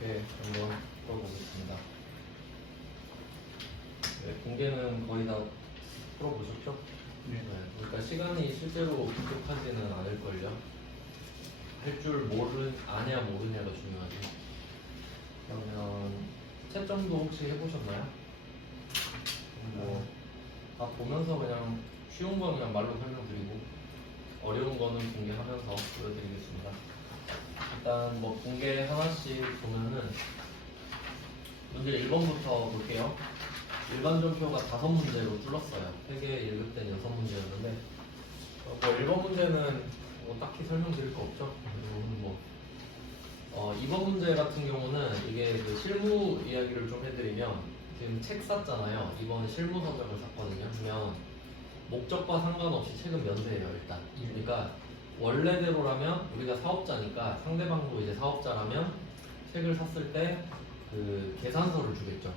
이렇게 한번 풀어보겠습니다. 네, 공개는 거의 다 풀어보셨죠? 네. 그러니까 시간이 실제로 부족하지는 않을걸요. 할 줄 아냐 모르냐가 중요하지. 그러면 채점도 혹시 해보셨나요? 다 보면서 그냥 쉬운 건 그냥 말로 설명드리고 어려운 거는 공개하면서 보여드리겠습니다. 일단 뭐 공개 하나씩 보면은 문제 1번부터 볼게요. 일반전표가 5문제로 줄었어요. 3개 1급 때는 6문제였는데 뭐 1번 문제는 뭐 딱히 설명드릴 거 없죠. 그리고 뭐 2번 문제 같은 경우는 이게 그 실무 이야기를 좀 해드리면 지금 책 샀잖아요. 이번에 실무 서적을 샀거든요. 그러면 목적과 상관없이 책은 면세예요 일단. 그러니까 원래대로라면 우리가 사업자니까 상대방도 이제 사업자라면 책을 샀을 때 그 계산서를 주겠죠.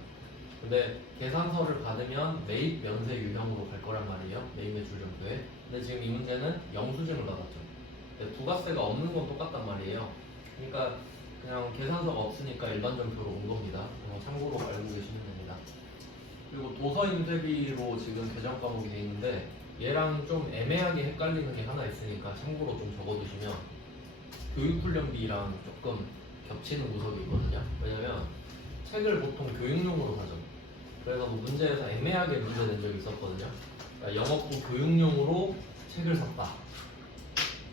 근데 계산서를 받으면 매입 면세 유형으로 갈 거란 말이에요. 매입 매출 점표에. 근데 지금 이 문제는 영수증을 받았죠. 근데 부가세가 없는 건 똑같단 말이에요. 그러니까 그냥 계산서가 없으니까 일반 점표로 온 겁니다. 참고로 알고 계시면 됩니다. 그리고 도서 인쇄비로 지금 계정 과목이 돼 있는데 얘랑 좀 애매하게 헷갈리는 게 하나 있으니까 참고로 좀 적어두시면 교육훈련비랑 조금 겹치는 구석이 있거든요. 왜냐면 책을 보통 교육용으로 사죠. 그래서 뭐 문제에서 애매하게 문제 낸 적이 있었거든요. 그러니까 영업부 교육용으로 책을 샀다.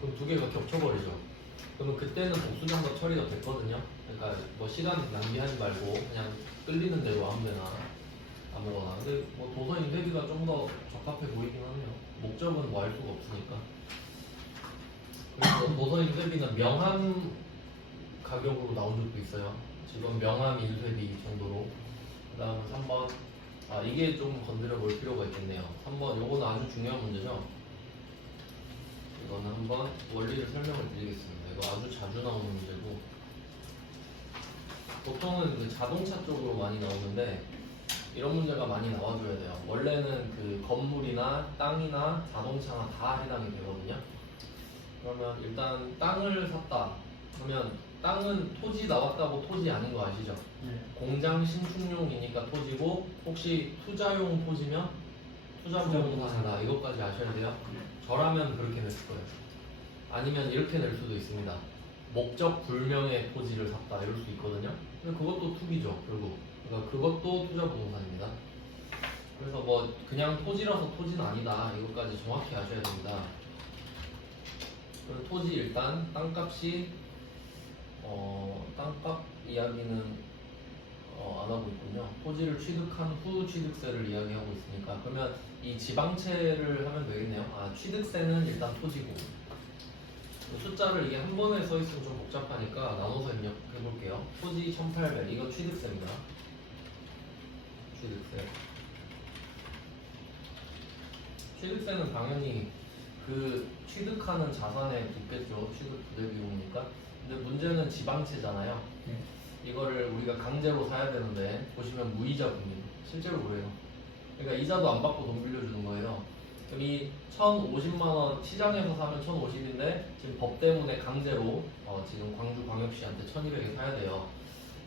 그럼 두 개가 겹쳐버리죠. 그러면 그때는 복수정답 처리가 됐거든요. 그러니까 뭐 시간 낭비하지 말고 그냥 끌리는 대로 아무데나 아무거나. 근데 뭐 도서 인쇄비가 좀 더 적합해 보이긴 하네요. 목적은 뭐 알 수가 없으니까. 그리고 도서 인쇄비는 명함 가격으로 나온 적도 있어요. 지금 명함 인쇄비 정도로. 그 다음 3번 이게 좀 건드려 볼 필요가 있겠네요. 3번 요거는 아주 중요한 문제죠. 이거는 한번 원리를 설명을 드리겠습니다. 이거 아주 자주 나오는 문제고 보통은 그 자동차 쪽으로 많이 나오는데 이런 문제가 많이 나와줘야 돼요. 원래는 그 건물이나 땅이나 자동차나 다 해당이 되거든요. 그러면 일단 땅을 샀다. 그러면 땅은 토지 나왔다고 토지 아닌 거 아시죠? 네. 공장 신축용이니까 토지고 혹시 투자용 토지면 투자부동산이다. 이것까지 아셔야 돼요. 저라면 그렇게 냈을 거예요. 아니면 이렇게 낼 수도 있습니다. 목적 불명의 토지를 샀다 이럴 수 있거든요. 근데 그것도 투기죠 결국. 그러니까 그것도 투자부동산입니다. 그래서 뭐 그냥 토지라서 토지는 아니다. 이것까지 정확히 아셔야 됩니다. 그리고 토지 일단 땅값이 땅값 이야기는 안 하고 있군요. 토지를 취득한 후 취득세를 이야기하고 있으니까 그러면 이 지방채를 하면 되겠네요. 취득세는 일단 토지고 숫자를 이게 한 번에 써 있으면 좀 복잡하니까 나눠서 입력해 볼게요. 토지 1800 이거 취득세입니다. 취득세는 당연히 그 취득하는 자산에 붙겠죠. 취득 부대 비용이니까. 근데 문제는 지방채잖아요. 이거를 우리가 강제로 사야 되는데 보시면 무이자 금리 실제로 그래요. 그러니까 이자도 안 받고 돈 빌려주는 거예요. 그럼 이 1,050만원 시장에서 사면 1,050인데 지금 법 때문에 강제로 지금 광주광역시한테 1,200에 사야 돼요.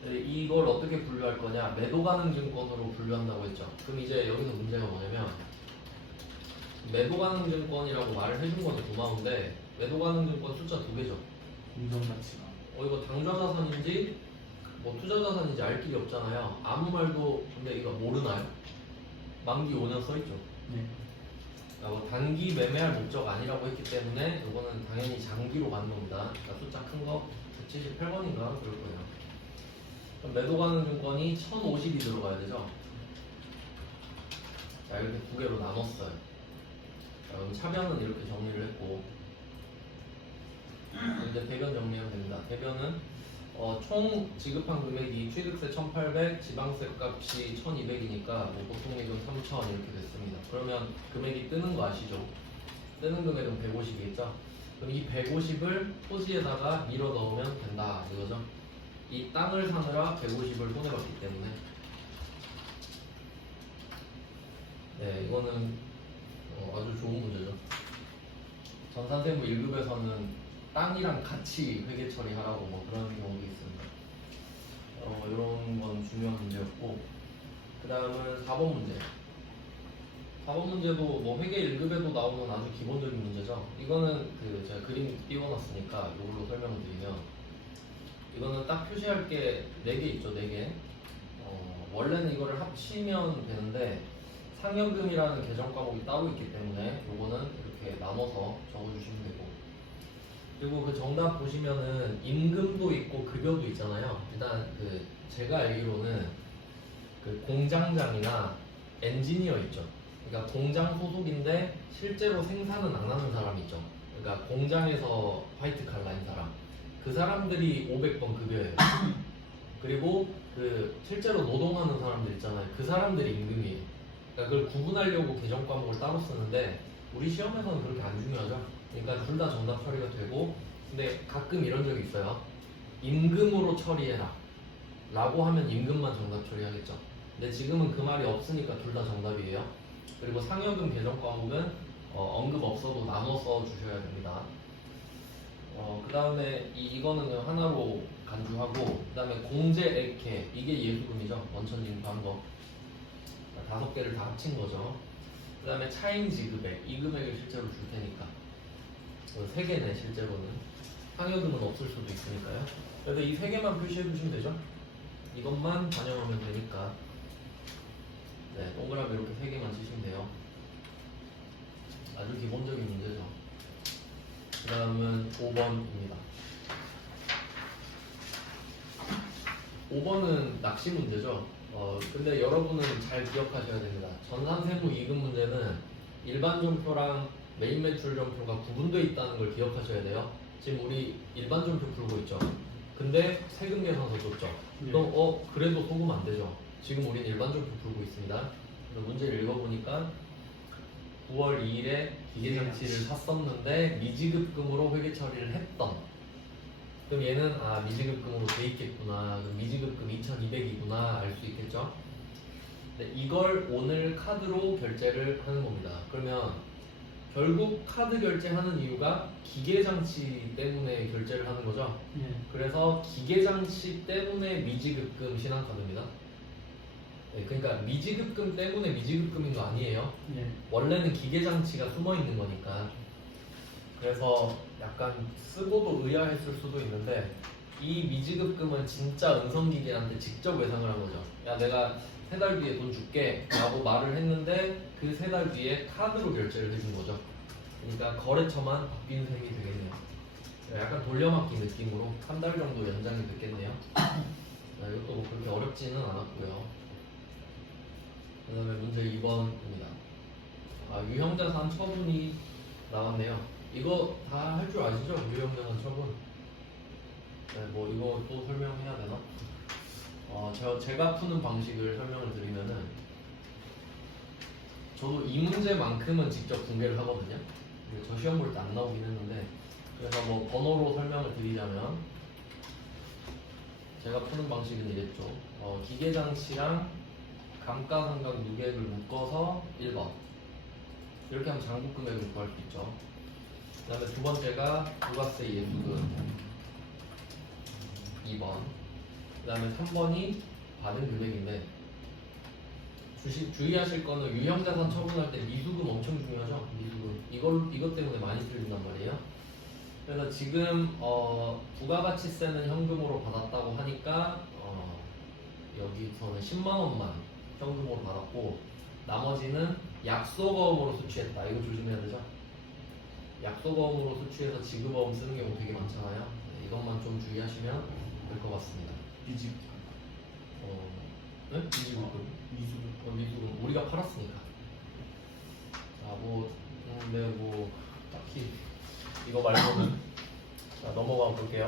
이걸 어떻게 분류할 거냐? 매도 가능 증권으로 분류한다고 했죠. 그럼 이제 여기서 문제가 뭐냐면 매도 가능 증권이라고 말을 해준 거는 고마운데 매도 가능 증권 숫자 2개죠. 공정가치가. 이거 당좌자산인지 뭐 투자자산인지 알 길이 없잖아요. 아무 말도. 근데 이거 모르나요? 만기 5년 써있죠. 네. 뭐 단기 매매할 목적 아니라고 했기 때문에 이거는 당연히 장기로 가는 겁니다. 그러니까 숫자 큰 거 178번인가 그럴 거예요. 그럼 매도 가능 증권이 1050이 들어가야 되죠. 자 이렇게 2개로 나눴어요. 자, 그럼 차변은 이렇게 정리를 했고 이제 대변 정리하면 됩니다. 대변은 총 지급한 금액이 취득세 1,800, 지방세 값이 1,200이니까 뭐 보통 예금 3,000 이렇게 됐습니다. 그러면 금액이 뜨는 거 아시죠? 뜨는 금액은 150이겠죠? 그럼 이 150을 토지에다가 밀어 넣으면 된다 이거죠? 이 땅을 사느라 150을 손해봤기 때문에 네 이거는 아주 좋은 문제죠. 전산세무 1급에서는 땅이랑 같이 회계 처리하라고 뭐 그런 경우도 있습니다. 이런 건 중요한 문제였고, 그 다음은 4번 문제. 4번 문제도 뭐 회계 1급에도 나오는 아주 기본적인 문제죠. 이거는 그 제가 그림 띄워놨으니까 이걸로 설명드리면, 이거는 딱 표시할 게 4개 있죠. 4개. 원래는 이거를 합치면 되는데 상여금이라는 계정 과목이 따로 있기 때문에 요거는 이렇게 나눠서 적어주시면 되고, 그리고 그 정답 보시면은 임금도 있고 급여도 있잖아요. 일단 그 제가 알기로는 그 공장장이나 엔지니어 있죠. 그러니까 공장 소속인데 실제로 생산은 안 하는 사람 있죠. 그러니까 공장에서 화이트 칼라인 사람. 그 사람들이 500번 급여예요. 그리고 그 실제로 노동하는 사람들 있잖아요. 그 사람들이 임금이에요. 그러니까 그걸 구분하려고 계정 과목을 따로 쓰는데 우리 시험에서는 그렇게 안 중요하죠. 그러니까 둘 다 정답 처리가 되고, 근데 가끔 이런 적이 있어요. 임금으로 처리해라 라고 하면 임금만 정답 처리하겠죠. 근데 지금은 그 말이 없으니까 둘 다 정답이에요. 그리고 상여금 계정 과목은 언급 없어도 나눠 써 주셔야 됩니다. 그 다음에 이거는 하나로 간주하고, 그 다음에 공제액회, 이게 예수금이죠. 원천징수한 거. 5개를 다 합친 거죠. 그 다음에 차임 지급액, 이 금액을 실제로 줄 테니까. 3개네, 실제로는. 상여금은 없을 수도 있으니까요. 그래서 이 3개만 표시해 주시면 되죠. 이것만 반영하면 되니까. 네, 동그라미 이렇게 3개만 치시면 돼요. 아주 기본적인 문제죠. 그 다음은 5번입니다. 5번은 낚시 문제죠. 근데 여러분은 잘 기억하셔야 됩니다. 전산세무 2급 문제는 일반 전표랑 메인 매출 전표가 구분되어 있다는 걸 기억하셔야 돼요. 지금 우리 일반 전표 풀고 있죠. 근데 세금 계산서 줬죠. 그럼 그래도 속으면 안 되죠. 지금 우리는 일반 전표 풀고 있습니다. 그래서 문제를 읽어보니까 9월 2일에 기계장치를 샀었는데 미지급금으로 회계 처리를 했던. 그럼 얘는 미지급금으로 돼 있겠구나. 그럼 미지급금 2,200이구나 알 수 있겠죠. 네, 이걸 오늘 카드로 결제를 하는 겁니다. 그러면 결국 카드 결제하는 이유가 기계장치 때문에 결제를 하는 거죠. 그래서 기계장치 때문에 미지급금 신한카드입니다. 네, 그러니까 미지급금 때문에 미지급금인 거 아니에요. 원래는 기계장치가 숨어 있는 거니까. 그래서 약간 쓰고도 의아했을 수도 있는데, 이 미지급금은 진짜 은성기계한테 직접 외상을 한 거죠. 야, 내가 3달 뒤에 돈 줄게 라고 말을 했는데 그 3달 뒤에 카드로 결제를 해준 거죠. 그러니까 거래처만 바뀐 셈이 되겠네요. 약간 돌려막기 느낌으로 3달 정도 연장이 됐겠네요. 이것도 뭐 그렇게 어렵지는 않았고요. 그 다음에 문제 2번입니다. 유형자산 처분이 나왔네요. 이거 다 할 줄 아시죠? 유형자산 처분. 네, 뭐 이거 또 설명해야 되나? 제가 푸는 방식을 설명을 드리면은, 저도 이 문제만큼은 직접 공개를 하거든요. 저 시험 볼 때 안 나오긴 했는데, 그래서 뭐 번호로 설명을 드리자면, 제가 푸는 방식은 이랬죠. 기계장치랑 감가상각 누계액을 묶어서 1번, 이렇게 하면 장부금액을 구할 수 있죠. 그 다음에 두 번째가 부가세 예수금 2번, 그 다음에 3번이 받은 금액인데, 주의하실 거는 유형자산 처분할 때 미수금 엄청 중요하죠. 미수금 이것 때문에 많이 틀린단 말이에요. 그래서 지금 부가가치세는 현금으로 받았다고 하니까 여기서는 10만 원만 현금으로 받았고, 나머지는 약속어음으로 수취했다. 이거 조심해야 되죠. 약속어음으로 수취해서 지급어음 쓰는 경우 되게 많잖아요. 네, 이것만 좀 주의하시면 될 것 같습니다. 미지급. 네? 미지급금. 미수금 우리가 팔았으니까. 자, 근데 딱히 이거 말고는 자, 넘어가 볼게요.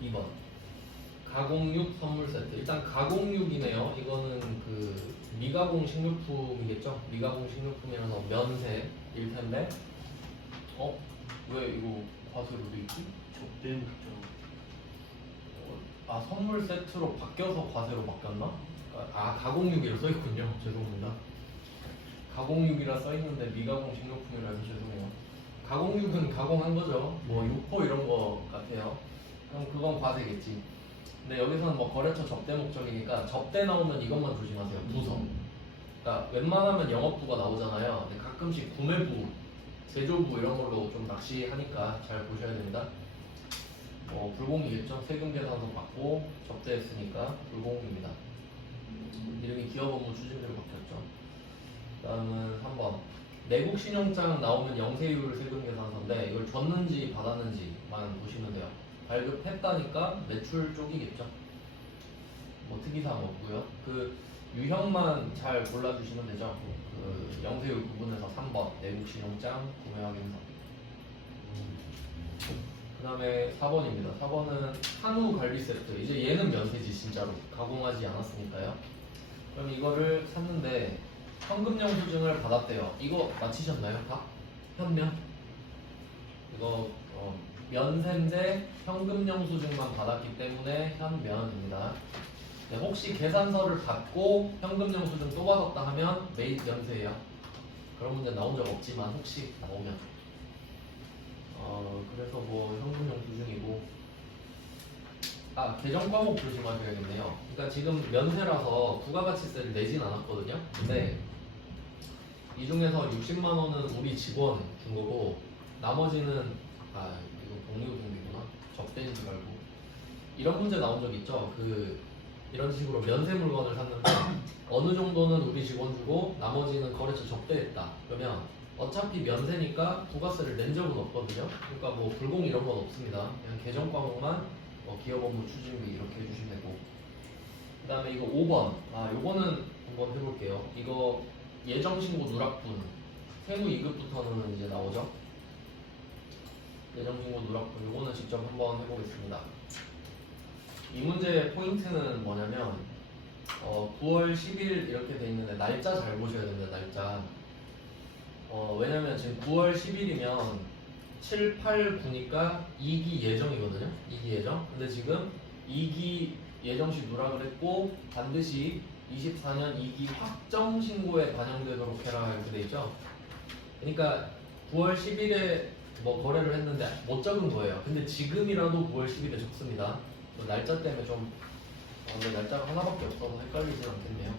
2번 가공육 선물 세트. 일단 가공육이네요. 이거는 그 미가공 식료품이겠죠. 미가공 식료품이라서 면세일 텐데, 왜 이거 과세로 돼 있지? 접대 목적. 선물 세트로 바뀌어서 과세로 바뀌었나? 가공육이라 써있군요. 죄송합니다. 가공육이라 써있는데 미가공 식료품이라서 죄송해요. 가공육은 가공한 거죠. 뭐 육포 이런 거 같아요. 그럼 그건 과세겠지. 근데 여기서는 뭐 거래처 접대 목적이니까 접대 나오면 이것만 조심하세요. 부서. 그러니까 웬만하면 영업부가 나오잖아요. 근데 가끔씩 구매부, 제조부 이런 걸로 좀 낚시하니까 잘 보셔야 됩니다. 불공이겠죠. 세금 계산서 받고 접대했으니까 불공입니다. 이름이 기업업무 추진비로 바뀌었죠. 다음은 3번. 내국 신용장 나오면 영세율 세금 계산서인데 이걸 줬는지 받았는지만 보시면 돼요. 발급했다니까 매출 쪽이겠죠. 뭐 특이사항 없고요. 그 유형만 잘 골라주시면 되죠. 그 영세율 구분에서 3번 내국 신용장 구매 확인서. 그 다음에 4번입니다. 4번은 한우 갈비 세트. 이제 얘는 면세지 진짜로 가공하지 않았으니까요. 그럼 이거를 샀는데 현금 영수증을 받았대요. 이거 맞히셨나요? 다? 현면? 이거 면세인데 현금 영수증만 받았기 때문에 현면입니다. 네, 혹시 계산서를 받고 현금 영수증 또 받았다 하면 매입 면세예요. 그런 문제 나온 적 없지만 혹시 나오면 그래서 뭐 현금 영수증이고 계정 과목 조심하셔야겠네요. 그러니까 지금 면세라서 부가가치세를 내진 않았거든요. 근데 이 중에서 60만 원은 우리 직원 준 거고 나머지는 이거 독립운동비구나. 접대인 줄 알고 이런 문제 나온 적 있죠. 이런 식으로 면세 물건을 샀는데 어느 정도는 우리 직원 주고 나머지는 거래처 접대했다. 그러면 어차피 면세니까 부가세를 낸 적은 없거든요. 그러니까 뭐 불공 이런 건 없습니다. 그냥 계정 과목만 기업업무 추진비 이렇게 해주시면 되고. 그 다음에 이거 5번. 요거는 한번 해볼게요. 이거 예정신고 누락분 세무 2급부터는 이제 나오죠. 예정신고 누락분 요거는 직접 한번 해보겠습니다. 이 문제의 포인트는 뭐냐면 9월 10일 이렇게 돼 있는데 날짜 잘 보셔야 됩니다. 날짜. 왜냐면 지금 9월 10일이면 7, 8, 9니까 2기 예정이거든요. 2기 예정. 근데 지금 2기 예정시 누락을 했고 반드시 24년 2기 확정 신고에 반영되도록 해라 이렇게 돼 있죠. 그러니까 9월 10일에 뭐 거래를 했는데 못 적은 거예요. 근데 지금이라도 9월 10일에 적습니다. 날짜 때문에 근데 날짜가 하나밖에 없어서 헷갈리진 않겠네요.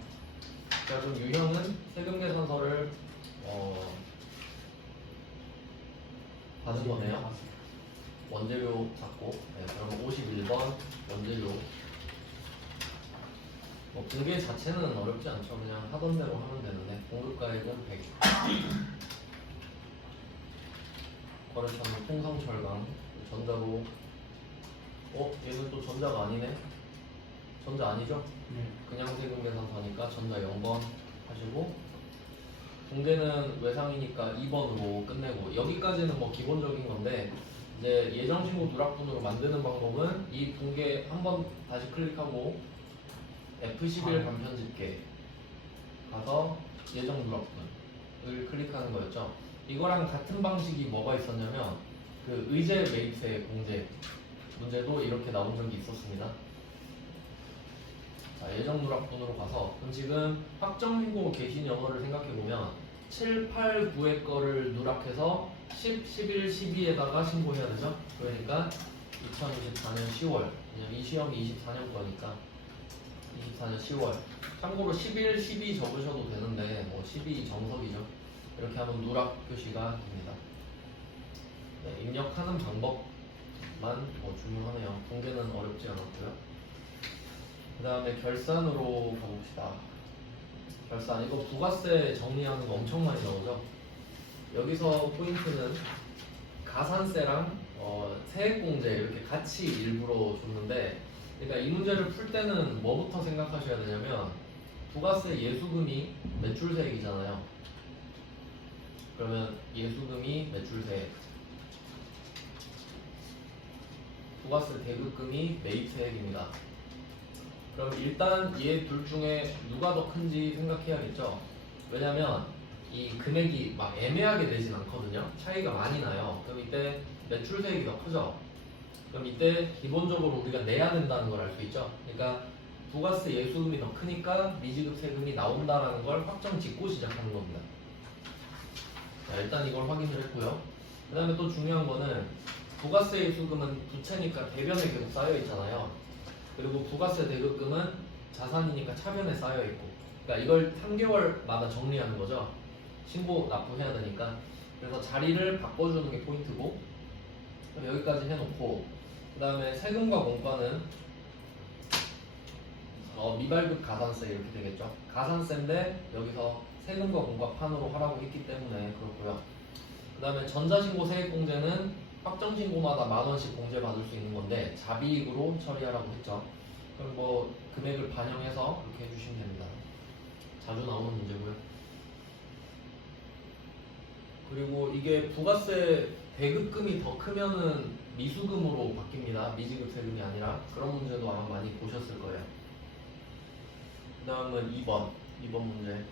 자, 그럼 유형은 세금 계산서를 받은 거네요. 원재료 받고. 네, 그럼 51번 원재료. 공개 자체는 어렵지 않죠. 그냥 하던 대로 하면 되는데 공급가액은 100. 거래처는 통상철강. 전자로. 얘는 또 전자가 아니네. 전자 아니죠? 네. 그냥 세금 계산서니까 전자 0번 하시고 공개는 외상이니까 2번으로 끝내고 여기까지는 뭐 기본적인 건데 이제 예정신고 누락분으로 만드는 방법은 이 공개 한번 다시 클릭하고 F11 간편집계 가서 예정 누락분을 클릭하는 거였죠. 이거랑 같은 방식이 뭐가 있었냐면 그 의제 매입세 공제 문제도 이렇게 나온 적이 있었습니다. 자, 예정 누락분으로 가서 그럼 지금 확정신고 개시 연호를 생각해보면 7, 8, 9의 거를 누락해서 10, 11, 12에다가 신고해야 되죠. 그러니까 2024년 10월 이 시험이 24년 거니까 24년 10월 참고로 11, 12 적으셔도 되는데 뭐 12 정석이죠. 이렇게 하면 누락 표시가 됩니다. 네, 입력하는 방법만 중요하네요. 공개는 어렵지 않았고요. 그 다음에 결산으로 가봅시다. 결산 이거 부가세 정리하는 거 엄청 많이 나오죠. 여기서 포인트는 가산세랑 세액공제 이렇게 같이 일부러 줬는데 그러니까 이 문제를 풀 때는 뭐부터 생각하셔야 되냐면 부가세 예수금이 매출세액이잖아요. 그러면 예수금이 매출세액, 부가세 대급금이 매입세액입니다. 그럼 일단 얘 둘 중에 누가 더 큰지 생각해야겠죠. 왜냐면 이 금액이 막 애매하게 되진 않거든요. 차이가 많이 나요. 그럼 이때 매출세액이 더 크죠. 그럼 이때 기본적으로 우리가 내야 된다는 걸 알 수 있죠. 그러니까 부가세 예수금이 더 크니까 미지급 세금이 나온다라는 걸 확정 짓고 시작하는 겁니다. 자, 일단 이걸 확인을 했고요. 그 다음에 또 중요한 거는 부가세 예수금은 부채니까 대변에 계속 쌓여 있잖아요. 그리고 부가세 대급금은 자산이니까 차변에 쌓여 있고, 그러니까 이걸 3개월마다 정리하는 거죠. 신고 납부해야 되니까. 그래서 자리를 바꿔주는 게 포인트고, 여기까지 해놓고, 그 다음에 세금과 공과는 미발급 가산세 이렇게 되겠죠. 가산세인데 여기서 세금과 공과 판으로 하라고 했기 때문에 그렇고요. 그 다음에 전자신고 세액공제는 확정신고마다 10,000원씩 공제받을 수 있는 건데 자비익으로 처리하라고 했죠. 그럼 뭐 금액을 반영해서 그렇게 해주시면 됩니다. 자주 나오는 문제고요. 그리고 이게 부가세 대급금이 더 크면은 미수금으로 바뀝니다. 미지급 세금이 아니라. 그런 문제도 아마 많이 보셨을 거예요. 그 다음은 2번 문제.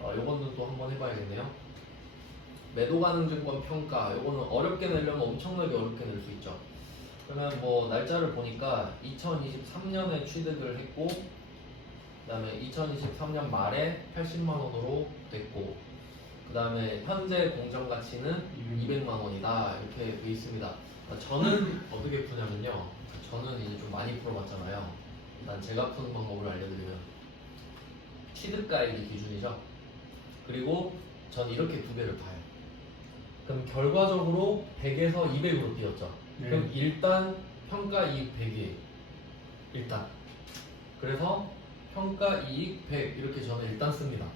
요거는 또 한번 해봐야겠네요. 매도가능증권 평가. 요거는 어렵게 내려면 엄청나게 어렵게 낼 수 있죠. 그러면 뭐 날짜를 보니까 2023년에 취득을 했고, 그 다음에 2023년 말에 80만 원으로 됐고, 그 다음에 현재 공정가치는 200만 원이다 이렇게 돼 있습니다. 저는 어떻게 푸냐면요. 저는 이제 좀 많이 풀어봤잖아요. 일단 제가 푸는 방법을 알려드리면 취득가액이 기준이죠. 그리고 전 이렇게 두 개를 봐요. 그럼 결과적으로 100에서 200으로 뛰었죠. 네. 그럼 일단 평가이익 100이에요. 일단. 그래서 평가이익 100 이렇게 저는 일단 씁니다.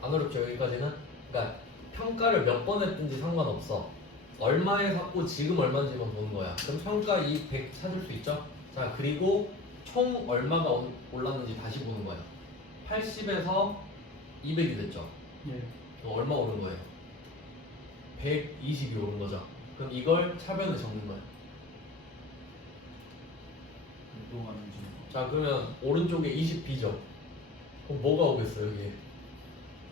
안 어렵죠 여기까지는? 그러니까 평가를 몇 번 했든지 상관없어. 얼마에 샀고 지금 얼마인지만 보는 거야. 그럼 평가이익 100 찾을 수 있죠? 자 그리고 총 얼마가 올랐는지 다시 보는 거예요. 80에서 200이 됐죠? 예. 얼마 오른 거예요? 120이 오른 거죠. 그럼 이걸 차변에 적는 거예요. 자 그러면 오른쪽에 20b죠. 그럼 뭐가 오겠어요 여기에?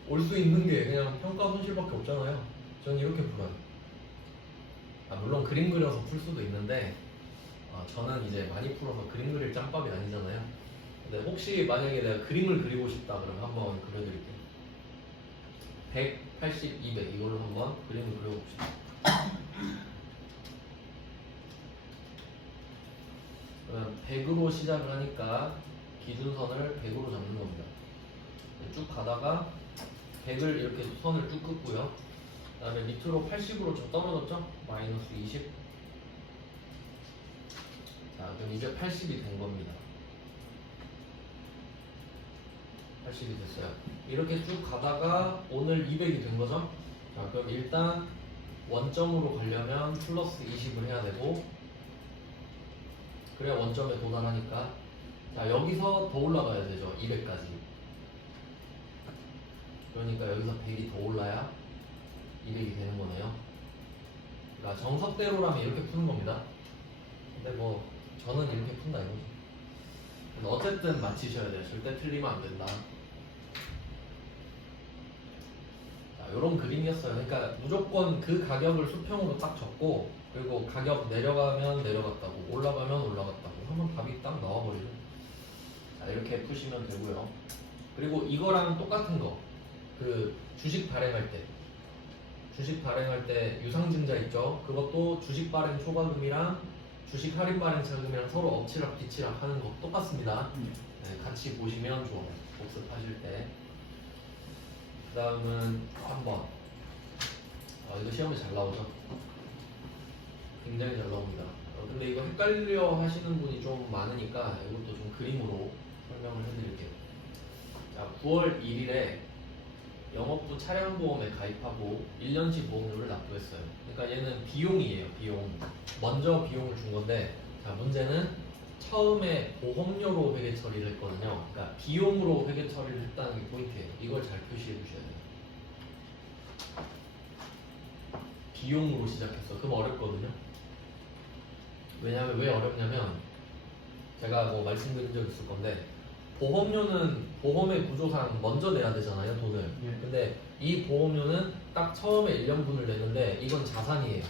올 수 있는 게 그냥 평가 손실밖에 없잖아요. 저는 이렇게 풀어요. 물론 그림 그려서 풀 수도 있는데 저는 이제 많이 풀어서 그림 그릴 짬밥이 아니잖아요. 근데 혹시 만약에 내가 그림을 그리고 싶다 그러면 한번 그려드릴게요. 180, 200 이걸로 한번 그림을 그려봅시다. 그러면 100으로 시작을 하니까 기준선을 100으로 잡는 겁니다. 쭉 가다가 100을 이렇게 선을 쭉 긋고요. 그 다음에 밑으로 80으로 좀 떨어졌죠? 마이너스 20. 자 그럼 이제 80이 된 겁니다. 80이 됐어요. 이렇게 쭉 가다가 오늘 200이 된 거죠? 자 그럼 일단 원점으로 가려면 플러스 20을 해야 되고, 그래야 원점에 도달하니까 자 여기서 더 올라가야 되죠. 200까지. 그러니까 여기서 100이 더 올라야 200이 되는 거네요. 그러니까 정석대로라면 이렇게 푸는 겁니다. 근데 뭐 저는 이렇게 푼다 이거죠. 근데 어쨌든 맞히셔야 돼요. 절대 틀리면 안 된다. 자, 이런 그림이었어요. 그러니까 무조건 그 가격을 수평으로 딱 적고, 그리고 가격 내려가면 내려갔다고, 올라가면 올라갔다고 하면 답이 딱 나와버리죠. 자, 이렇게 푸시면 되고요. 그리고 이거랑 똑같은 거, 그 주식 발행할 때 유상증자 있죠? 그것도 주식 발행 초과금이랑 주식 할인 발행 차금이랑 서로 엎치락 뒤치락 하는 거 똑같습니다. 네, 같이 보시면 좋아요. 복습하실 때. 그 다음은 3번. 이거 시험에 잘 나오죠? 굉장히 잘 나옵니다. 근데 이거 헷갈려 하시는 분이 좀 많으니까 이것도 좀 그림으로 설명을 해드릴게요. 자, 9월 1일에 영업부 차량보험에 가입하고 1년치 보험료를 납부했어요. 그러니까 얘는 비용이에요. 비용. 먼저 비용을 준 건데, 자 문제는 처음에 보험료로 회계 처리를 했거든요. 그러니까 비용으로 회계 처리를 했다는 게 포인트예요. 이걸 잘 표시해 주셔야 돼요. 비용으로 시작했어. 그럼 어렵거든요. 왜냐면 왜 어렵냐면 제가 뭐 말씀드린 적 있을 건데, 보험료는 보험의 구조상 먼저 내야 되잖아요, 돈을. 예. 근데 이 보험료는 딱 처음에 1년분을 내는데 이건 자산이에요.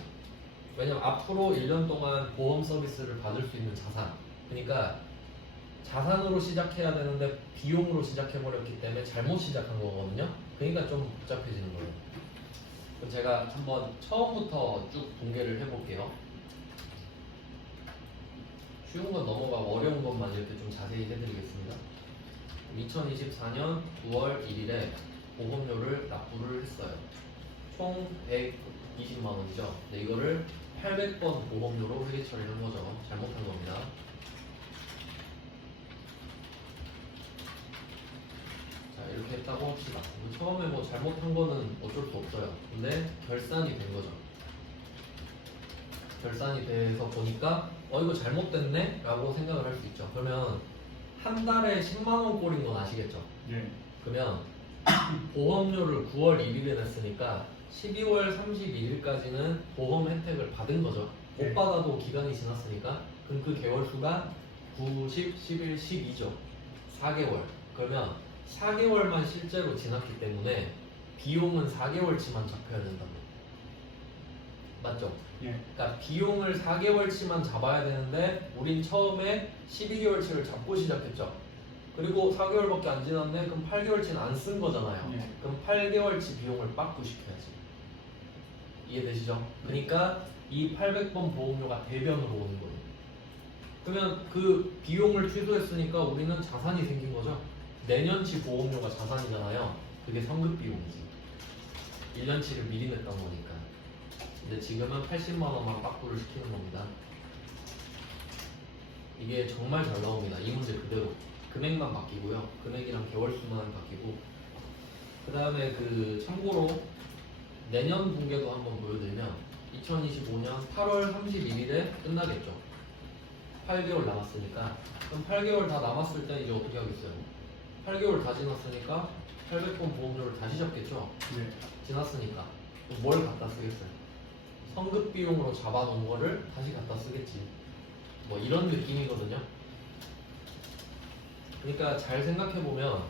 왜냐면 앞으로 1년 동안 보험 서비스를 받을 수 있는 자산. 그러니까 자산으로 시작해야 되는데 비용으로 시작해버렸기 때문에 잘못 시작한 거거든요. 그러니까 좀 복잡해지는 거예요. 그럼 제가 한번 처음부터 쭉 공개를 해볼게요. 쉬운 건 넘어가고 어려운 것만 이렇게 좀 자세히 해드리겠습니다. 2024년 9월 1일에 보험료를 납부를 했어요. 총 120만 원이죠. 근데 이거를 800번 보험료로 회계 처리한 거죠. 잘못한 겁니다. 자, 이렇게 했다고 합시다. 처음에 뭐 잘못한 거는 어쩔 수 없어요. 근데 결산이 된 거죠. 결산이 돼서 보니까 이거 잘못됐네? 라고 생각을 할 수 있죠. 그러면 한 달에 10만 원 꼴인 건 아시겠죠? 네. 그러면 보험료를 9월 1일에 냈으니까 12월 31일까지는 보험 혜택을 받은 거죠. 못 네. 받아도 기간이 지났으니까. 그럼 그 개월 수가 9, 10, 11, 12죠. 4개월. 그러면 4개월만 실제로 지났기 때문에 비용은 4개월치만 잡혀야 된다고. 맞죠? 예. 그러니까 비용을 4개월치만 잡아야 되는데 우린 처음에 12개월치를 잡고 시작했죠. 그리고 4개월밖에 안 지났네? 그럼 8개월치는 안 쓴 거잖아요. 예. 그럼 8개월치 비용을 빠꾸시켜야지. 이해되시죠? 그러니까 이 800번 보험료가 대변으로 오는 거예요. 그러면 그 비용을 취소했으니까 우리는 자산이 생긴 거죠. 내년치 보험료가 자산이잖아요. 그게 성급 비용이지. 1년치를 미리 냈던 거니까. 근데 지금은 80만 원만 빠꾸를 시키는 겁니다. 이게 정말 잘 나옵니다. 이 문제 그대로. 금액만 바뀌고요. 금액이랑 개월수만 바뀌고. 그 다음에 그 참고로 내년 분계도 한번 보여드리면 2025년 8월 31일에 끝나겠죠. 8개월 남았으니까. 그럼 8개월 다 남았을 때 이제 어떻게 하겠어요? 8개월 다 지났으니까 800번 보험료를 다시 잡겠죠. 네. 지났으니까. 그럼 뭘 갖다 쓰겠어요? 성급 비용으로 잡아놓은 거를 다시 갖다 쓰겠지. 뭐 이런 느낌이거든요. 그러니까 잘 생각해보면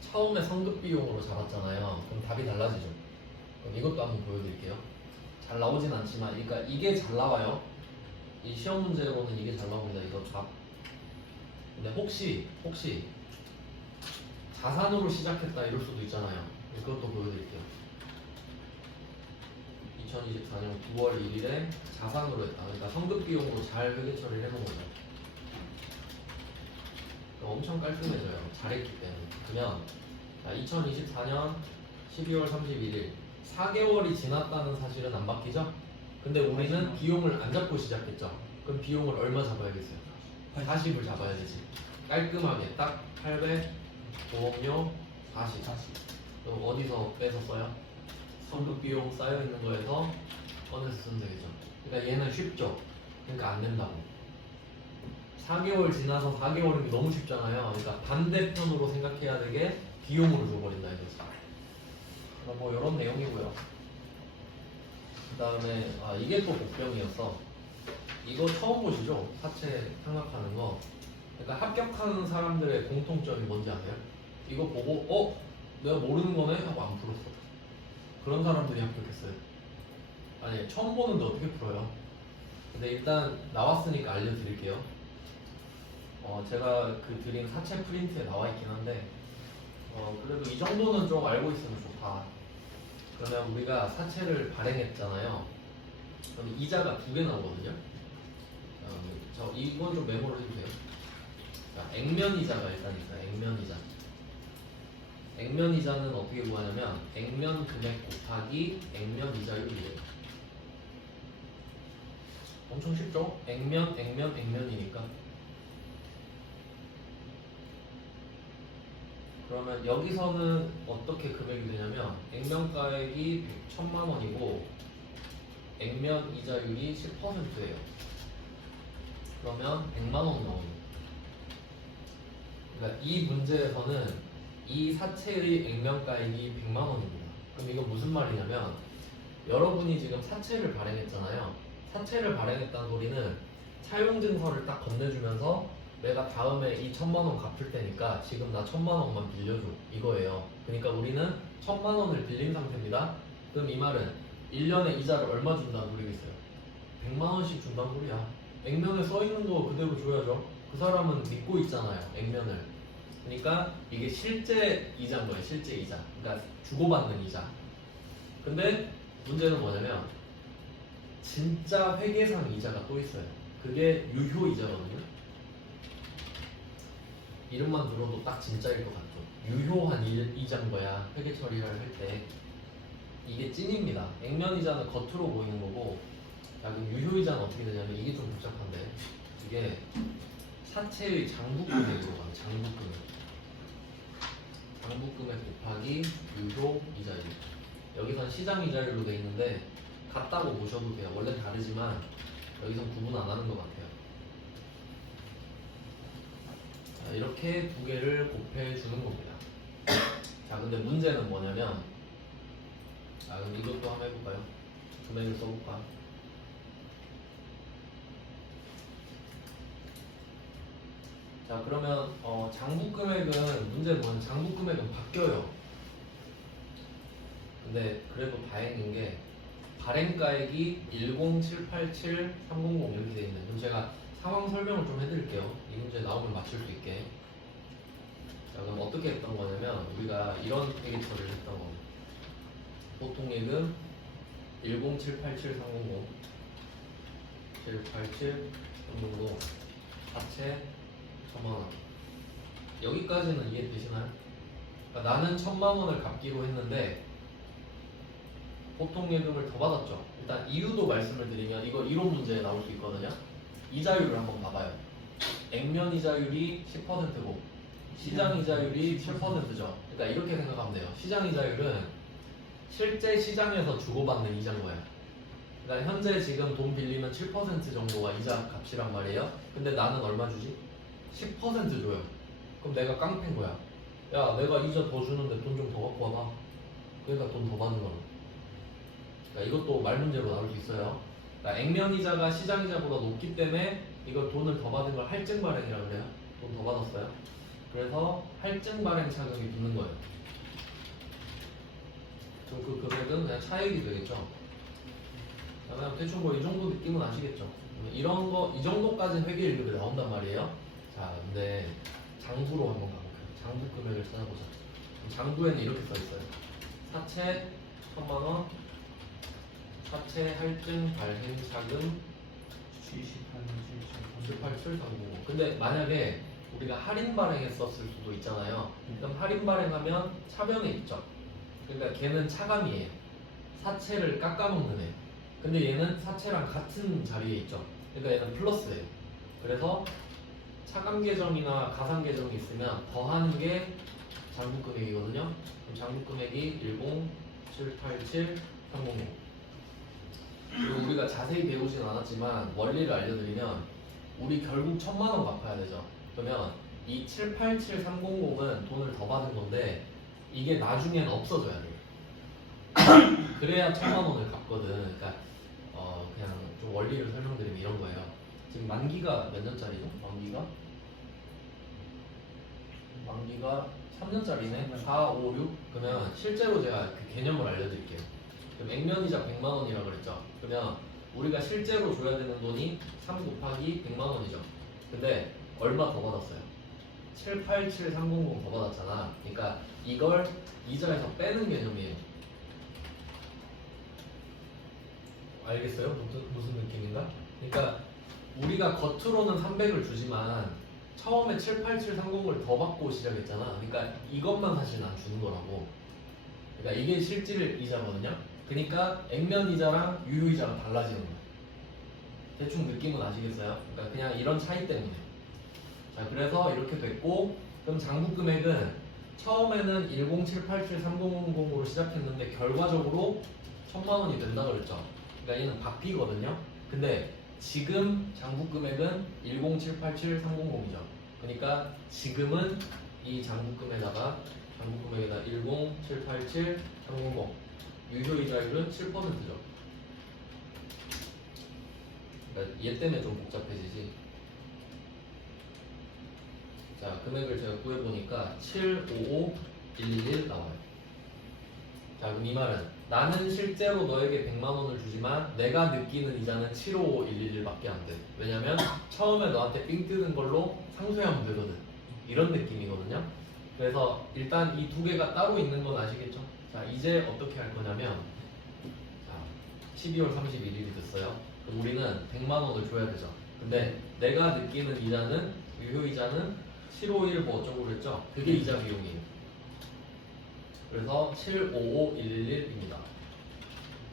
처음에 성급 비용으로 잡았잖아요. 그럼 답이 달라지죠. 그럼 이것도 한번 보여드릴게요. 잘 나오진 않지만, 그러니까 이게 잘 나와요. 이 시험 문제로는 이게 잘 나옵니다. 이거 답. 근데 혹시 자산으로 시작했다 이럴 수도 있잖아요. 그것도 보여드릴게요. 2024년 9월 1일에 자산으로 했다. 그러니까 성급 비용으로 잘 회계 처리를 해놓은 거죠. 엄청 깔끔해져요. 잘했기 때문에. 그러면 자, 2024년 12월 31일 4개월이 지났다는 사실은 안 바뀌죠? 근데 우리는 비용을 안 잡고 시작했죠. 그럼 비용을 얼마 잡아야겠어요? 40을 잡아야 되지. 깔끔하게 딱 800 보험료 40. 그럼 어디서 빼서 써요? 성급 비용 쌓여 있는 거에서 꺼내서 쓰면 되겠죠. 그러니까 얘는 쉽죠. 그러니까 안 된다고. 4개월 지나서 4개월이면 너무 쉽잖아요. 그러니까 반대편으로 생각해야 되게 비용으로 줘버린다 이거지. 뭐 이런 내용이고요. 그 다음에 이게 또 복병이었어. 이거 처음 보시죠? 사채 생각하는 거. 그러니까 합격하는 사람들의 공통점이 뭔지 아세요? 이거 보고 내가 모르는 거네? 하고 안 풀었어. 그런 사람들이 합격했어요. 아니 처음 보는데 어떻게 풀어요? 근데 일단 나왔으니까 알려드릴게요. 제가 그 드린 사채 프린트에 나와 있긴 한데 그래도 이 정도는 좀 알고 있으면 좋다. 그러면 우리가 사채를 발행했잖아요. 그럼 이자가 2개 나오거든요. 이건 좀 메모를 해주세요. 자, 액면이자가 일단 있어요. 액면이자. 액면이자는 어떻게 구하냐면 액면 금액 곱하기 액면이자율이에요. 엄청 쉽죠? 액면이니까. 그러면 여기서는 어떻게 금액이 되냐면 액면가액이 1,000만 원이고 액면 이자율이 10%예요. 그러면 100만 원 나옵니다. 그러니까 이 문제에서는 이 사채의 액면가액이 100만 원입니다. 그럼 이건 무슨 말이냐면 여러분이 지금 사채를 발행했잖아요. 사채를 발행했다는 소리는 차용증서를 딱 건네주면서 내가 다음에 이 1,000만 원 갚을 테니까 지금 나 1,000만 원만 빌려줘 이거예요. 그러니까 우리는 1,000만 원을 빌린 상태입니다. 그럼 이 말은 1년에 이자를 얼마 준다는 소리겠어요? 100만 원씩 준다는 소리야. 액면에 써 있는 거 그대로 줘야죠. 그 사람은 믿고 있잖아요. 액면을. 그러니까 이게 실제 이자인 거예요. 실제 이자. 그러니까 주고받는 이자. 근데 문제는 뭐냐면 진짜 회계상 이자가 또 있어요. 그게 유효이자거든요. 이름만 들어도 딱 진짜일 것 같죠. 유효한 이자인 거야. 회계 처리를 할 때 이게 찐입니다. 액면이자는 겉으로 보이는 거고, 자 그럼 유효이자는 어떻게 되냐면 이게 좀 복잡한데, 이게 사채의 장부금액으로 가요. 장부금액 곱하기 유효 이자율. 여기선 시장 이자율로 돼 있는데 같다고 보셔도 돼요. 원래 다르지만 여기선 구분 안 하는 것 같아요. 자, 이렇게 두 개를 곱해 주는 겁니다. 자, 근데 문제는 뭐냐면, 그럼 이것도 한번 해볼까요? 금액을 써볼까? 자, 그러면 장부금액은, 문제는 뭐냐면 장부금액은 바뀌어요. 근데 그래도 다행인 게 발행가액이 10787-300 이렇게 돼 있는. 그럼 제가 상황 설명을 좀 해드릴게요. 이 문제 나오면 맞출 수 있게. 자, 그럼 어떻게 했던 거냐면 우리가 이런 회계 처리를 했던 겁니다. 보통 예금 10787-300 787-300 사채 1000만원. 여기까지는 이해되시나요? 그러니까 나는 1000만원을 갚기로 했는데 보통 예금을 더 받았죠. 일단 이유도 말씀을 드리면 이거 이론 문제에 나올 수 있거든요. 이자율을 한번 봐봐요. 액면 이자율이 10%고 시장 이자율이 7%죠. 그러니까 이렇게 생각하면 돼요. 시장 이자율은 실제 시장에서 주고받는 이자인 거예요. 그러니까 현재 지금 돈 빌리면 7% 정도가 이자 값이란 말이에요. 근데 나는 얼마 주지? 10% 줘요. 그럼 내가 깡패인 거야. 야, 내가 이자 더 주는데 돈 좀 더 갖고 와봐. 그러니까 돈 더 받는 거야. 그러니까 이것도 말 문제로 나올 수 있어요. 그러니까 액면 이자가 시장 이자보다 높기 때문에 이걸 돈을 더 받은 걸 할증 발행이라고 그래요. 돈 더 받았어요. 그래서 할증 발행 차금이 붙는 거예요. 그럼 그 금액은 그냥 차액이 되겠죠. 그냥 대충 뭐 이 정도 느낌은 아시겠죠. 이런 거 이 정도까지 회계 일급이 나온단 말이에요. 자, 근데 장부로 한번 가볼게요. 장부 금액을 찾아보자. 장부에는 이렇게 써 있어요. 사채 1000만원, 사채 할증 발행 차금 787-300. 근데 만약에 우리가 할인 발행했었을 수도 있잖아요. 그럼 할인 발행하면 차변에 있죠. 그러니까 걔는 차감이에요. 사채를 깎아먹는 애. 근데 얘는 사채랑 같은 자리에 있죠. 그러니까 얘는 플러스예요. 그래서 차감 계정이나 가상 계정이 있으면 더하는 게 장부 금액이거든요. 그럼 장부 금액이 10787-300. 그리고 우리가 자세히 배우진 않았지만 원리를 알려드리면 우리 결국 1000만원 갚아야 되죠. 그러면 이 787300은 돈을 더 받은 건데 이게 나중엔 없어져야 돼요. 그래야 1000만원을 갚거든. 그러니까 그냥 좀 원리를 설명드리면 이런 거예요. 지금 만기가 몇 년짜리죠? 만기가 3년짜리네. 4, 5, 6. 그러면 실제로 제가 그 개념을 알려드릴게요. 그럼 액면이자 100만원이라고 그랬죠. 그러면 우리가 실제로 줘야 되는 돈이 3 곱하기 100만원이죠. 근데 얼마 더 받았어요? 787300 더 받았잖아. 그러니까 이걸 이자에서 빼는 개념이에요. 알겠어요? 무슨 느낌인가? 그러니까 우리가 겉으로는 300을 주지만 처음에 78730을 더 받고 시작했잖아. 그러니까 이것만 사실 난 주는 거라고. 그러니까 이게 실질 이자거든요. 그러니까 액면 이자랑 유효 이자가 달라지는 거야. 대충 느낌은 아시겠어요? 그러니까 그냥 이런 차이 때문에. 자, 그래서 이렇게 됐고, 그럼 장부 금액은 처음에는 107873000으로 시작했는데 결과적으로 1000만원이 된다고 그랬죠. 그러니까 얘는 바뀌거든요. 근데 지금 장부 금액은 10787-300이죠. 그러니까 지금은 이 장부 금액에다 10787-300 유효이자율은 7%죠. 그러니까 얘 때문에 좀 복잡해지지. 자, 금액을 제가 구해보니까 755111 나와요. 자, 그럼 이 말은 나는 실제로 너에게 100만원을 주지만 내가 느끼는 이자는 755111밖에 안 돼. 왜냐면 처음에 너한테 삥 뜨는 걸로 상쇄하면 되거든. 이런 느낌이거든요. 그래서 일단 이 두 개가 따로 있는 건 아시겠죠? 자, 이제 어떻게 할 거냐면, 자, 12월 31일이 됐어요. 그럼 우리는 100만원을 줘야 되죠. 근데 내가 느끼는 이자는 유효이자는 751 뭐 어쩌고 그랬죠? 그게 이자 비용이에요. 그래서 755111입니다.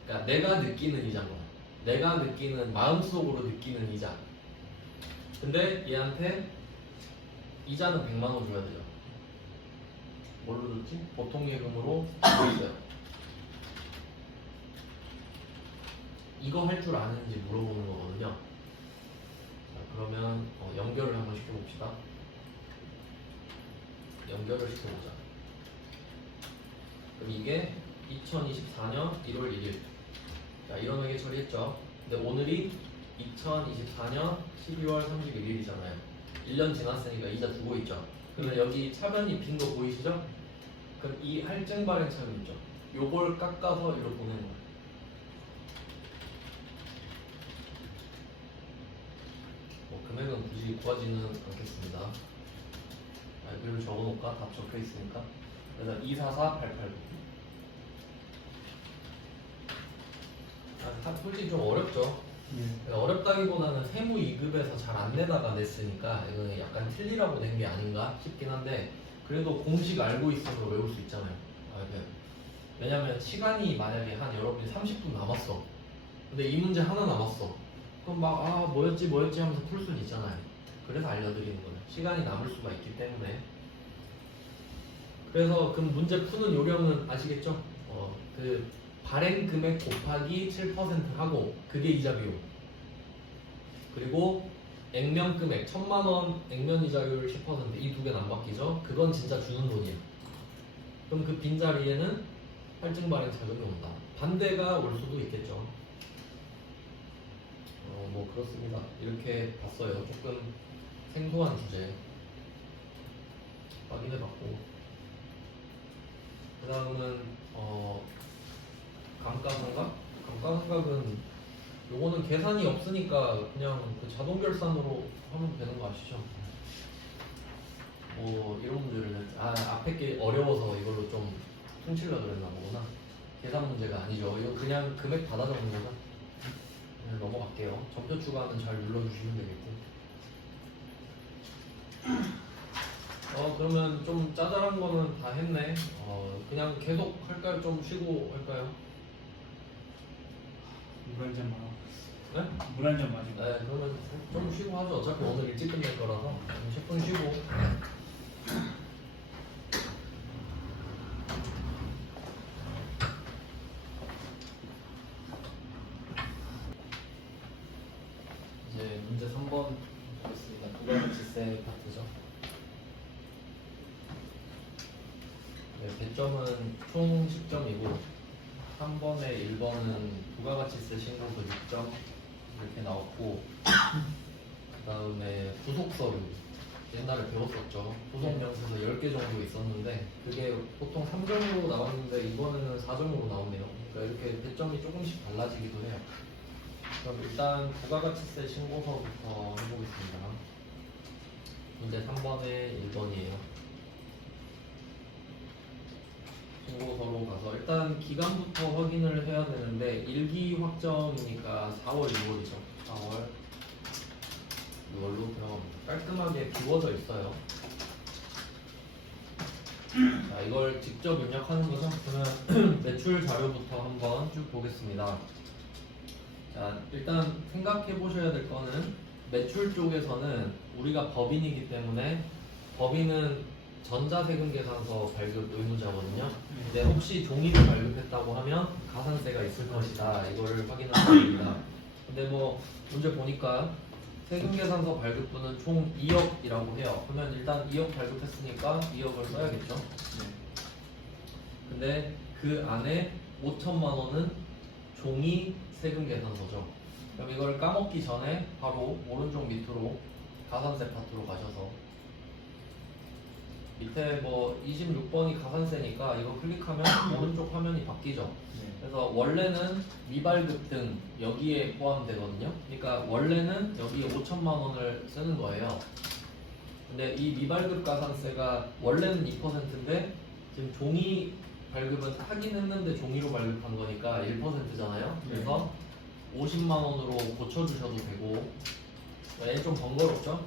그러니까 내가 느끼는 이자인 거야. 내가 느끼는 마음속으로 느끼는 이자. 근데 얘한테 이자는 100만 원 줘야 돼요. 뭘로 줬지? 보통 예금으로 줬어요. 이거 할 줄 아는지 물어보는 거거든요. 자, 그러면 연결을 한번 시켜봅시다. 연결을 시켜보자. 그럼 이게 2024년 1월 1일. 자, 이런 게 처리했죠. 근데 오늘이 2024년 12월 31일이잖아요. 1년 지났으니까 이자 주고 있죠. 그러면 여기 차변이 빈 거 보이시죠? 그럼 이 할증 발행 차변 있죠. 요걸 깎아서 이렇게 보내는 거예요. 금액은 굳이 구하지는 않겠습니다. 여기를 적어놓을까? 답 적혀 있으니까. 그래서 244889. 솔직히 좀 어렵죠. 어렵다기보다는 세무 2급에서 잘 안 내다가 냈으니까 이거는 약간 틀리라고 낸 게 아닌가 싶긴 한데, 그래도 공식 알고 있어서 외울 수 있잖아요. 왜냐면 시간이 만약에 한 여러분이 30분 남았어. 근데 이 문제 하나 남았어. 그럼 막 뭐였지 하면서 풀 수는 있잖아요. 그래서 알려드리는 거예요. 시간이 남을 수가 있기 때문에. 그래서 그 문제 푸는 요령은 아시겠죠? 그 발행 금액 곱하기 7% 하고 그게 이자 비용. 그리고 액면 금액 1000만 원 액면 이자율 10% 이 두 개는 안 바뀌죠? 그건 진짜 주는 돈이에요. 그럼 그 빈자리에는 할증 발행 자금이 온다. 반대가 올 수도 있겠죠. 뭐 그렇습니다. 이렇게 봤어요. 조금 생소한 주제 확인해봤고, 그 다음은 감가상각? 감가상각은 요거는 계산이 없으니까 그냥 그 자동 결산으로 하면 되는 거 아시죠? 뭐 이런 문제를 앞에 게 어려워서 이걸로 좀 퉁치려고 그랬나 보구나. 계산 문제가 아니죠. 이거 그냥 금액 받아 적는 거나. 넘어갈게요. 점표 추가는 잘 눌러주시면 되겠고. 그러면 좀 짜잘한 거는 다 했네. 그냥 계속 할까요? 좀 쉬고 할까요? 물 한 잔 마셔. 네? 물 한 잔 마시고. 네, 그러면 좀 쉬고 하죠. 어차피 오늘 일찍 끝낼 거라서 10분 쉬고. 이제 문제 3번 보겠습니다. 부가가치세 파트죠. 네, 배점은 총 10점이고 3번에 1번은 부가가치세 신고서 6점 이렇게 나왔고, 그 다음에 부속서류 옛날에 배웠었죠. 부속명세서 10개 정도 있었는데 그게 보통 3점으로 나왔는데 이번에는 4점으로 나오네요. 그러니까 이렇게 배점이 조금씩 달라지기도 해요. 그럼 일단 부가가치세 신고서부터 해보겠습니다. 문제 3번에 1번이에요. 신고서로 가서 일단 기간부터 확인을 해야 되는데 일기 확정이니까 4월, 6월이죠. 4월, 6월로 들어갑니다. 깔끔하게 비워져 있어요. 자, 이걸 직접 입력하는 거죠. 그러면 매출 자료부터 한번 쭉 보겠습니다. 자, 일단 생각해 보셔야 될 거는 매출 쪽에서는 우리가 법인이기 때문에 법인은 전자세금 계산서 발급 의무자거든요. 근데 혹시 종이를 발급했다고 하면 가산세가 있을 것이다. 이거를 확인하셔야 됩니다. 근데 뭐 문제 보니까 세금 계산서 발급분은 총 2억이라고 해요. 그러면 일단 2억 발급했으니까 2억을 써야겠죠. 근데 그 안에 5천만 원은 종이 세금 계산서죠. 그럼 이걸 까먹기 전에 바로 오른쪽 밑으로 가산세 파트로 가셔서 밑에 뭐 26번이 가산세니까 이거 클릭하면 오른쪽 화면이 바뀌죠. 그래서 원래는 미발급 등 여기에 포함되거든요. 그러니까 원래는 여기에 5천만 원을 쓰는 거예요. 근데 이 미발급 가산세가 원래는 2%인데 지금 종이 발급은 하긴 했는데 종이로 발급한 거니까 1%잖아요. 그래서 50만 원으로 고쳐주셔도 되고 얘는 좀 번거롭죠?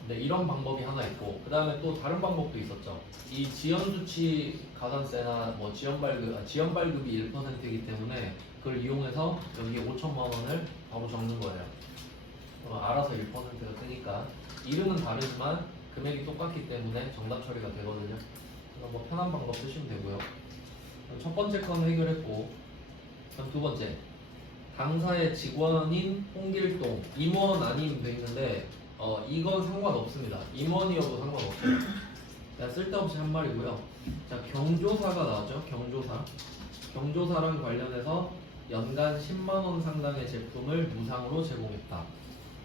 근데 이런 방법이 하나 있고 그 다음에 또 다른 방법도 있었죠. 이 지연수치 가산세나 뭐 지연발급이 1%이기 때문에 그걸 이용해서 여기에 5천만 원을 바로 적는 거예요. 알아서 1%가 뜨니까 이름은 다르지만 금액이 똑같기 때문에 정답 처리가 되거든요. 그래서 뭐 편한 방법 쓰시면 되고요. 첫 번째 건 해결했고 그럼 두 번째 당사의 직원인 홍길동 임원 아님 돼 있는데 이건 상관없습니다. 임원이어도 상관없어요. 그냥 쓸데없이 한 말이고요. 자, 경조사가 나왔죠. 경조사랑 관련해서 연간 10만 원 상당의 제품을 무상으로 제공했다.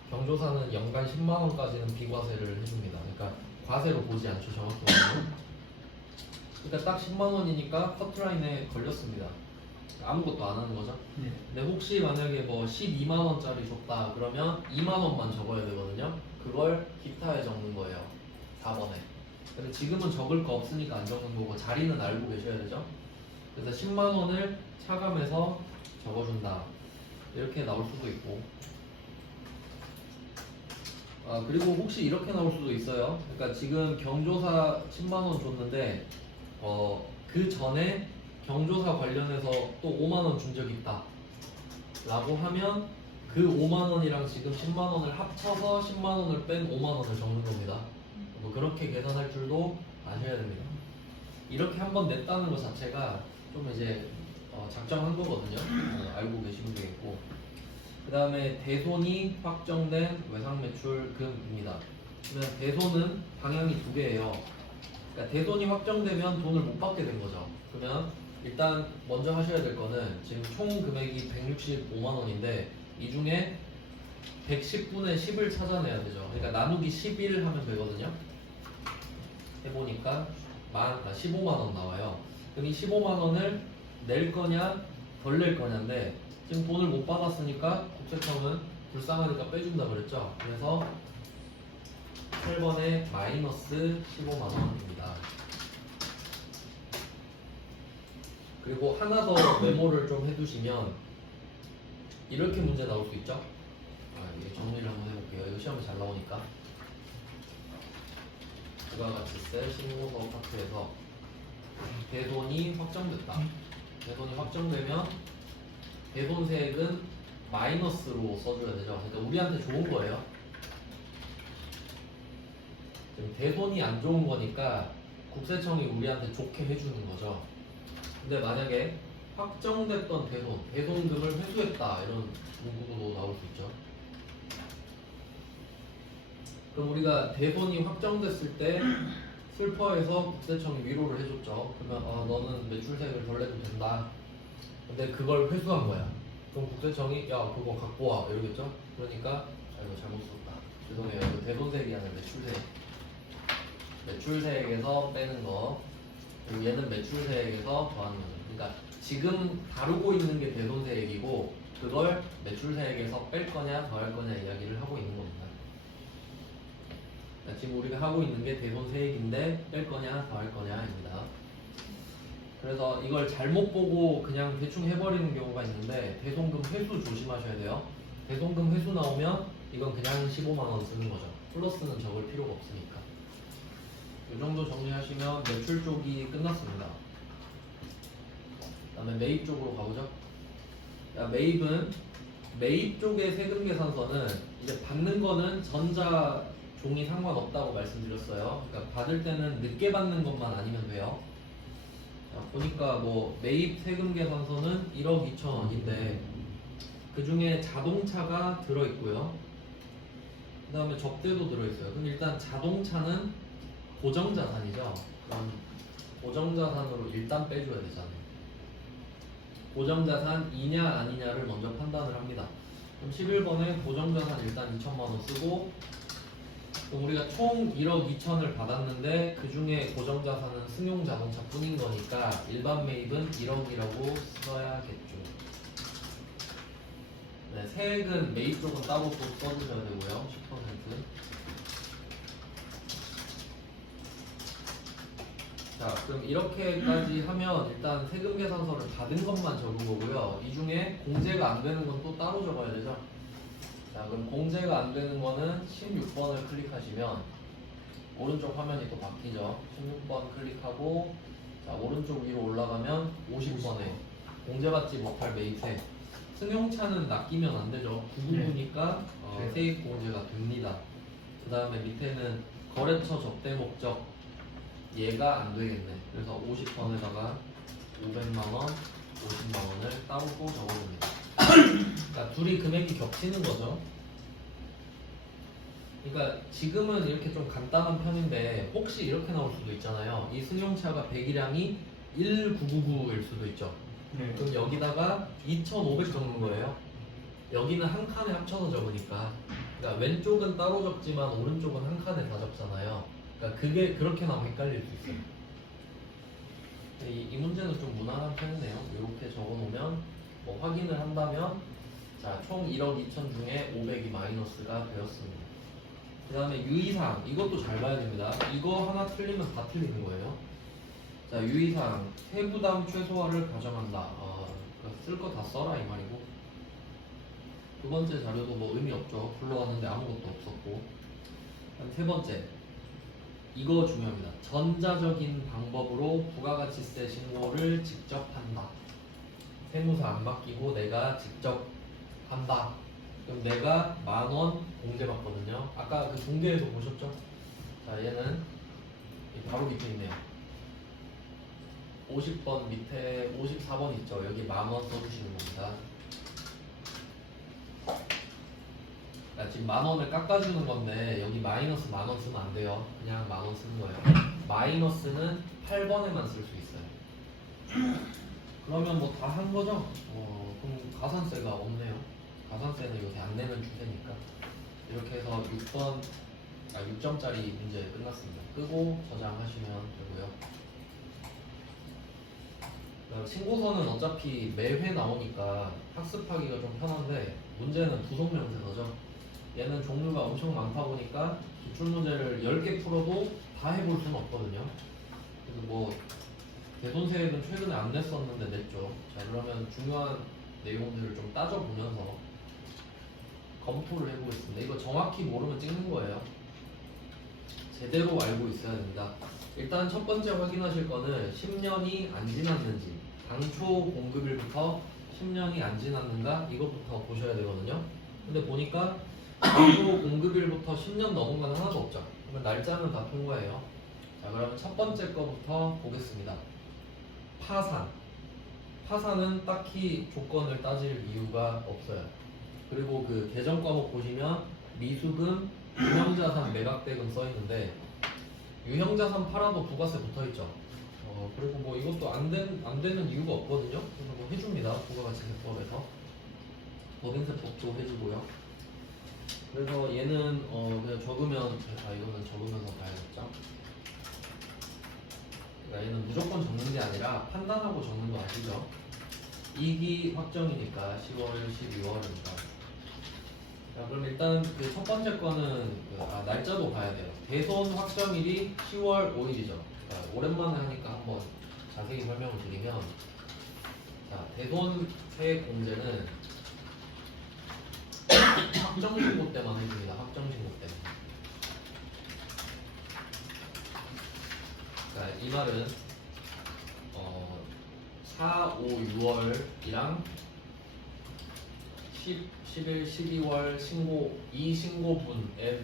경조사는 연간 10만 원까지는 비과세를 해줍니다. 그러니까 과세로 보지 않죠. 정확도는. 그러니까 딱 10만 원이니까 커트라인에 걸렸습니다. 아무것도 안 하는 거죠. 네. 근데 혹시 만약에 뭐 12만 원짜리 줬다 그러면 2만 원만 적어야 되거든요. 그걸 기타에 적는 거예요. 4번에. 근데 지금은 적을 거 없으니까 안 적는 거고 자리는 알고 계셔야 되죠. 그래서 10만 원을 차감해서 적어준다. 이렇게 나올 수도 있고. 그리고 혹시 이렇게 나올 수도 있어요. 그러니까 지금 경조사 10만 원 줬는데 그 전에 경조사 관련해서 또 5만 원 준 적이 있다 라고 하면 그 5만 원이랑 지금 10만 원을 합쳐서 10만 원을 뺀 5만 원을 적는 겁니다. 뭐 그렇게 계산할 줄도 아셔야 됩니다. 이렇게 한번 냈다는 것 자체가 좀 이제 작정한 거거든요. 알고 계시면 되겠고. 그 다음에 대손이 확정된 외상매출금입니다. 그러면 대손은 방향이 두 개예요. 그러니까 대손이 확정되면 돈을 못 받게 된 거죠. 그러면 일단 먼저 하셔야 될 거는 지금 총 금액이 165만 원인데 이 중에 110분의 10을 찾아내야 되죠. 그러니까 나누기 11 하면 되거든요. 해보니까 15만 원 나와요. 그럼 이 15만 원을 낼 거냐 덜 낼 거냐인데 지금 돈을 못 받았으니까 국세청은 불쌍하니까 빼준다 그랬죠. 그래서 8번에 마이너스 15만 원입니다. 그리고 하나 더 메모를 좀 해두시면 이렇게 문제 나올 수 있죠. 이게 정리를 한번 해볼게요. 이거 시험에 잘 나오니까. 부가가치세 신고서 파트에서 대손이 확정됐다. 대손이 확정되면 대손세액은 마이너스로 써줘야 되죠. 그러니까 우리한테 좋은 거예요. 지금 대손이 안 좋은 거니까 국세청이 우리한테 좋게 해주는 거죠. 근데 만약에 확정됐던 대손금을 회수했다 이런 문구도 나올 수 있죠. 그럼 우리가 대손이 확정됐을 때 슬퍼해서 국세청이 위로를 해줬죠. 그러면 너는 매출세액을 덜 내도 된다. 근데 그걸 회수한 거야. 그럼 국세청이 야 그거 갖고 와 이러겠죠. 그러니까 이거 잘못 썼다. 죄송해요. 이거 대손세액이 아니라 매출세액에서 빼는 거. 그리고 얘는 매출세액에서 더하는 거죠. 그러니까 지금 다루고 있는 게 대손세액이고 그걸 매출세액에서 뺄 거냐 더할 거냐 이야기를 하고 있는 겁니다. 그러니까 지금 우리가 하고 있는 게 대손세액인데 뺄 거냐 더할 거냐입니다. 그래서 이걸 잘못 보고 그냥 대충 해버리는 경우가 있는데 대손금 회수 조심하셔야 돼요. 대손금 회수 나오면 이건 그냥 15만 원 쓰는 거죠. 플러스는 적을 필요가 없으니까. 이 정도 정리하시면 매출 쪽이 끝났습니다. 그 다음에 매입 쪽으로 가보죠. 매입 쪽의 세금 계산서는 이제 받는 거는 전자 종이 상관없다고 말씀드렸어요. 그러니까 받을 때는 늦게 받는 것만 아니면 돼요. 보니까 뭐 매입 세금 계산서는 1억 2천 원인데 그 중에 자동차가 들어있고요. 그 다음에 접대도 들어있어요. 그럼 일단 자동차는 고정자산이죠. 그럼 고정자산으로 일단 빼줘야 되잖아요. 고정자산이냐 아니냐를 먼저 판단을 합니다. 그럼 11번에 고정자산 일단 2천만 원 쓰고 그럼 우리가 총 1억 2천을 받았는데 그 중에 고정자산은 승용자동차 뿐인 거니까 일반 매입은 1억이라고 써야겠죠. 네, 세액은 매입 쪽은 따로 또 써주셔야 되고요. 10%. 자, 그럼 이렇게까지 하면 일단 세금 계산서를 받은 것만 적은 거고요. 이 중에 공제가 안 되는 건 또 따로 적어야 되죠. 자, 그럼 공제가 안 되는 거는 16번을 클릭하시면 오른쪽 화면이 또 바뀌죠. 16번 클릭하고 자, 오른쪽 위로 올라가면 50번에 공제받지 못할 매입세. 승용차는 낚이면 안 되죠. 999니까 네. 세입 공제가 됩니다. 그 다음에 밑에는 거래처 접대 목적 얘가 안 되겠네. 그래서 50번에다가 500만원, 50만원을 따로 또 적어줍니다. 그러니까 둘이 금액이 겹치는 거죠. 그러니까 지금은 이렇게 좀 간단한 편인데 혹시 이렇게 나올 수도 있잖아요. 이 승용차가 배기량이 1999일 수도 있죠. 네. 그럼 여기다가 2,500 적는 거예요. 여기는 한 칸에 합쳐서 적으니까. 그러니까 왼쪽은 따로 적지만 오른쪽은 한 칸에 다 적잖아요. 그러니까 그게 그렇게 나오면 헷갈릴 수 있어요. 이 문제는 좀 무난한 편이네요. 이렇게 적어놓으면 뭐 확인을 한다면 자, 총 1억 2천 중에 500이 마이너스가 되었습니다. 그 다음에 유의사항 이것도 잘 봐야 됩니다. 이거 하나 틀리면 다 틀리는 거예요. 자, 유의사항 세부담 최소화를 가정한다. 쓸 거 다 써라 이 말이고. 두 번째 자료도 뭐 의미 없죠. 불러왔는데 아무것도 없었고. 세 번째 이거 중요합니다. 전자적인 방법으로 부가가치세 신고를 직접 한다. 세무사 안 맡기고 내가 직접 한다. 그럼 내가 10,000원 공제받거든요. 아까 그 중개에서 보셨죠? 자, 얘는 바로 밑에 있네요. 50번 밑에 54번 있죠. 여기 10,000원 써주시는 겁니다. 그러니까 지금 10,000원을 깎아주는 건데 여기 마이너스 10,000원 쓰면 안 돼요. 그냥 10,000원 쓰는 거예요. 마이너스는 8번에만 쓸 수 있어요. 그러면 뭐 다 한 거죠? 그럼 가산세가 없네요. 가산세는 요새 안 내는 추세니까. 이렇게 해서 6점짜리 문제 끝났습니다. 끄고 저장하시면 되고요. 신고서는 어차피 매회 나오니까 학습하기가 좀 편한데 문제는 부속명세서죠. 얘는 종류가 엄청 많다 보니까 기출문제를 10개 풀어도 다 해볼 수는 없거든요. 그래서 뭐 대손세액은 최근에 안 냈었는데 냈죠. 자, 그러면 중요한 내용들을 좀 따져보면서 검토를 해보겠습니다. 이거 정확히 모르면 찍는 거예요. 제대로 알고 있어야 됩니다. 일단 첫 번째 확인하실 거는 10년이 안 지났는지, 당초 공급일부터 10년이 안 지났는가 이것부터 보셔야 되거든요. 근데 보니까 당초 공급일부터 10년 넘은 건 하나도 없죠. 그러면 날짜는 다 통과해요. 자, 그러면 첫 번째 거부터 보겠습니다. 파산은 딱히 조건을 따질 이유가 없어요. 그리고 그 계정 과목 보시면 미수금, 유형자산, 매각대금 써 있는데 유형자산 팔아도 부가세 붙어 있죠. 그리고 뭐 이것도 안 되는 이유가 없거든요. 그래서 뭐 해줍니다. 부가가치세법에서 법인세법도 해주고요. 그래서 얘는 그냥 적으면 이거는 적으면서 봐야겠죠. 그러니까 얘는 무조건 적는 게 아니라 판단하고 적는 거 아시죠? 이익이 확정이니까 10월, 12월입니다. 자, 그럼 일단 그 첫 번째 거는 날짜도 봐야 돼요. 대손 확정일이 10월 5일이죠. 오랜만에 하니까 한번 자세히 설명을 드리면, 자, 대손세 공제는 확정신고 때만 해줍니다. 확정신고 때. 자, 이 말은 4, 5, 6월이랑 11, 12월 이 신고분에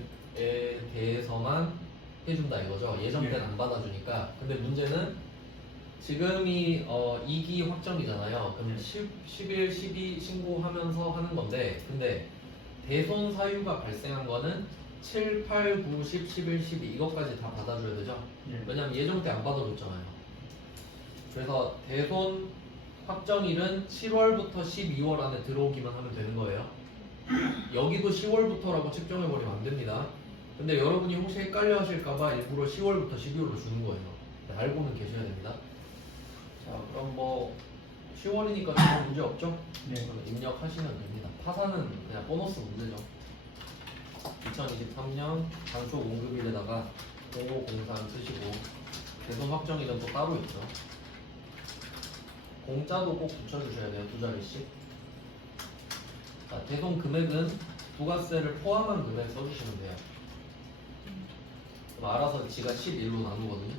대해서만 해준다 이거죠. 예전 때는 안 받아주니까. 근데 문제는 지금이 2기 확정이잖아요. 그럼 11, 12 신고하면서 하는 건데, 근데 대손 사유가 발생한 거는 7, 8, 9, 10, 11, 12 이것까지 다 받아줘야 되죠. 왜냐면 예전 때 안 받아줬잖아요. 그래서 대손 확정일은 7월부터 12월 안에 들어오기만 하면 되는 거예요. 여기도 10월부터라고 측정해버리면 안 됩니다. 근데 여러분이 혹시 헷갈려 하실까봐 일부러 10월부터 12월로 주는 거예요. 알고는 계셔야 됩니다. 자, 그럼 뭐 10월이니까 전혀 문제 없죠? 네. 입력하시면 됩니다. 파산은 그냥 보너스 문제죠. 2023년 당초 공급일에다가 0503 쓰시고 대손 확정일은 또 따로 있죠. 공짜도 꼭 붙여주셔야 돼요. 2자리씩. 자, 대손 금액은 부가세를 포함한 금액 써주시면 돼요. 그럼 알아서 지가 11로 나누거든요.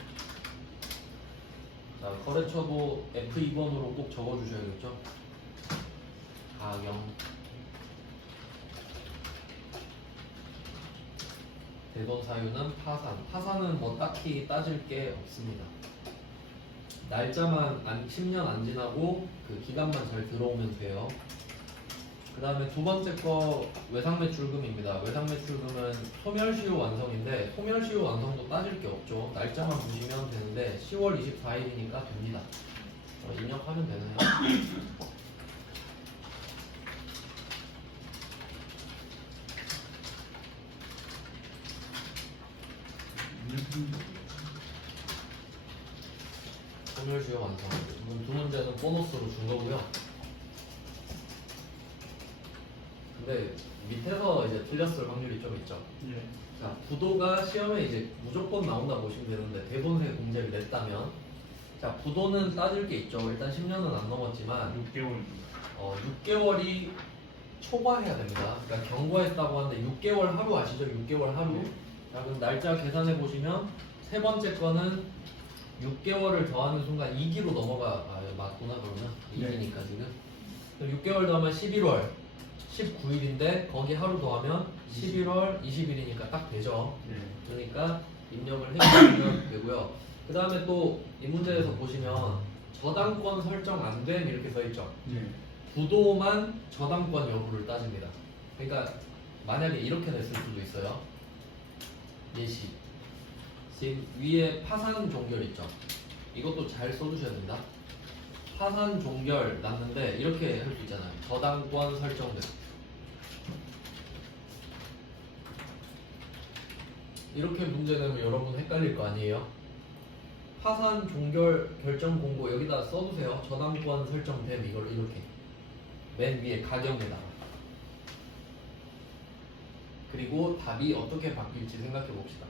자, 거래처도 F2번으로 꼭 적어주셔야겠죠. 가경. 대돈 사유는 파산. 파산은 뭐 딱히 따질 게 없습니다. 날짜만 10년 안 지나고 그 기간만 잘 들어오면 돼요. 그 다음에 두 번째 거 외상매출금입니다. 외상매출금은 소멸시효 완성인데 소멸시효 완성도 따질 게 없죠. 날짜만 보시면 되는데 10월 24일이니까 됩니다. 입력하면 되네요. 소멸시효 완성. 두 문제는 보너스로 준 거고요. 근데 밑에서 이제 틀렸을 확률이 좀 있죠. 예. 자, 부도가 시험에 이제 무조건 나온다 보시면 되는데 대본세 공제를 냈다면, 자, 부도는 따질 게 있죠. 일단 10년은 안 넘었지만 6개월입니다. 6개월이 초과해야 됩니다. 그러니까 경과했다고 하는데 6개월 하루 아시죠? 6개월 하루. 네. 자, 그럼 날짜 계산해 보시면 세 번째 거는 6개월을 더하는 순간 2기로 넘어가. 맞구나 그러면 네. 2기니까 지금. 그럼 6개월 더하면 11월 19일인데 거기 하루 더하면 11월 20일이니까 딱 되죠. 네. 그러니까 입력을 해주시면 되고요. 그 다음에 또 이 문제에서 보시면 저당권 설정 안 됨 이렇게 써 있죠. 네. 부도만 저당권 여부를 따집니다. 그러니까 만약에 이렇게 됐을 수도 있어요. 예시. 지금 위에 파산 종결 있죠. 이것도 잘 써주셔야 됩니다. 파산 종결 났는데 이렇게 할 수 있잖아요. 저당권 설정됨. 이렇게 문제 내면 여러분 헷갈릴 거 아니에요? 파산 종결 결정 공고 여기다 써두세요. 저당권 설정됨 이걸 이렇게 맨 위에 가경에다가. 그리고 답이 어떻게 바뀔지 생각해 봅시다.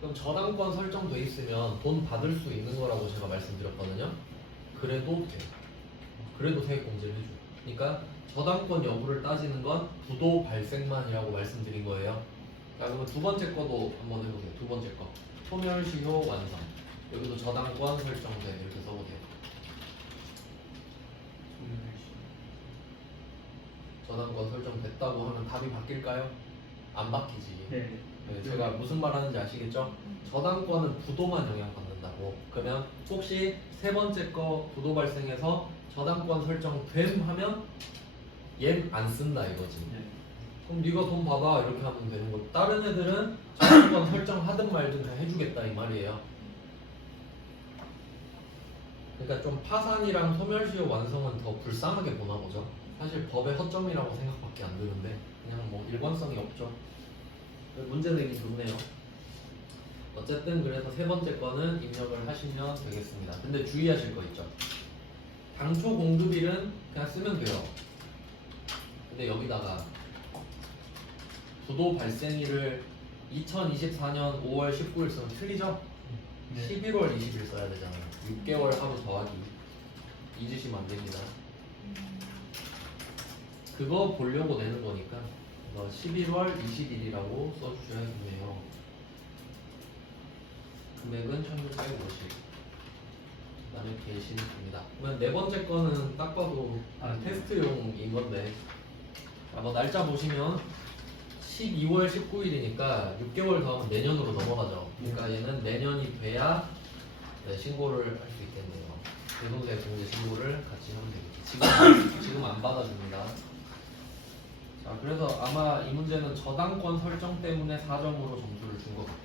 그럼 저당권 설정돼 있으면 돈 받을 수 있는 거라고 제가 말씀드렸거든요. 그래도 돼요. 그래도 세액 공제를 해줘요. 그러니까 저당권 여부를 따지는 건 부도 발생만이라고 말씀드린 거예요. 자, 그러면 두 번째 거도 한번 해보세요. 두 번째 거. 소멸시효 완성. 여기도 저당권 설정돼. 이렇게 써보세요. 저당권 설정됐다고 하면 답이 바뀔까요? 안 바뀌지. 네. 네, 제가 무슨 말 하는지 아시겠죠? 저당권은 부도만 영향받는다고. 그러면 혹시 세 번째 거 부도 발생해서 저당권 설정됨 하면 얘 안 쓴다 이거지. 네. 그럼 네가 돈 받아 이렇게 하면 되는 거. 다른 애들은 저당권 설정하든 말든 다 해주겠다 이 말이에요. 그러니까 좀 파산이랑 소멸시효 완성은 더 불쌍하게 보나 보죠. 사실 법의 허점이라고 생각밖에 안 드는데 그냥 뭐 일관성이 없죠. 문제 내기 좋네요. 어쨌든 그래서 세 번째 거는 입력을 하시면 되겠습니다. 근데 주의하실 거 있죠. 당초 공급일은 그냥 쓰면 돼요. 근데 여기다가 부도 발생일을 2024년 5월 19일 쓰면 틀리죠? 네. 11월 20일 써야 되잖아요. 6개월 하루 더하기. 잊으시면 안 됩니다. 그거 보려고 내는 거니까 11월 20일이라고 써주셔야겠네요. 금액은 1650. 그 다음에 게시는 됩니다. 그러면 네 번째 거는 딱 봐도 테스트용인 건데, 뭐 날짜 보시면 12월 19일이니까 6개월 더하면 내년으로 넘어가죠. 그러니까 얘는 내년이 돼야 신고를 할 수 있겠네요. 대동세 공제 신고를 같이 하면 되겠죠. 지금 안 받아줍니다. 자, 그래서 아마 이 문제는 저당권 설정 때문에 4점으로 점수를 준 것 같아요.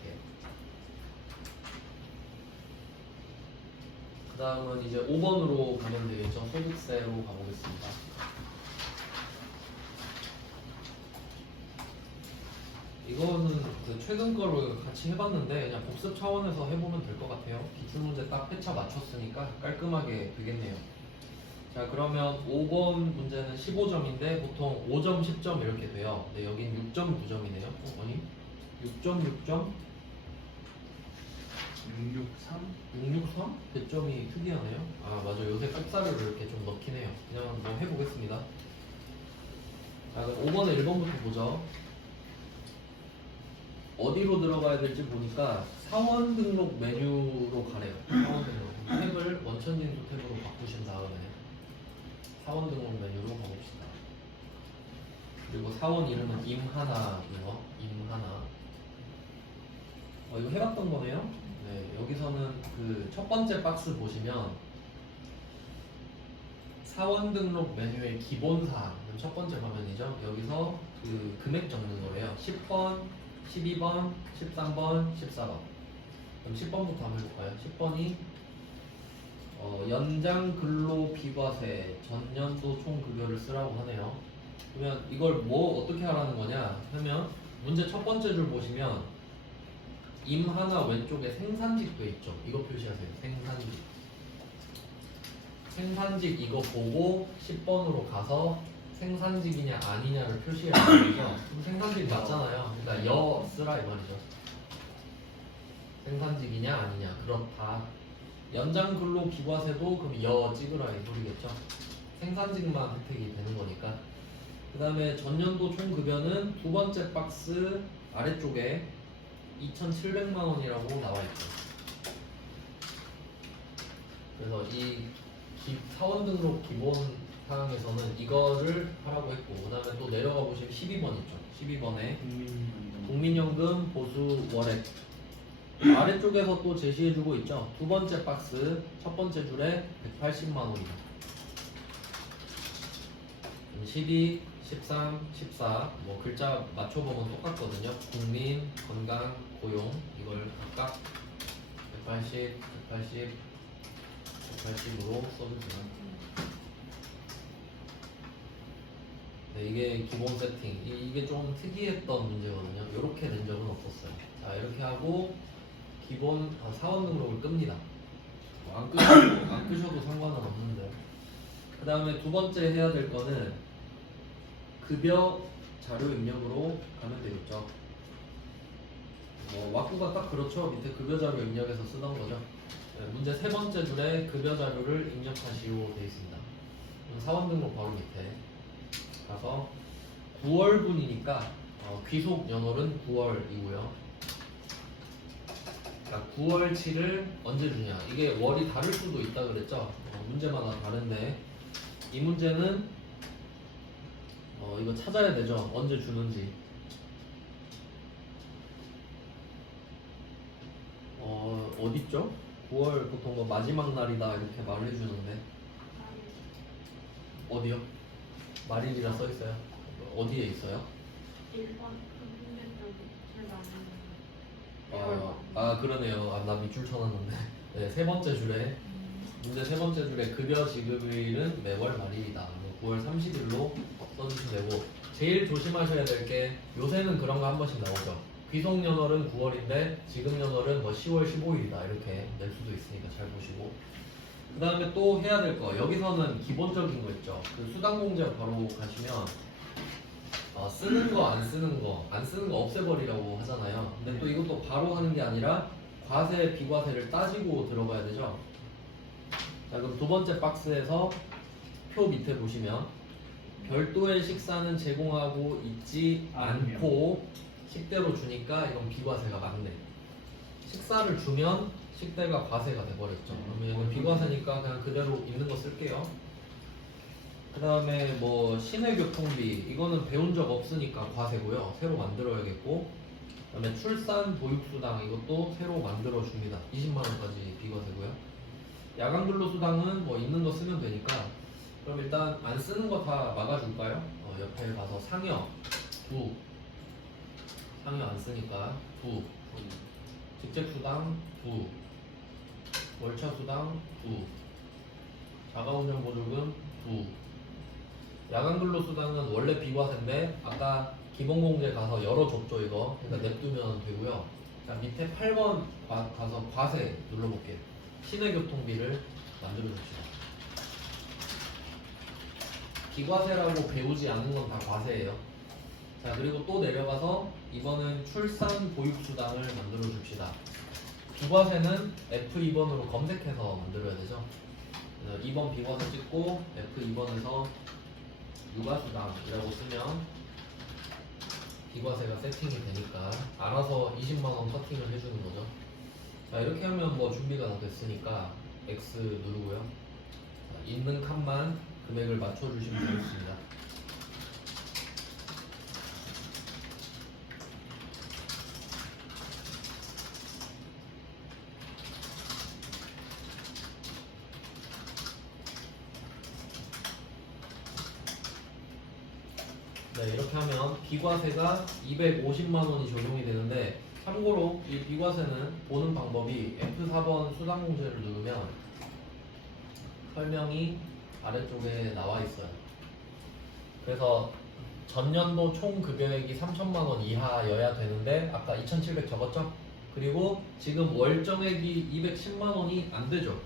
그 다음은 이제 5번으로 가면 되겠죠. 소득세로 가보겠습니다. 이거는 그 최근 거로 같이 해봤는데 그냥 복습 차원에서 해보면 될 것 같아요. 기출문제 딱 회차 맞췄으니까 깔끔하게 되겠네요. 자, 그러면 5번 문제는 15점인데 보통 5점, 10점 이렇게 돼요. 근데 여긴 6.9점이네요. 아니? 6.6점? 663? 663? 배점이 특이하네요. 아, 맞아. 요새 값사료를 이렇게 좀 넣긴 해요. 그냥 뭐 해보겠습니다. 자 그럼 5번에 1번부터 보죠. 어디로 들어가야 될지 보니까 사원 등록 메뉴로 가래요. 사원 등록 탭을 원천진수 탭으로 바꾸신 다음에 사원 등록 메뉴로 가봅시다. 그리고 사원 이름은 임하나고요. 임하나. 이거 해봤던 거네요. 네, 여기서는 그 첫 번째 박스 보시면 사원 등록 메뉴의 기본 사항 첫 번째 화면이죠. 여기서 그 금액 적는 거예요. 10번, 12번, 13번, 14번. 그럼 10번부터 한번 해볼까요? 10번이 연장 근로 비과세 전년도 총 급여를 쓰라고 하네요. 그러면 이걸 뭐 어떻게 하라는 거냐 하면 문제 첫 번째 줄 보시면 임 하나 왼쪽에 생산직도 있죠. 이거 표시하세요. 생산직. 생산직 이거 보고 10번으로 가서 생산직이냐 아니냐를 표시해야 되죠. 그럼 생산직 맞잖아요. 그러니까 여 쓰라 이 말이죠. 생산직이냐 아니냐 그렇다. 연장 근로 비과세도 그럼 여 찍으라 이 소리겠죠. 생산직만 혜택이 되는 거니까. 그 다음에 전년도 총 급여는 두 번째 박스 아래쪽에 2,700만 원이라고 나와 있죠. 그래서 이 사원 등록 기본 사항에서는 이거를 하라고 했고, 그 다음에 또 내려가 보시면 12번 있죠. 12번에 국민연금 보수 월액 아래쪽에서 또 제시해주고 있죠. 두 번째 박스 첫 번째 줄에 180만 원이다. 12, 13, 14 뭐 글자 맞춰보면 똑같거든요. 국민, 건강, 고용 이걸 각각 180, 180, 180으로 써주세요. 네, 이게 기본 세팅. 이게 좀 특이했던 문제거든요. 이렇게 된 적은 없었어요. 자, 이렇게 하고 기본 사원 등록을 끕니다. 안 끄셔도 상관은 없는데. 그 다음에 두 번째 해야 될 거는 급여 자료 입력으로 가면 되겠죠. 왁구가 딱 그렇죠. 밑에 급여 자료 입력에서 쓰던 거죠. 네, 문제 세 번째 줄에 급여 자료를 입력하시오 되어 있습니다. 사원 등록 바로 밑에 가서 9월분이니까 귀속 연월은 9월이고요. 자, 9월 7을 언제 주냐? 이게 월이 다를 수도 있다 그랬죠. 문제마다 다른데 이 문제는 이거 찾아야 되죠. 언제 주는지. 어딨죠? 9월 보통 뭐 마지막 날이다 이렇게 말을 해주는데 어디요? 말일이라 써 있어요. 어디에 있어요? 1번 그러네요. 나 밑줄 쳐놨는데. 네, 세 번째 줄에 문제 세 번째 줄에 급여 지급일은 매월 말일이다. 9월 30일로 써주시면 되고 제일 조심하셔야 될 게 요새는 그런 거 한 번씩 나오죠. 귀속 연월은 9월인데 지급 연월은 뭐 10월 15일이다 이렇게 낼 수도 있으니까 잘 보시고. 그 다음에 또 해야 될 거 여기서는 기본적인 거 있죠. 그 수당공제 바로 가시면 쓰는 거 안 쓰는 거 없애버리라고 하잖아요. 근데 또 이것도 바로 하는 게 아니라 과세 비과세를 따지고 들어가야 되죠. 자 그럼 두 번째 박스에서 표 밑에 보시면 별도의 식사는 제공하고 있지 않고 식대로 주니까 이건 비과세가 맞네. 식사를 주면 식대가 과세가 돼버렸죠. 그러면 이건 비과세니까 그냥 그대로 있는 거 쓸게요. 그 다음에 뭐 시내교통비 이거는 배운 적 없으니까 과세고요. 새로 만들어야겠고. 그 다음에 출산 보육수당 이것도 새로 만들어 줍니다. 20만원까지 비과세고요. 야간근로수당은 뭐 있는 거 쓰면 되니까 그럼 일단 안 쓰는 거 다 막아줄까요? 옆에 가서 상여 2 상여 안 쓰니까 2 직책수당 2 월차수당 2 자가운전보조금 2 야간근로수당은 원래 비과세인데 아까 기본공제 가서 열어줬죠 이거. 그러니까 냅두면 되고요. 자 밑에 8번 가서 과세 눌러볼게요. 시내교통비를 만들어줍시다. 비과세라고 배우지 않는 건 다 과세예요. 자 그리고 또 내려가서 이번은 출산 보육수당을 만들어줍시다. 비과세는 F2번으로 검색해서 만들어야 되죠. 2번 비과세 찍고 F2번에서 육아수당이라고 쓰면 비과세가 세팅이 되니까 알아서 20만 원 커팅을 해주는 거죠. 자, 이렇게 하면 뭐 준비가 다 됐으니까 X 누르고요. 자, 있는 칸만 금액을 맞춰주시면 되겠습니다. 네, 이렇게 하면 비과세가 250만 원이 적용이 되는데, 참고로 이 비과세는 보는 방법이 F4번 수당공제를 누르면 설명이 아래쪽에 나와 있어요. 그래서 전년도 총 급여액이 3천만 원 이하여야 되는데 아까 2,700 적었죠? 그리고 지금 월정액이 210만 원이 안 되죠.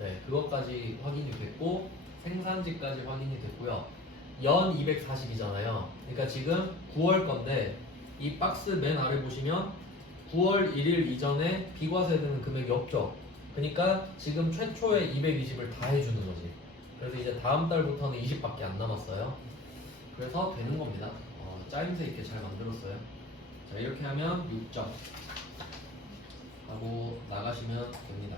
네, 그것까지 확인이 됐고 생산지까지 확인이 됐고요. 연 240이잖아요. 그러니까 지금 9월 건데 이 박스 맨 아래 보시면 9월 1일 이전에 비과세 되는 금액이 없죠. 그러니까 지금 최초의 220을 다 해주는 거지. 그래서 이제 다음 달부터는 20밖에 안 남았어요. 그래서 되는 겁니다. 짜임새 있게 잘 만들었어요. 자, 이렇게 하면 6점 하고 나가시면 됩니다.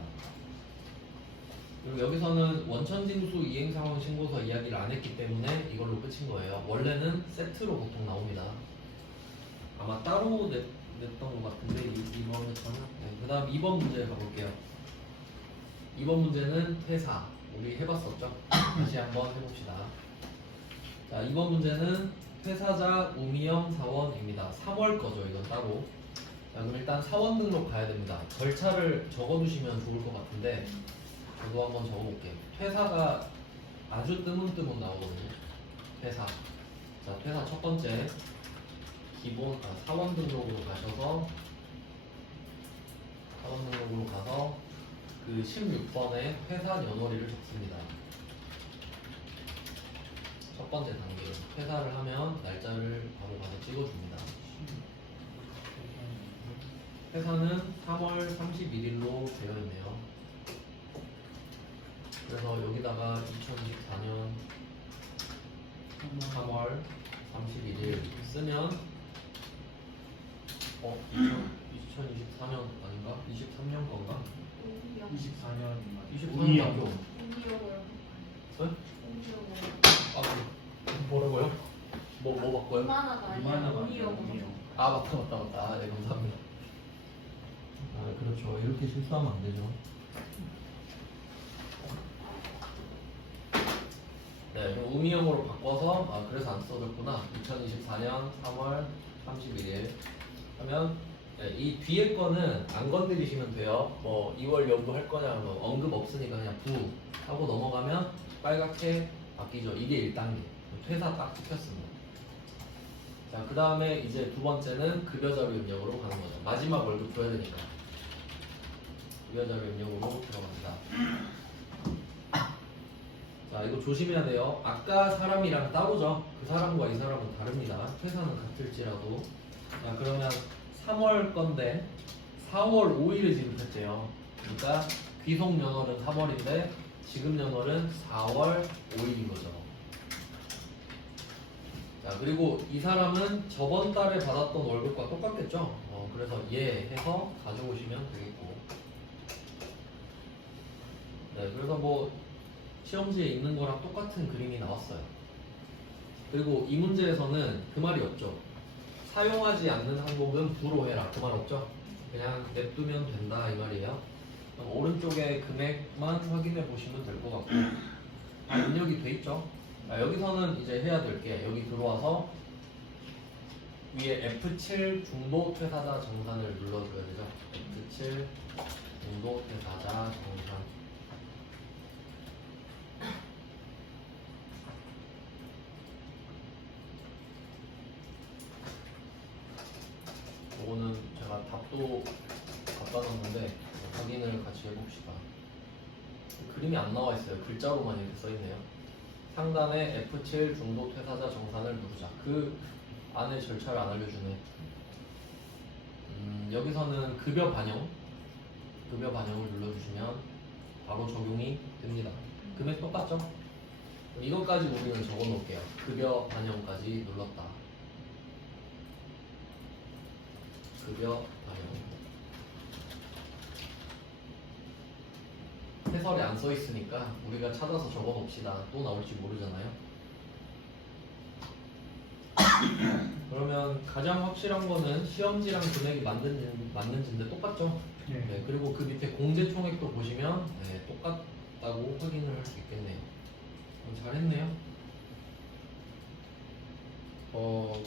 그리고 여기서는 원천징수 이행상황 신고서 이야기를 안 했기 때문에 이걸로 끝인 거예요. 원래는 세트로 보통 나옵니다. 아마 따로 냈던 것 같은데 이번에서는. 네, 그 다음 2번 문제 가볼게요. 2번 문제는 퇴사. 우리 해봤었죠? 다시 한번 해봅시다. 자, 2번 문제는 퇴사자 우미영 사원입니다. 3월 거죠, 이건 따로. 자, 그럼 일단 사원 등록 가야 됩니다. 절차를 적어두시면 좋을 것 같은데 저도 한번 적어볼게요. 퇴사가 아주 뜨문뜨문 나오거든요. 퇴사. 자, 퇴사 첫 번째 사원 등록으로 가셔서 사원 등록으로 가서 그 16번에 회사 연월일을 적습니다. 첫 번째 단계 퇴사를 하면 날짜를 바로 가서 찍어줍니다. 회사는 3월 31일로 되어 있네요. 그래서 여기다가 2024년 3월 31일 쓰면 2024년 아닌가? 23년 건가? 24년 23년 옹기역을 뭐라고요? 뭐 바꿔요? 이만하다 옹기역으로. 아 맞다. 네, 감사합니다. 아 그렇죠. 이렇게 실수하면 안 되죠. 네, 그럼 우미형으로 바꿔서 그래서 안 써졌구나. 2024년 3월 31일 하면 네, 이 뒤에 거는 안 건드리시면 돼요. 뭐 2월 연도 할 거냐 뭐 언급 없으니까 그냥 부 하고 넘어가면 빨갛게 바뀌죠. 이게 1단계 퇴사 딱 찍혔습니다. 자, 그 다음에 이제 두 번째는 급여자료 입력으로 가는 거죠. 마지막 월급 줘야 되니까 급여자료 입력으로 들어갑니다. 자, 이거 조심해야 돼요. 아까 사람이랑 따로죠. 그 사람과 이 사람은 다릅니다. 회사는 같을지라도. 자, 그러면 3월 건데 4월 5일에 지급했대요. 그러니까 귀속 연월은 3월인데 지급 연월은 4월 5일인 거죠. 자, 그리고 이 사람은 저번 달에 받았던 월급과 똑같겠죠. 그래서 얘 해서 가져오시면 되겠고. 네, 그래서 뭐 시험지에 있는 거랑 똑같은 그림이 나왔어요. 그리고 이 문제에서는 그 말이 없죠. 사용하지 않는 항목은 부로 해라. 그 말 없죠? 그냥 냅두면 된다 이 말이에요. 그럼 오른쪽에 금액만 확인해 보시면 될 것 같고 입력이 돼 있죠? 여기서는 이제 해야 될 게 여기 들어와서 위에 F7 중도 퇴사자 정산을 눌러줘야 되죠. F7 중도 퇴사자 정산. 이거는 제가 답도 갖다 놨는데 확인을 같이 해봅시다. 그림이 안 나와 있어요. 글자로만 이렇게 써 있네요. 상단에 F7 중도 퇴사자 정산을 누르자. 그 안에 절차를 안 알려주네. 여기서는 급여 반영을 눌러주시면 바로 적용이 됩니다. 금액 똑같죠? 그럼 이것까지 우리는 적어 놓을게요. 급여 반영까지 눌렀다. 급여 반영. 해설에 안 써 있으니까 우리가 찾아서 적어 봅시다. 또 나올지 모르잖아요. 그러면 가장 확실한 거는 시험지랑 금액이 맞는지인데 똑같죠? 네, 그리고 그 밑에 공제총액도 보시면 네, 똑같다고 확인을 할 수 있겠네요. 잘했네요.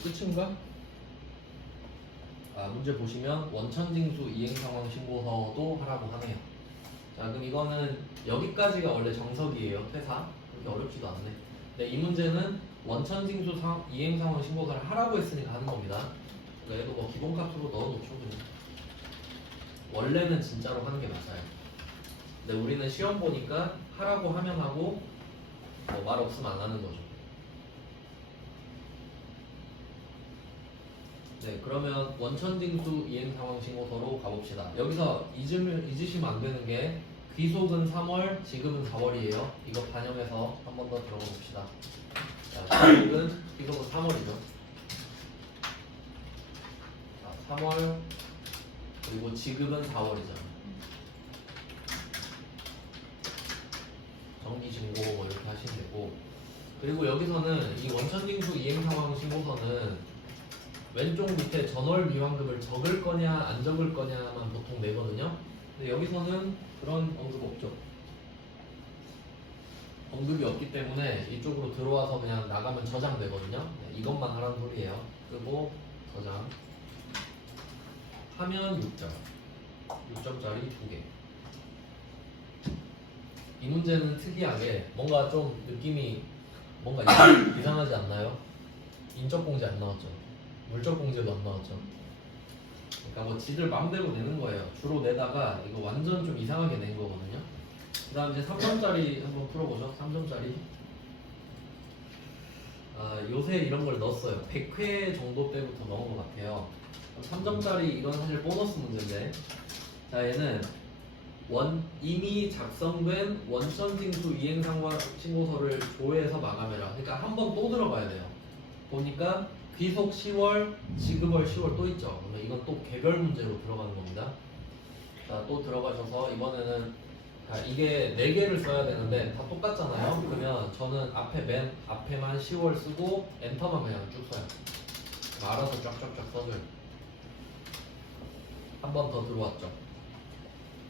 끝인가? 문제 보시면 원천징수 이행상황 신고서도 하라고 하네요. 자, 그럼 이거는 여기까지가 원래 정석이에요. 퇴사. 그렇게 어렵지도 않네. 네, 이 문제는 원천징수 이행상황 신고서를 하라고 했으니까 하는 겁니다. 그러니까 얘도 뭐 기본값으로 넣어놓죠. 그냥. 원래는 진짜로 하는 게 맞아요. 근데 우리는 시험 보니까 하라고 하면 하고 뭐 말 없으면 안 하는 거죠. 네, 그러면 원천징수 이행상황 신고서로 가봅시다. 여기서 잊으시면 안 되는 게 귀속은 3월, 지급은 4월이에요. 이거 반영해서 한 번 더 들어가 봅시다. 자, 귀속은 3월이죠. 자, 3월 그리고 지급은 4월이죠. 정기신고 뭐 이렇게 하시면 되고, 그리고 여기서는 이 원천징수 이행상황 신고서는 왼쪽 밑에 전월미환급을 적을 거냐 안 적을 거냐만 보통 내거든요. 근데 여기서는 그런 언급 없죠. 언급이 없기 때문에 이쪽으로 들어와서 그냥 나가면 저장되거든요. 네, 이것만 하라는 소리예요. 끄고 저장 하면 6점 6점짜리 2개. 이 문제는 특이하게 뭔가 좀 느낌이 뭔가 이상하지 않나요? 인적공제 안 나왔죠. 물적공제도 안 나왔죠. 그러니까 뭐 지들 마음대로 내는 거예요. 주로 내다가 이거 완전 좀 이상하게 낸 거거든요. 그 다음 이제 3점짜리 한번 풀어보죠. 3점짜리. 요새 이런 걸 넣었어요. 100회 정도 때부터 넣은 것 같아요. 3점짜리 이건 사실 보너스 문제인데, 자, 얘는 이미 작성된 원천징수 이행상황 신고서를 조회해서 마감해라. 그러니까 한 번 또 들어가야 돼요. 보니까 귀속 10월, 지급월 10월 또 있죠. 그러면 이건 또 개별 문제로 들어가는 겁니다. 자, 또 들어가셔서 이번에는 이게 4개를 써야 되는데 다 똑같잖아요. 그러면 저는 맨 앞에만 10월 쓰고 엔터만 그냥 쭉 써요. 알아서 쫙쫙쫙 써줘요. 한 번 더 들어왔죠.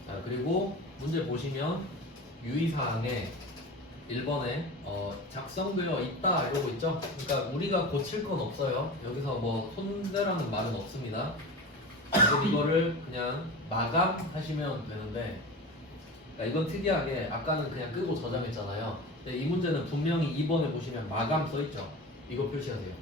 자, 그리고 문제 보시면 유의사항에 1번에 작성되어 있다 이러고 있죠. 그러니까 우리가 고칠 건 없어요. 여기서 뭐 손대라는 말은 없습니다. 그래서 이거를 그냥 마감하시면 되는데, 그러니까 이건 특이하게 아까는 그냥 끄고 저장했잖아요. 근데 이 문제는 분명히 2번에 보시면 마감 써있죠. 이거 표시하세요.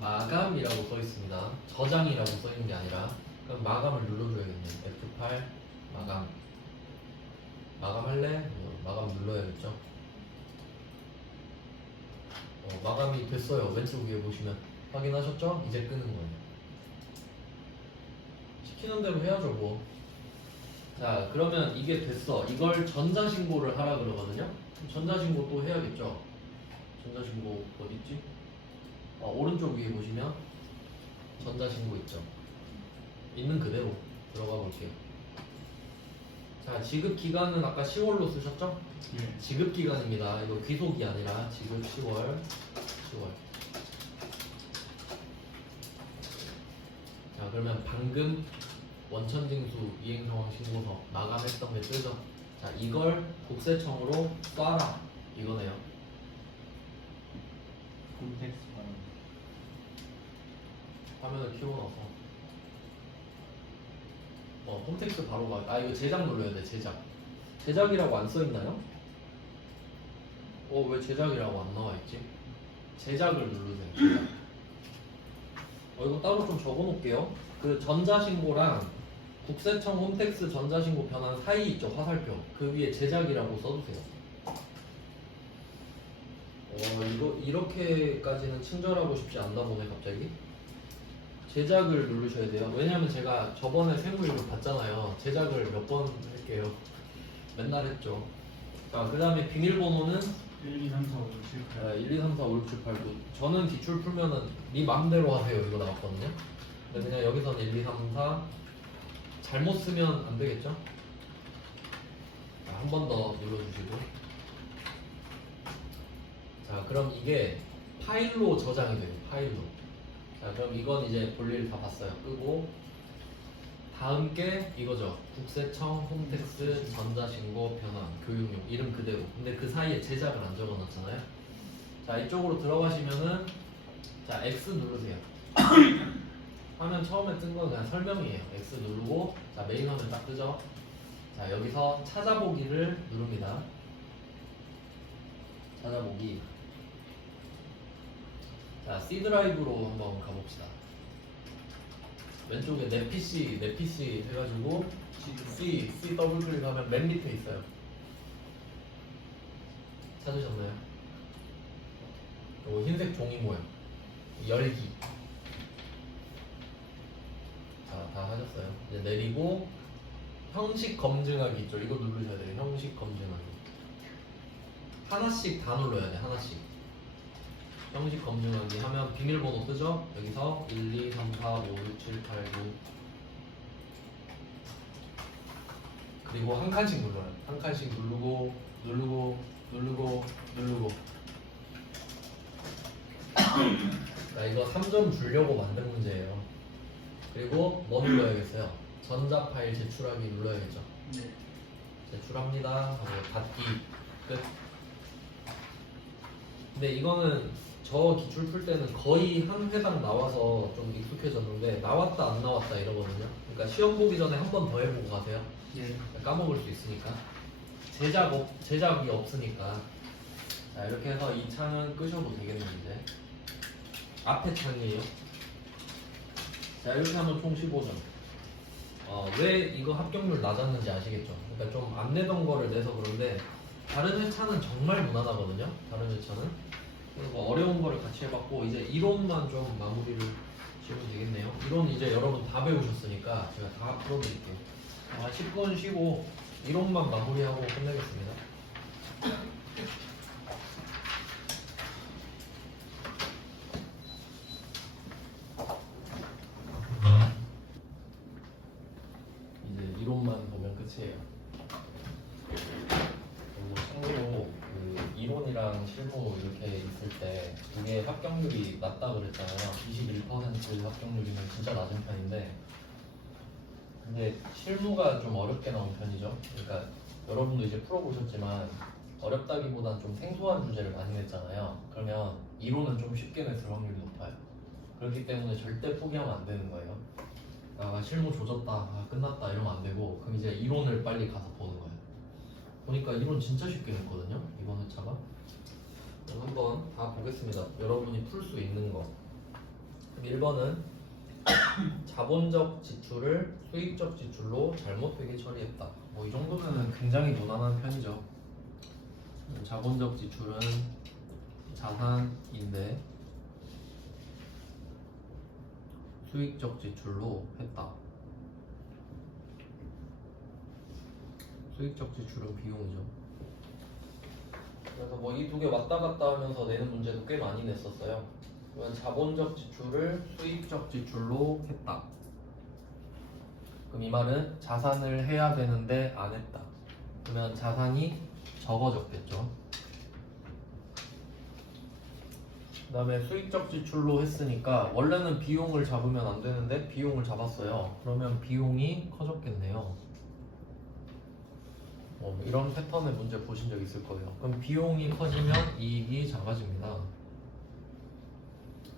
마감이라고 써있습니다. 저장이라고 써있는 게 아니라. 그럼 마감을 눌러줘야겠네요. F8 마감. 마감할래? 마감 눌러야겠죠. 마감이 됐어요. 왼쪽 위에 보시면 확인하셨죠? 이제 끄는 거예요. 시키는 대로 해야죠 뭐. 자, 그러면 이게 됐어. 이걸 전자신고를 하라 그러거든요. 전자신고 또 해야겠죠. 전자신고 어딨지? 오른쪽 위에 보시면 전자신고 있죠. 있는 그대로 들어가 볼게요. 자, 지급기간은 아까 10월로 쓰셨죠? 예. 지급기간입니다. 이거 귀속이 아니라 지급 10월. 자, 그러면 방금 원천징수 이행상황 신고서 마감했던 게 뜨죠? 자, 이걸 국세청으로 쏴라 이거네요. 콘텍스트 화면을 키워놔서 홈텍스트 바로 가. 이거 제작 눌러야 돼. 제작이라고 안 써있나요? 왜 제작이라고 안 나와있지? 제작을 누르세요. 제작. 이거 따로 좀 적어놓을게요. 그 전자신고랑 국세청 홈택스 전자신고 변환 사이 있죠. 화살표. 그 위에 제작이라고 써주세요. 이거 이렇게까지는 친절하고 싶지 않나 보네 갑자기. 제작을 누르셔야 돼요. 왜냐면 제가 저번에 세무 이거 봤잖아요. 제작을 몇 번 할게요. 맨날 했죠. 자, 그 다음에 비밀번호는 1, 2, 3, 4, 5, 6, 7, 8. 1, 2, 3, 4, 5, 6, 7, 8, 9. 저는 기출 풀면은 네 맘대로 하세요 이거 나왔거든요. 근데 그냥 여기서는 1, 2, 3, 4 잘못 쓰면 안 되겠죠? 한 번 더 눌러주시고. 자, 그럼 이게 파일로 저장이 돼요. 파일로. 자, 그럼 이건 이제 볼일 다 봤어요. 끄고 다음 게 이거죠. 국세청, 홈택스, 전자신고, 변환, 교육용 이름 그대로. 근데 그 사이에 제작을 안 적어놨잖아요. 자, 이쪽으로 들어가시면은 자 X 누르세요. 화면 처음에 뜬 건 그냥 설명이에요. X 누르고 자 메인 화면 딱 뜨죠. 자 여기서 찾아보기를 누릅니다. 찾아보기. 자 C 드라이브로 한번 가봅시다. 왼쪽에 내 PC 해가지고 C 더블 클릭하면 맨 밑에 있어요. 찾으셨나요? 요 흰색 종이 모양 열기. 자, 다 하셨어요. 이제 내리고 형식 검증하기 있죠. 이거 누르셔야 돼요. 형식 검증하기. 하나씩 다 눌러야 돼. 하나씩. 형식 검증하기 하면 비밀번호 뜨죠? 여기서 1, 2, 3, 4, 5, 6, 7, 8, 9 그리고 한 칸씩 눌러요. 한 칸씩 누르고 자, 이거 3점 주려고 만든 문제예요. 그리고 뭐 눌러야겠어요? 전자 파일 제출하기 눌러야겠죠? 네. 제출합니다 하고 닫기 끝. 근데 이거는 저 기출 풀 때는 거의 한 회당 나와서 좀 익숙해졌는데 나왔다 안 나왔다 이러거든요. 그러니까 시험 보기 전에 한 번 더 해보고 가세요. 네. 까먹을 수 있으니까. 제작이 없으니까. 자 이렇게 해서 이 창은 끄셔도 되겠네요. 이제 앞에 창이에요. 자 이렇게 하면 총 15점. 왜 이거 합격률 낮았는지 아시겠죠? 그러니까 좀 안 내던 거를 내서 그런데 다른 회차는 정말 무난하거든요. 다른 회차는. 그리고 어려운 거를 같이 해봤고 이제 이론만 좀 마무리를 지으면 되겠네요. 이론 이제 여러분 다 배우셨으니까 제가 다 풀어드릴게요. 10분 쉬고 이론만 마무리하고 끝내겠습니다. 이제 이론만 보면 끝이에요. 그리고 참고로 그 이론이랑 실무 이렇게 있을 때 이게 합격률이 낮다 그랬잖아요. 21% 합격률이면 진짜 낮은 편인데 근데 실무가 좀 어렵게 나온 편이죠. 그러니까 여러분도 이제 풀어보셨지만 어렵다기보단 좀 생소한 주제를 많이 냈잖아요. 그러면 이론은 좀 쉽게 냈을 확률이 높아요. 그렇기 때문에 절대 포기하면 안 되는 거예요. 실무 조졌다, 끝났다 이러면 안 되고 그럼 이제 이론을 빨리 가서 보는 거예요. 보니까 이론 진짜 쉽게 냈거든요. 이번 회차가. 그럼 한번 다 보겠습니다. 여러분이 풀 수 있는 거. 1번은 자본적 지출을 수익적 지출로 잘못되게 처리했다. 뭐 이 정도면 굉장히 무난한 편이죠. 자본적 지출은 자산인데 수익적 지출로 했다. 수익적 지출은 비용이죠. 그래서 뭐 이 두 개 왔다 갔다 하면서 내는 문제도 꽤 많이 냈었어요. 그러면 자본적 지출을 수익적 지출로 했다. 그럼 이 말은 자산을 해야 되는데 안 했다. 그러면 자산이 적어졌겠죠. 그 다음에 수익적 지출로 했으니까 원래는 비용을 잡으면 안 되는데 비용을 잡았어요. 그러면 비용이 커졌겠네요. 이런 패턴의 문제 보신 적 있을 거예요. 그럼 비용이 커지면 이익이 작아집니다.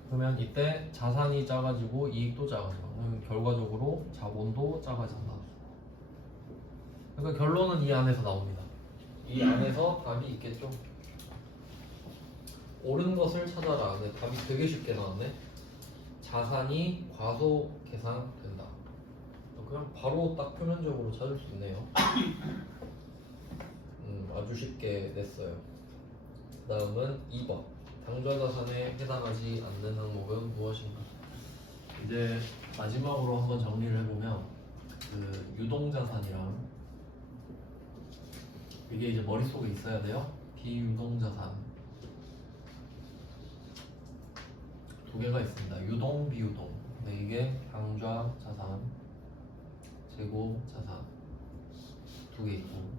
그러면 이때 자산이 작아지고 이익도 작아져. 그럼 결과적으로 자본도 작아진다. 그러니까 결론은 이 안에서 나옵니다. 이 안에서 답이 있겠죠. 옳은 것을 찾아라. 근데 답이 되게 쉽게 나왔네. 자산이 과소 계산된다. 그냥 바로 딱 표면적으로 찾을 수 있네요. 아주 쉽게 냈어요. 그 다음은 2번. 당좌자산에 해당하지 않는 항목은 무엇인가? 이제 마지막으로 한번 정리를 해보면 그 유동자산이랑 이게 이제 머릿속에 있어야 돼요. 비유동자산 두 개가 있습니다. 유동, 비유동. 근데 이게 당좌 자산, 재고 자산 두 개 있고,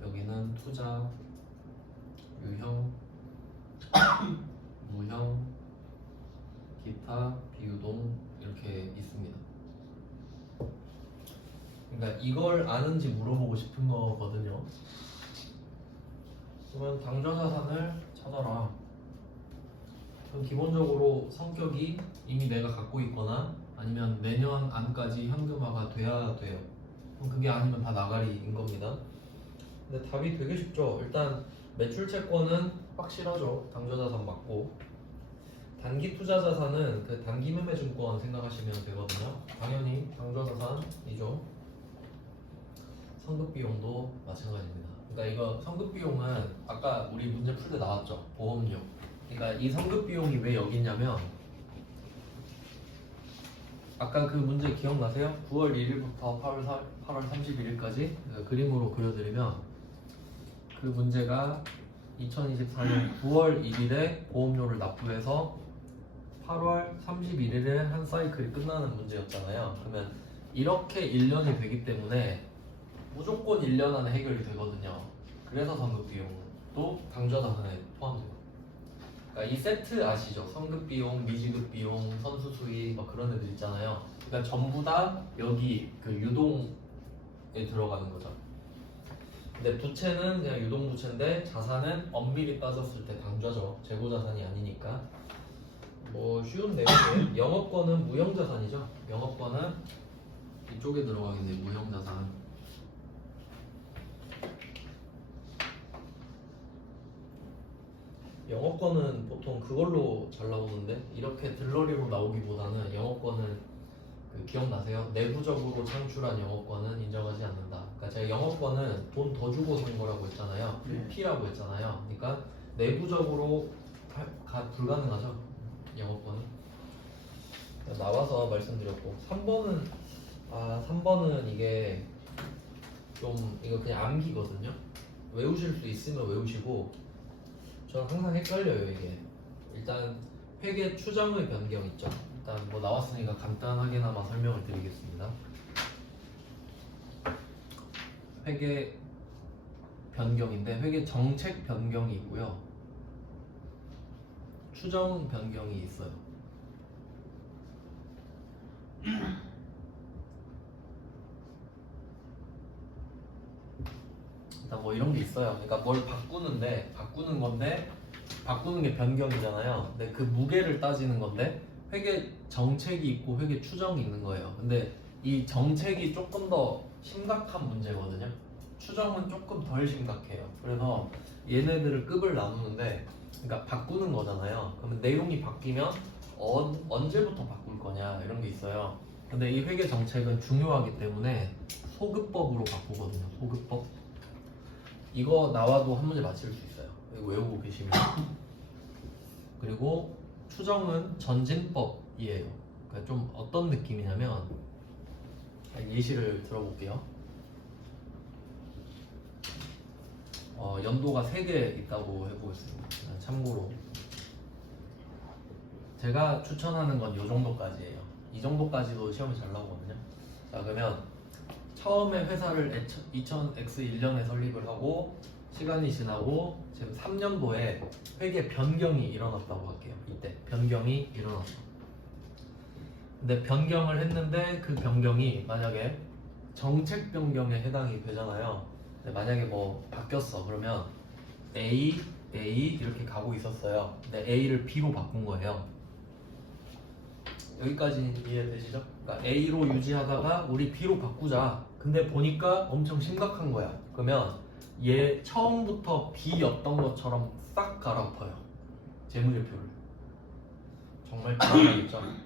여기는 투자, 유형, 무형, 기타, 비유동 이렇게 있습니다. 그러니까 이걸 아는지 물어보고 싶은 거거든요. 그러면 당좌자산을 찾아라. 그럼 기본적으로 성격이 이미 내가 갖고 있거나 아니면 내년 안까지 현금화가 돼야 돼요. 그럼 그게 아니면 다 나가리인 겁니다. 근데 답이 되게 쉽죠. 일단 매출 채권은 확실하죠. 당좌자산 맞고, 단기 투자 자산은 그 단기 매매 증권 생각하시면 되거든요. 당연히 당좌자산이죠. 성급 비용도 마찬가지입니다. 그러니까 이거 성급 비용은 아까 우리 문제 풀 때 나왔죠. 보험료. 그러니까 이 성급 비용이 왜 여기 있냐면, 아까 그 문제 기억나세요? 9월 1일부터 8월 31일까지 그림으로 그려드리면, 그 문제가 2024년 9월 1일에 보험료를 납부해서 8월 31일에 한 사이클이 끝나는 문제였잖아요. 그러면 이렇게 1년이 되기 때문에 무조건 1년 안에 해결이 되거든요. 그래서 성급비용도 당좌자산에 포함돼요. 그러니까 이 세트 아시죠? 성급비용, 미지급비용, 선수수익 막 그런 애들 있잖아요. 그러니까 전부 다 여기 그 유동에 들어가는 거죠. 근데 부채는 그냥 유동부채인데 자산은 엄밀히 따졌을 때 당좌죠. 재고자산이 아니니까. 뭐 쉬운 내용이에요. 영업권은 무형자산이죠. 영업권은 이쪽에 들어가겠네요. 무형자산. 영업권은 보통 그걸로 잘 나오는데, 이렇게 들러리로 나오기보다는 영업권은 그 기억나세요? 내부적으로 창출한 영업권은 인정하지 않는다. 그러니까 제가 영업권은 돈 더 주고 산 거라고 했잖아요. P라고 했잖아요. 그러니까 내부적으로 불가능하죠. 영업권은. 나와서 말씀드렸고, 3번은 이게 좀 이거 그냥 암기거든요. 외우실 수 있으면 외우시고, 저는 항상 헷갈려요 이게. 일단 회계 추정의 변경 있죠. 일단 뭐 나왔으니까 간단하게나마 설명을 드리겠습니다. 회계 변경인데 회계 정책 변경이 있고요, 추정 변경이 있어요. 일단 뭐 이런 게 있어요. 그러니까 뭘 바꾸는 건데 바꾸는 게 변경이잖아요. 근데 그 무게를 따지는 건데, 회계 정책이 있고 회계 추정이 있는 거예요. 근데 이 정책이 조금 더 심각한 문제거든요. 추정은 조금 덜 심각해요. 그래서 얘네들을 급을 나누는데, 그러니까 바꾸는 거잖아요. 그러면 내용이 바뀌면 언제부터 바꿀 거냐 이런 게 있어요. 근데 이 회계 정책은 중요하기 때문에 소급법으로 바꾸거든요. 소급법. 이거 나와도 한 문제 맞힐 수 있어요. 이거 외우고 계시면. 그리고 추정은 전진법이에요. 그러니까 좀 어떤 느낌이냐면, 예시를 들어볼게요. 연도가 3개 있다고 해보겠습니다. 참고로 제가 추천하는 건 이 정도까지예요. 이 정도까지도 시험이 잘 나오거든요. 자, 그러면 처음에 회사를 2000X1년에 설립을 하고 시간이 지나고 지금 3년도에 회계 변경이 일어났다고 할게요. 이때 변경이 일어났어. 근데 변경을 했는데 그 변경이 만약에 정책 변경에 해당이 되잖아요. 근데 만약에 뭐 바뀌었어. 그러면 A 이렇게 가고 있었어요. 근데 A를 B로 바꾼 거예요. 여기까지 이해되시죠? 그러니까 A로 유지하다가 우리 B로 바꾸자. 근데 보니까 엄청 심각한 거야. 그러면 얘 처음부터 B였던 것처럼 싹 갈아엎어요. 재무제표를. 정말 불안하겠죠? 네.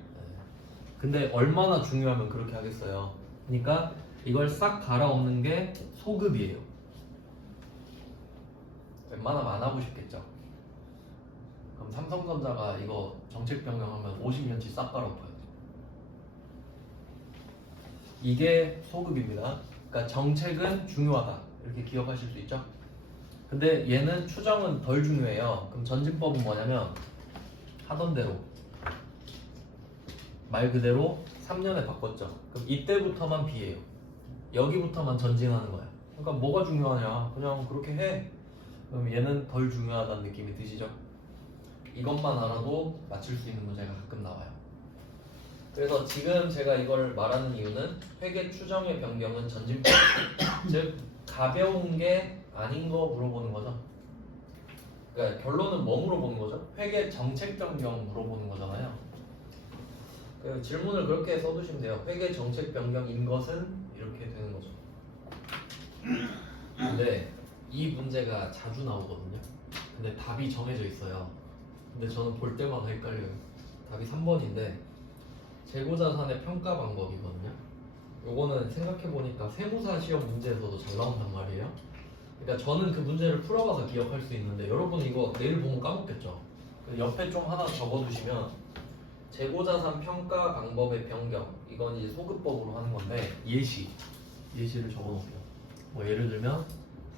근데 얼마나 중요하면 그렇게 하겠어요. 그러니까 이걸 싹 갈아엎는 게 소급이에요. 웬만하면 안 하고 싶겠죠? 그럼 삼성전자가 이거 정책 변경하면 50년치 싹 갈아엎어요. 이게 소급입니다. 그러니까 정책은 중요하다 이렇게 기억하실 수 있죠? 근데 얘는 추정은 덜 중요해요. 그럼 전진법은 뭐냐면 하던 대로 말 그대로 3년에 바꿨죠. 그럼 이때부터만 B예요. 여기부터만 전진하는 거야. 그러니까 뭐가 중요하냐? 그냥 그렇게 해. 그럼 얘는 덜 중요하다는 느낌이 드시죠? 이것만 알아도 맞출 수 있는 문제가 가끔 나와요. 그래서 지금 제가 이걸 말하는 이유는 회계 추정의 변경은 전진법, 즉 가벼운 게 아닌 거 물어보는 거죠. 그러니까 결론은 뭐 물어보는 거죠? 회계 정책 변경 물어보는 거잖아요. 그 질문을 그렇게 써두시면 돼요. 회계 정책 변경인 것은 이렇게 되는 거죠. 근데 이 문제가 자주 나오거든요. 근데 답이 정해져 있어요. 근데 저는 볼 때마다 헷갈려요. 답이 3번인데 재고자산의 평가 방법이거든요. 요거는 생각해보니까 세무사 시험 문제에서도 잘 나온단 말이에요. 그러니까 저는 그 문제를 풀어봐서 기억할 수 있는데 여러분 이거 내일 보면 까먹겠죠. 옆에 좀 하나 적어두시면 재고자산 평가 방법의 변경, 이건 이제 소급법으로 하는 건데 예시를 적어놓을게요. 뭐 예를 들면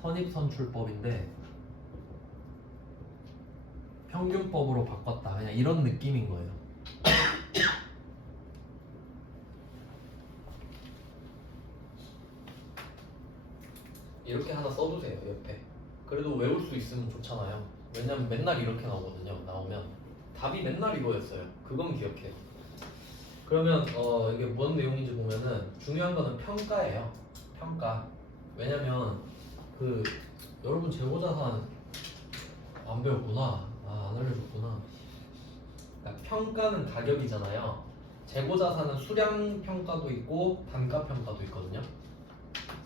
선입선출법인데 평균법으로 바꿨다, 그냥 이런 느낌인 거예요. 이렇게 하나 써두세요 옆에. 그래도 외울 수 있으면 좋잖아요. 왜냐면 맨날 이렇게 나오거든요. 나오면 답이 맨날 이거였어요. 그건 기억해요. 그러면 이게 뭔 내용인지 보면은 중요한 거는 평가예요. 평가. 왜냐면 그 여러분 재고자산 안 배웠구나. 안 알려줬구나. 그러니까 평가는 가격이잖아요. 재고자산은 수량 평가도 있고 단가 평가도 있거든요.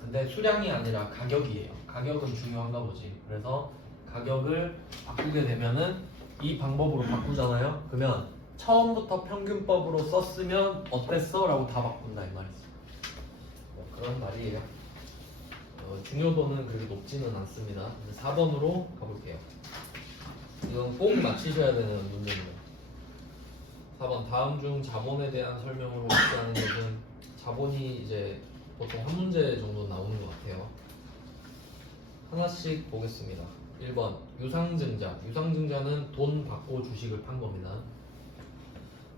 근데 수량이 아니라 가격이에요. 가격은 중요한가 보지. 그래서 가격을 바꾸게 되면은 이 방법으로 바꾸잖아요. 그러면 처음부터 평균법으로 썼으면 어땠어? 라고 다 바꾼다 이 말이지. 뭐 그런 말이에요. 중요도는 그렇게 높지는 않습니다. 4번으로 가볼게요. 이건 꼭 맞히셔야 되는 문제입니다. 4번 다음 중 자본에 대한 설명으로 기하는 것은 자본이 이제 보통 한 문제 정도 나오는 것 같아요. 하나씩 보겠습니다. 1번 유상증자. 유상증자는 돈 받고 주식을 판 겁니다.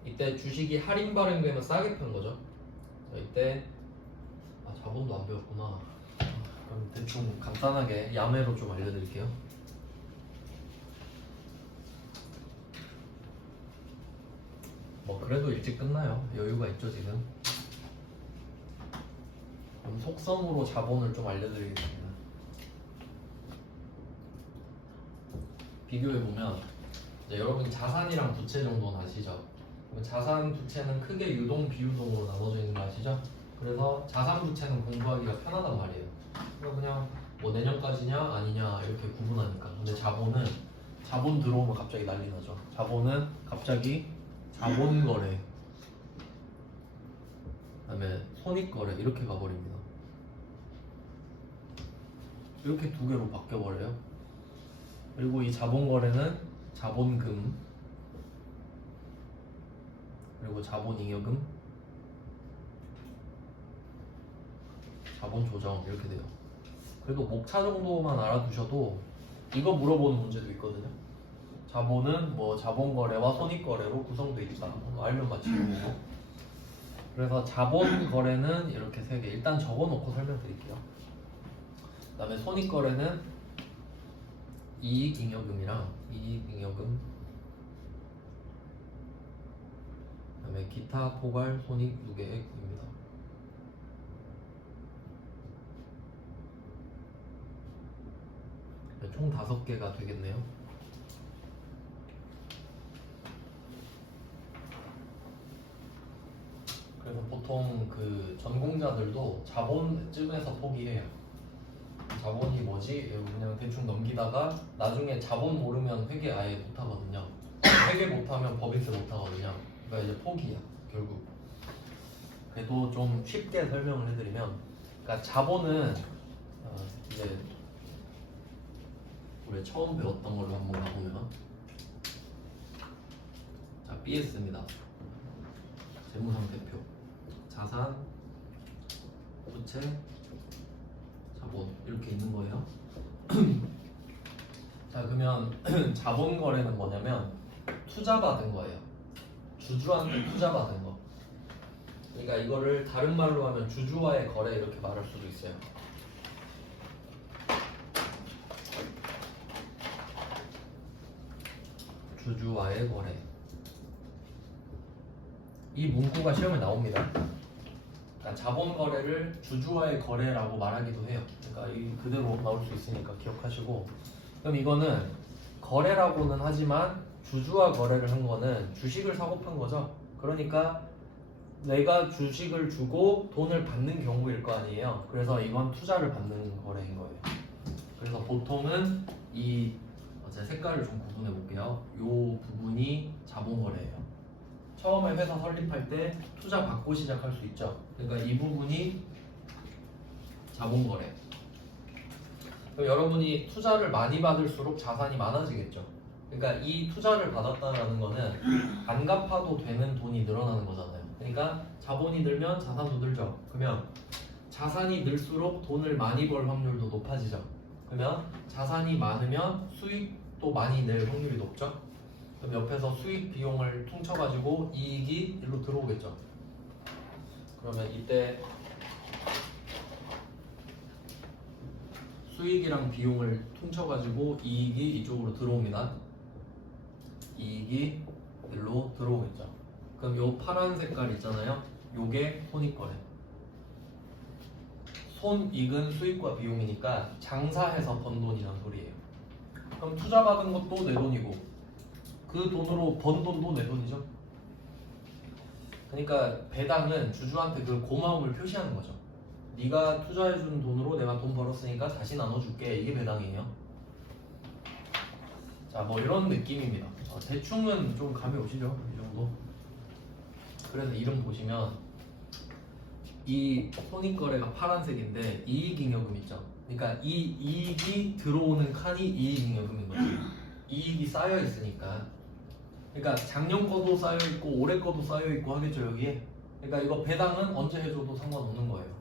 이때 주식이 할인 발행되면 싸게 판 거죠. 자, 이때 자본도 안 배웠구나. 그럼 대충 간단하게 야매로 좀 알려드릴게요. 뭐 그래도 일찍 끝나요. 여유가 있죠 지금. 그럼 속성으로 자본을 좀 알려드리겠습니다. 비교해보면 이제 여러분이 자산이랑 부채 정도는 아시죠? 그럼 자산, 부채는 크게 유동, 비유동으로 나눠져 있는 거 아시죠? 그래서 자산, 부채는 공부하기가 편하단 말이에요. 그러니까 그냥 뭐 내년까지냐 아니냐 이렇게 구분하니까. 근데 자본은 자본 들어오면 갑자기 난리 나죠. 자본은 갑자기 자본거래, 그다음에 손익거래 이렇게 가버립니다. 이렇게 두 개로 바뀌어버려요. 그리고 이 자본거래는 자본금, 그리고 자본잉여금, 자본조정 이렇게 돼요. 그래도 목차 정도만 알아두셔도 이거 물어보는 문제도 있거든요. 자본은 뭐 자본거래와 손익거래로 구성되어 있다. 알면 맞히는 거고. 그래서 자본거래는 이렇게 세 개. 일단 적어놓고 설명드릴게요. 그 다음에 손익거래는 이익잉여금이랑 이익잉여금, 그 다음에 기타 포괄 손익 유계액입니다. 총 5개가 되겠네요. 그래서 보통 그 전공자들도 자본쯤에서 포기해요. 자본이 뭐지? 그냥 대충 넘기다가 나중에 자본 모르면 회계 아예 못하거든요. 회계 못하면 법인세 못하거든요. 그러니까 이제 포기야 결국. 그래도 좀 쉽게 설명을 해드리면, 그러니까 자본은 이제 우리 처음 배웠던 걸로 한번 가보면, 자 BS입니다. 재무상태표. 자산, 부채, 자본. 자본 이렇게 있는 거예요. 자, 그러면 자본 거래는 뭐냐면 투자 받은 거예요. 주주한테 투자 받은 거. 그러니까 이거를 다른 말로 하면 주주와의 거래 이렇게 말할 수도 있어요. 주주와의 거래. 이 문구가 시험에 나옵니다. 그러니까 자본 거래를 주주와의 거래라고 말하기도 해요. 그러니까 이 그대로 나올 수 있으니까 기억하시고. 그럼 이거는 거래라고는 하지만 주주와 거래를 한 거는 주식을 사고 판 거죠. 그러니까 내가 주식을 주고 돈을 받는 경우일 거 아니에요. 그래서 이건 투자를 받는 거래인 거예요. 그래서 보통은 제 색깔을 좀 구분해 볼게요. 이 부분이 자본 거래예요. 처음에 회사 설립할 때 투자 받고 시작할 수 있죠. 그러니까 이 부분이 자본 거래. 여러분이 투자를 많이 받을수록 자산이 많아지겠죠. 그러니까 이 투자를 받았다는 거는 안 갚아도 되는 돈이 늘어나는 거잖아요. 그러니까 자본이 늘면 자산도 늘죠. 그러면 자산이 늘수록 돈을 많이 벌 확률도 높아지죠. 그러면 자산이 많으면 수익도 많이 낼 확률이 높죠. 그럼 옆에서 수익 비용을 퉁쳐가지고 이익이 일로 들어오겠죠. 그러면 이때 수익이랑 비용을 퉁쳐가지고 이익이 이쪽으로 들어옵니다. 이익이 일로 들어오겠죠. 그럼 요 파란 색깔 있잖아요. 요게 손익거래. 손익은 수익과 비용이니까 장사해서 번 돈이란 소리예요. 그럼 투자받은 것도 내 돈이고 그 돈으로 번 돈도 내 돈이죠. 그러니까 배당은 주주한테 그 고마움을 표시하는 거죠. 네가 투자해준 돈으로 내가 돈 벌었으니까 다시 나눠줄게. 이게 배당이에요. 자, 뭐 이런 느낌입니다. 대충은 좀 감이 오시죠? 이 정도. 그래서 이름 보시면 이 손익거래가 파란색인데 이익잉여금 있죠. 그러니까 이 이익이 들어오는 칸이 이익잉여금인 거죠. 이익이 쌓여 있으니까. 그러니까 작년 거도 쌓여 있고 올해 거도 쌓여 있고 하겠죠 여기에. 그러니까 이거 배당은 언제 해줘도 상관없는 거예요.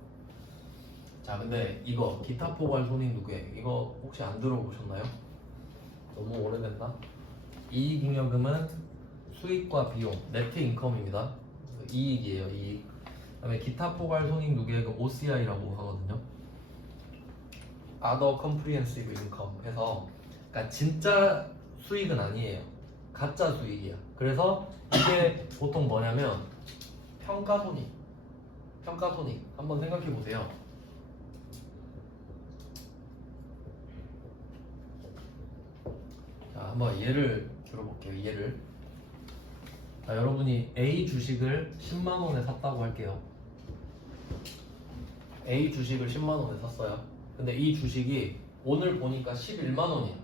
자, 근데 이거 기타 포괄 손익 누계 이거 혹시 안 들어보셨나요? 너무 오래됐나? 이익잉여금은 수익과 비용, 네트 인컴입니다. 이익이에요, 이익. 그다음에 기타 포괄 손익 누계가 OCI라고 하거든요. Other Comprehensive Income 해서 그러니까 진짜 수익은 아니에요. 가짜 수익이야. 그래서 이게 보통 뭐냐면 평가손익. 평가손익 한번 생각해 보세요. 자, 한번 예를 들어볼게요. 예를. 자, 여러분이 A 주식을 10만원에 샀다고 할게요. A 주식을 10만원에 샀어요. 근데 이 주식이 오늘 보니까 11만원이야.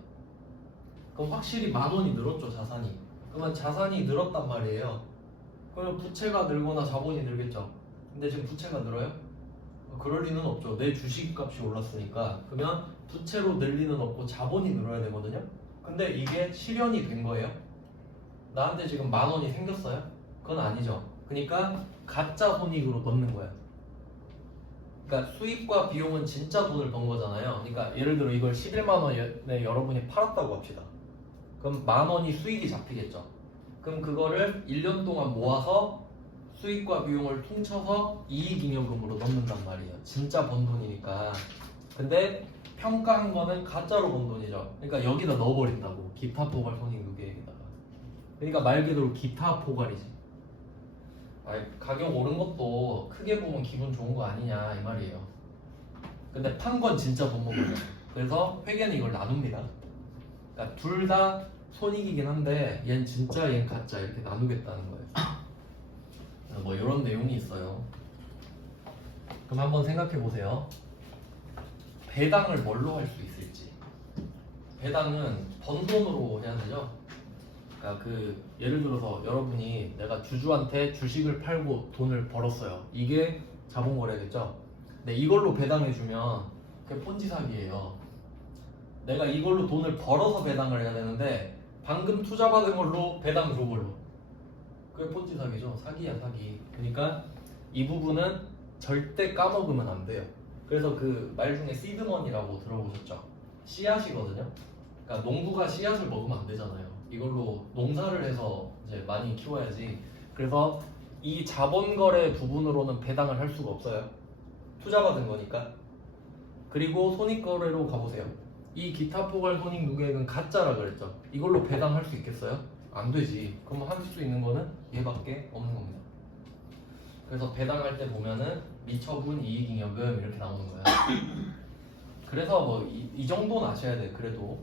그럼 확실히 만원이 늘었죠, 자산이. 그러면 자산이 늘었단 말이에요. 그럼 부채가 늘거나 자본이 늘겠죠. 근데 지금 부채가 늘어요? 그럴 리는 없죠. 내 주식 값이 올랐으니까. 그러면 부채로 늘 리는 없고 자본이 늘어야 되거든요. 근데 이게 실현이 된 거예요. 나한테 지금 만원이 생겼어요? 그건 아니죠. 그러니까 가짜 손익으로 넣는 거야. 그러니까 수익과 비용은 진짜 돈을 번 거잖아요. 그러니까 예를 들어 이걸 11만원에 여러분이 팔았다고 합시다. 그럼 만원이 수익이 잡히겠죠. 그럼 그거를 1년 동안 모아서 수익과 비용을 퉁쳐서 이익잉여금으로 넣는단 말이에요. 진짜 번 돈이니까. 근데 평가한 거는 가짜로 번 돈이죠. 그러니까 여기다 넣어버린다고. 기타 포괄 손익 누계에다가. 그러니까 말 그대로 기타 포괄이지. 가격 오른 것도 크게 보면 기분 좋은 거 아니냐 이 말이에요. 근데 판 건 진짜 돈 번 거죠. 그래서 회계는 이걸 나눕니다. 그러니까 둘 다 손익이긴 한데 얜 진짜 얜 가짜 이렇게 나누겠다는 거예요. 뭐 이런 내용이 있어요. 그럼 한번 생각해 보세요. 배당을 뭘로 할 수 있을지. 배당은 번 돈으로 해야 되죠. 그러니까 예를 들어서 여러분이 내가 주주한테 주식을 팔고 돈을 벌었어요. 이게 자본거래겠죠. 근데 이걸로 배당해주면 그게 폰지 사기예요. 내가 이걸로 돈을 벌어서 배당을 해야 되는데 방금 투자받은 걸로 배당 줘버려. 그게 폰지 사기죠. 사기야 사기. 그러니까 이 부분은 절대 까먹으면 안 돼요. 그래서 그 말 중에 시드먼이라고 들어보셨죠? 씨앗이거든요. 그러니까 농부가 씨앗을 먹으면 안 되잖아요. 이걸로 농사를 해서 이제 많이 키워야지. 그래서 이 자본거래 부분으로는 배당을 할 수가 없어요. 투자받은 거니까. 그리고 손익거래로 가보세요. 이 기타 포괄 손익 누계액은 가짜라 그랬죠. 이걸로 배당할 수 있겠어요? 안 되지. 그럼 할 수 있는 거는 얘밖에 없는 겁니다. 그래서 배당할 때 보면은 미처분 이익잉여금 이렇게 나오는 거예요. 그래서 뭐 이 정도는 아셔야 돼. 그래도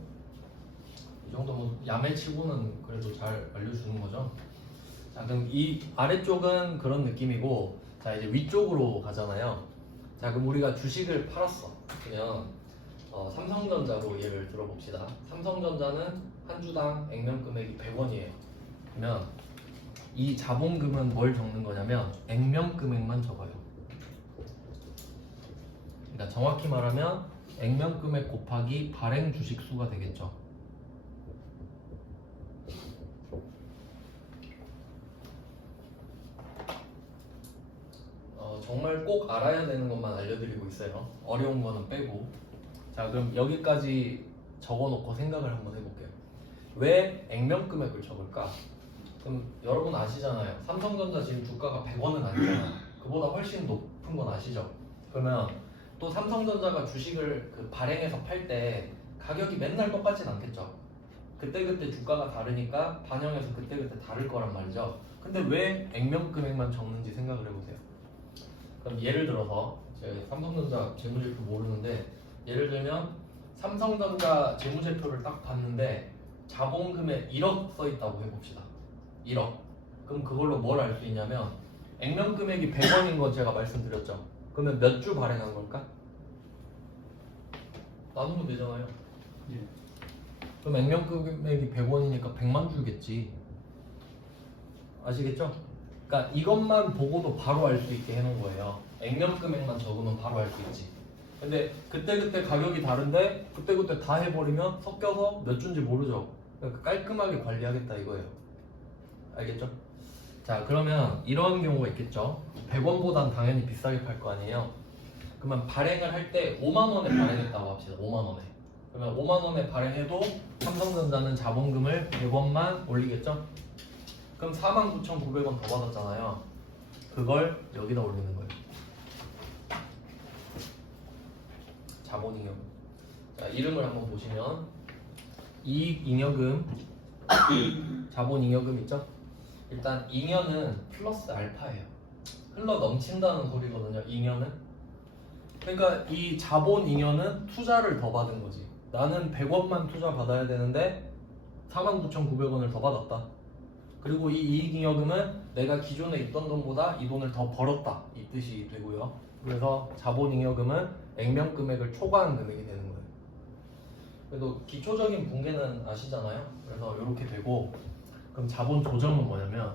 이 정도 뭐 야매치고는 그래도 잘 알려주는 거죠. 자, 그럼 이 아래쪽은 그런 느낌이고, 자 이제 위쪽으로 가잖아요. 자, 그럼 우리가 주식을 팔았어. 그냥 삼성전자로 예를 들어봅시다. 삼성전자는 한 주당 액면 금액이 100원이에요. 그러면 이 자본금은 뭘 적는 거냐면 액면 금액만 적어요. 그러니까 정확히 말하면 액면 금액 곱하기 발행 주식 수가 되겠죠. 정말 꼭 알아야 되는 것만 알려드리고 있어요. 어려운 거는 빼고. 자, 그럼 여기까지 적어놓고 생각을 한번 해볼게요. 왜 액면 금액을 적을까? 그럼 여러분 아시잖아요. 삼성전자 지금 주가가 100원은 아니잖아. 그보다 훨씬 높은 건 아시죠? 그러면 또 삼성전자가 주식을 그 발행해서 팔 때 가격이 맨날 똑같진 않겠죠. 그때그때 주가가 다르니까 반영해서 그때그때 다를 거란 말이죠. 근데 왜 액면 금액만 적는지 생각을 해보세요. 그럼 예를 들어서 제가 삼성전자 재무제표 모르는데, 예를 들면 삼성전자 재무제표를 딱 봤는데 자본금에 1억 써있다고 해봅시다. 1억. 그럼 그걸로 뭘 알 수 있냐면 액면 금액이 100원인 건 제가 말씀드렸죠. 그러면 몇 주 발행한 걸까? 나누면 되잖아요. 예. 그럼 액면 금액이 100원이니까 100만 주겠지. 아시겠죠? 그러니까 이것만 보고도 바로 알 수 있게 해놓은 거예요. 액면 금액만 적으면 바로 알 수 있지. 근데 그때그때 가격이 다른데 그때그때 다 해버리면 섞여서 몇 주인지 모르죠. 그러니까 깔끔하게 관리하겠다 이거예요. 알겠죠? 자, 그러면 이런 경우가 있겠죠. 100원보단 당연히 비싸게 팔 거 아니에요. 그러면 발행을 할 때 5만 원에 발행했다고 합시다. 5만 원에. 그러면 5만 원에 발행해도 삼성전자는 자본금을 100원만 올리겠죠? 그럼 49,900원 더 받았잖아요. 그걸 여기다 올리는 거예요. 자본잉여금. 자, 이름을 한번 보시면 이익잉여금, 자본잉여금 있죠? 일단 잉여는 플러스 알파예요. 흘러 넘친다는 소리거든요. 잉여는. 그러니까 이 자본잉여는 투자를 더 받은 거지. 나는 100원만 투자 받아야 되는데 49,900원을 더 받았다. 그리고 이 이익잉여금은 내가 기존에 있던 돈보다 이 돈을 더 벌었다, 이 뜻이 되고요. 그래서 자본잉여금은 액면 금액을 초과한 금액이 되는 거예요. 그래도 기초적인 붕괴는 아시잖아요. 그래서 이렇게 되고, 그럼 자본 조정은 뭐냐면,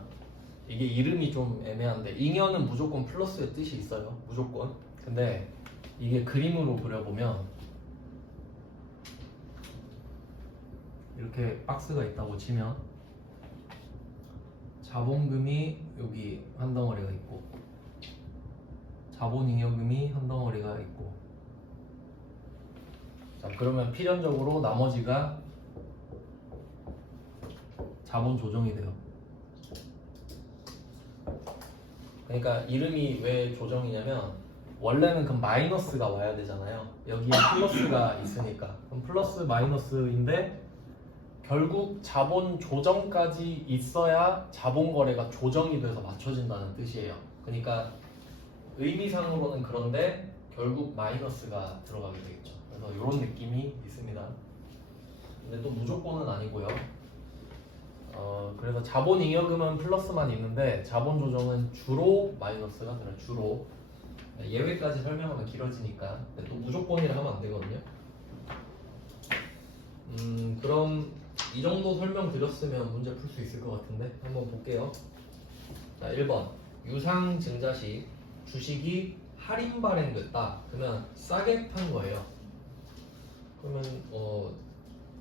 이게 이름이 좀 애매한데 잉여는 무조건 플러스의 뜻이 있어요. 무조건. 근데 이게 그림으로 그려보면 이렇게 박스가 있다고 치면 자본금이 여기 한 덩어리가 있고 자본잉여금이 한 덩어리가 있고, 자 그러면 필연적으로 나머지가 자본 조정이 돼요. 그러니까 이름이 왜 조정이냐면 원래는 그 마이너스가 와야 되잖아요. 여기에 플러스가 있으니까. 그럼 플러스 마이너스인데 결국 자본 조정까지 있어야 자본 거래가 조정이 돼서 맞춰진다는 뜻이에요. 그러니까 의미상으로는 그런데 결국 마이너스가 들어가게 되겠죠. 그래서 이런 느낌이 있습니다. 근데 또 무조건은 아니고요. 그래서 자본잉여금은 플러스만 있는데 자본 조정은 주로 마이너스가 들어요. 주로. 예외까지 설명하면 길어지니까. 근데 또 무조건이라 하면 안 되거든요. 그럼 이 정도 설명 드렸으면 문제 풀 수 있을 것 같은데 한번 볼게요. 자, 1번 유상증자 시 주식이 할인 발행됐다. 그러면 싸게 판 거예요. 그러면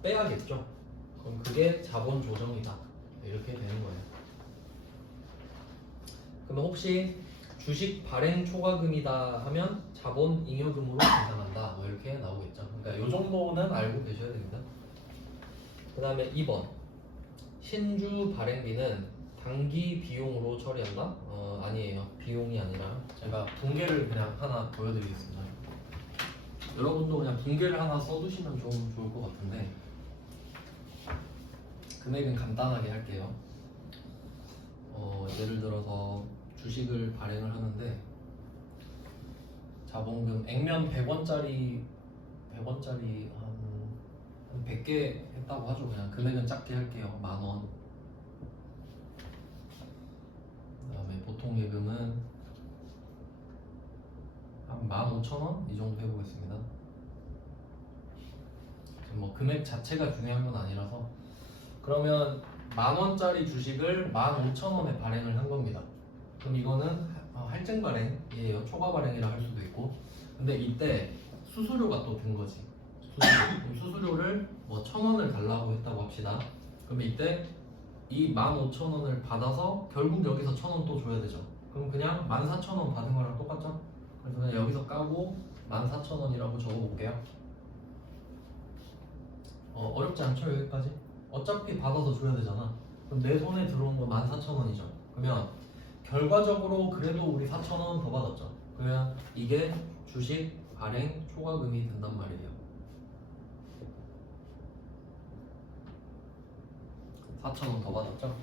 빼야겠죠. 그럼 그게 자본 조정이다. 이렇게 되는 거예요. 그러면 혹시 주식 발행 초과금이다 하면 자본 잉여금으로 계산한다. 뭐 이렇게 나오겠죠. 그러니까 이 정도는 알고 계셔야 됩니다. 그 다음에 2번 신주 발행비는 단기 비용으로 처리한다? 아니에요. 비용이 아니라 제가 분계를 그냥 하나 보여드리겠습니다. 여러분도 그냥 분계를 하나 써두시면 좀 좋을 것 같은데 금액은 간단하게 할게요. 예를 들어서 주식을 발행을 하는데 자본금 액면 100원짜리 한 100개 했다고 하죠. 그냥 금액은 작게 할게요. 10,000원. 그 다음에 보통 예금은 한 15,000원 이 정도 해보겠습니다. 지금 뭐 금액 자체가 중요한 건 아니라서 그러면 10,000원짜리 주식을 15,000원에 발행을 한 겁니다. 그럼 이거는 할증 발행이에요. 초과 발행이라 할 수도 있고. 근데 이때 수수료가 또 든 거지. 수수료를 뭐 1,000원을 달라고 했다고 합시다. 그럼 이때 이 15,000원을 받아서 결국 여기서 1,000원 또 줘야 되죠. 그럼 그냥 14,000원 받은 거랑 똑같죠? 그래서 그냥 여기서 까고 14,000원이라고 적어볼게요. 어렵지 않죠 여기까지? 어차피 받아서 줘야 되잖아. 그럼 내 손에 들어온 거 14,000원이죠. 그러면 결과적으로 그래도 우리 4,000원 더 받았죠. 그러면 이게 주식 발행 초과금이 된단 말이에요. 4,000원 더 받았죠?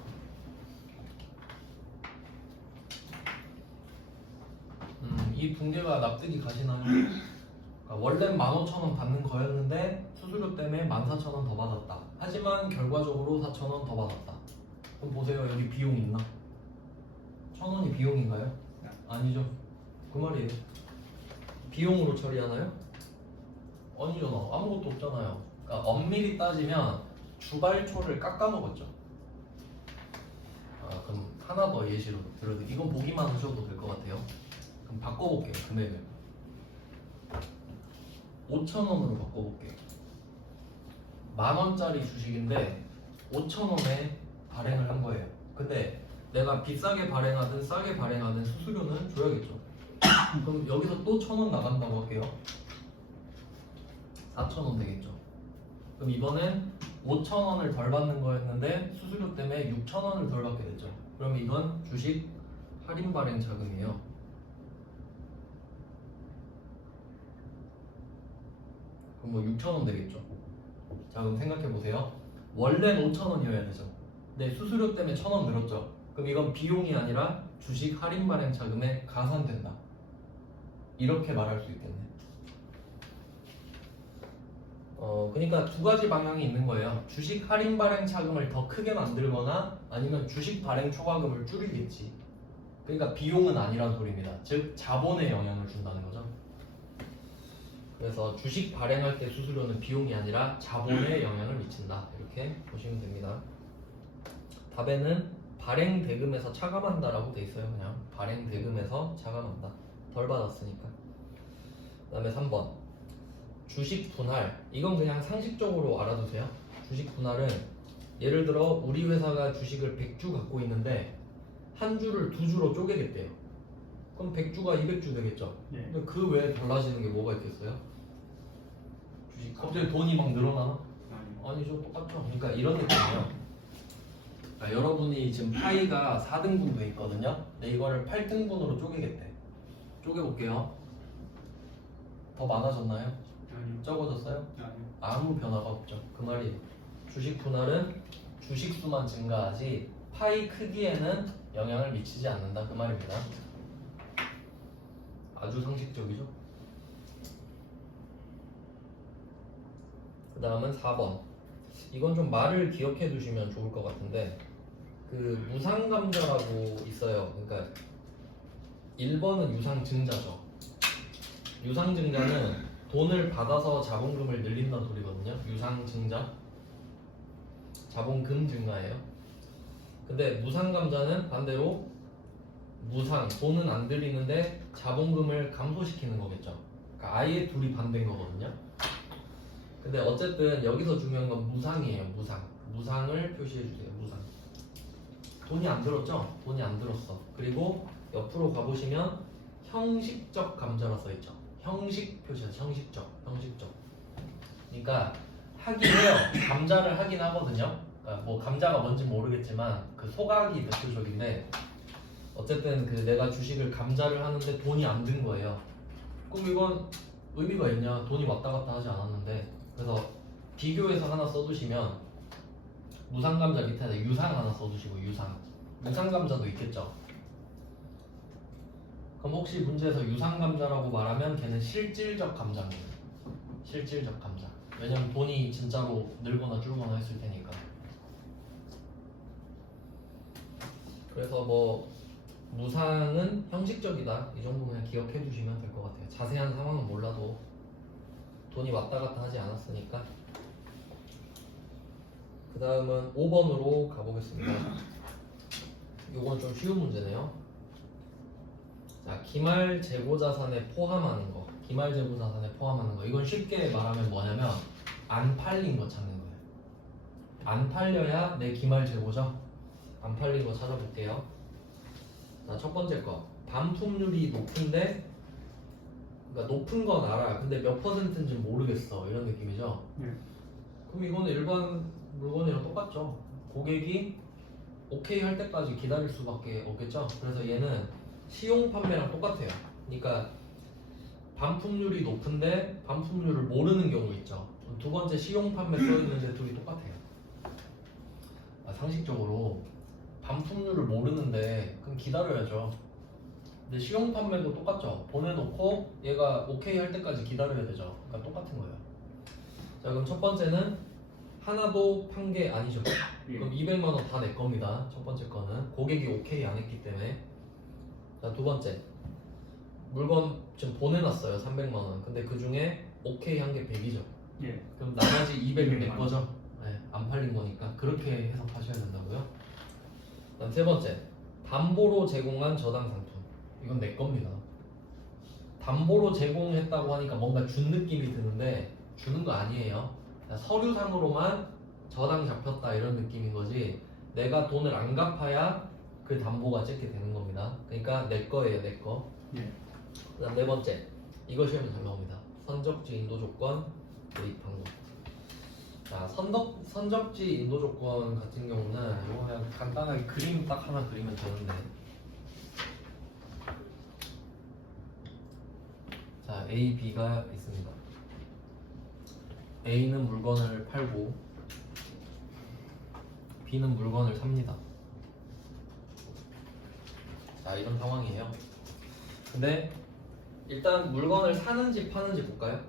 이 분계가 납득이 가시나요? 그러니까 원래 15,000원 받는 거였는데 수수료 때문에 14,000원 더 받았다. 하지만 결과적으로 4,000원 더 받았다. 그럼 보세요. 여기 비용 있나? 1,000원이 비용인가요? 네. 아니죠. 그 말이에요. 비용으로 처리하나요? 아니잖아. 아무것도 없잖아요. 그러니까 엄밀히 따지면 주발초를 깎아먹었죠. 그럼 하나 더 예시로 들어도 이건 보기만 하셔도 될 것 같아요. 그럼 바꿔볼게요. 금액을 5,000원으로 바꿔볼게요. 10,000원짜리 주식인데 5,000원에 발행을 한 거예요. 근데 내가 비싸게 발행하든 싸게 발행하든 수수료는 줘야겠죠. 그럼 여기서 또 1,000원 나간다고 할게요. 4,000원 되겠죠. 그럼 이번엔 5,000원을 덜 받는 거였는데 수수료 때문에 6,000원을 덜 받게 됐죠. 그럼 이건 주식 할인 발행 자금이에요. 그럼 뭐 6,000원 되겠죠. 자 그럼 생각해 보세요. 원래는 5,000원이어야 되죠. 근데 수수료 때문에 1,000원 늘었죠. 그럼 이건 비용이 아니라 주식 할인 발행 자금에 가산된다. 이렇게 말할 수 있겠네. 그러니까 두 가지 방향이 있는 거예요. 주식 할인 발행 자금을 더 크게 만들거나 아니면 주식 발행 초과금을 줄이겠지. 그러니까 비용은 아니란 소리입니다. 즉 자본에 영향을 준다는 거죠. 그래서 주식 발행할 때 수수료는 비용이 아니라 자본에 영향을 미친다. 이렇게 보시면 됩니다. 답에는 발행 대금에서 차감한다라고 돼 있어요. 그냥 발행 대금에서 차감한다. 덜 받았으니까. 그 다음에 3번 주식 분할. 이건 그냥 상식적으로 알아두세요. 주식 분할은 예를 들어 우리 회사가 주식을 100주 갖고 있는데 한 주를 두 주로 쪼개겠대요. 그럼 100주가 200주 되겠죠. 네. 근데 그 외에 달라지는 게 뭐가 있겠어요? 주식 갑자기 돈이 막 늘어나나? 아니죠. 똑같죠. 그러니까 이런 느낌이에요. 그러니까 여러분이 지금 파이가 4등분 돼 있거든요. 근데 이거를 8등분으로 쪼개겠대. 쪼개볼게요. 더 많아졌나요? 아니요. 적어졌어요? 아니요. 아무 변화가 없죠. 그 말이에요. 주식 분할은 주식 수만 증가하지 파이 크기에는 영향을 미치지 않는다. 그 말입니다. 아주 상식적이죠. 그 다음은 4번. 이건 좀 말을 기억해 두시면 좋을 것 같은데 그 무상감자라고 있어요. 그러니까 1번은 유상증자죠. 유상증자는 돈을 받아서 자본금을 늘린다는 소리거든요. 유상증자 자본금 증가예요. 근데 무상감자는 반대로 무상 돈은 안 들이는데 자본금을 감소시키는 거겠죠. 그러니까 아예 둘이 반대인 거거든요. 근데 어쨌든 여기서 중요한 건 무상이에요. 무상을 표시해 주세요. 무상. 돈이 안 들었죠? 돈이 안 들었어. 그리고 옆으로 가보시면 형식적 감자라 써있죠. 형식 표시야. 형식적. 그러니까 하긴 해요. 감자를 하긴 하거든요. 그러니까 뭐 감자가 뭔지 모르겠지만 그 소각이 대표적인데 어쨌든 그 내가 주식을 감자를 하는데 돈이 안 든 거예요. 그럼 이건 의미가 있냐? 돈이 왔다 갔다 하지 않았는데. 그래서 비교해서 하나 써두시면 무상감자 밑에다 유상 하나 써두시고 유상. 무상감자도 있겠죠. 그럼 혹시 문제에서 유상감자라고 말하면 걔는 실질적 감자입니다. 실질적 감자. 왜냐면 돈이 진짜로 늘거나 줄거나 했을 테니까. 그래서 뭐 무상은 형식적이다. 이 정도 그냥 기억해 두시면 될 것 같아요. 자세한 상황은 몰라도 돈이 왔다 갔다 하지 않았으니까. 그 다음은 5번으로 가보겠습니다. 요건 좀 쉬운 문제네요. 자, 기말 재고 자산에 포함하는 거. 기말 재고 자산에 포함하는 거. 이건 쉽게 말하면 뭐냐면 안 팔린 거 찾는 거예요. 안 팔려야 내 기말 재고죠. 안 팔린 거 찾아볼게요. 자, 첫 번째 거. 반품률이 높은데, 그러니까 높은 건 알아. 근데 몇 퍼센트인지 모르겠어. 이런 느낌이죠. 그럼 이거는 일반 물건이랑 똑같죠. 고객이 오케이 할 때까지 기다릴 수밖에 없겠죠. 그래서 얘는 시용 판매랑 똑같아요. 그러니까 반품률이 높은데 반품률을 모르는 경우 있죠. 두 번째 시용 판매 써 있는데 둘이 똑같아요. 상식적으로 반품률을 모르는데 그럼 기다려야죠. 근데 시용 판매도 똑같죠. 보내놓고 얘가 오케이 할 때까지 기다려야 되죠. 그러니까 똑같은 거예요. 자, 그럼 첫 번째는 하나도 판 게 아니죠. 그럼 200만 원 다 내 겁니다. 첫 번째 거는 고객이 오케이 안 했기 때문에. 자, 두 번째 물건 지금 보내놨어요. 300만 원. 근데 그 중에 오케이 한 게 100이죠. 예. 그럼 나머지 200은 내 거죠. 네, 안 팔린 거니까 그렇게 해석하셔야 된다고요. 그다음 세 번째 담보로 제공한 저당 상품. 이건 내 겁니다. 담보로 제공했다고 하니까 뭔가 준 느낌이 드는데 주는 거 아니에요. 서류상으로만 저당 잡혔다 이런 느낌인 거지 내가 돈을 안 갚아야 그 담보가 찍게 되는 겁니다. 그러니까 내 거예요. 내 거. 예. 그다음 네 번째 이거 시험에 잘 나옵니다. 선적지 인도 조건 대입한 거. 자, 선적지 인도 조건 같은 경우는 이거 그냥 간단하게 그림 딱 하나 그리면 되는데, 자, A, B가 있습니다. A는 물건을 팔고 B는 물건을 삽니다. 자, 이런 상황이에요. 근데 일단 물건을 사는지 파는지 볼까요?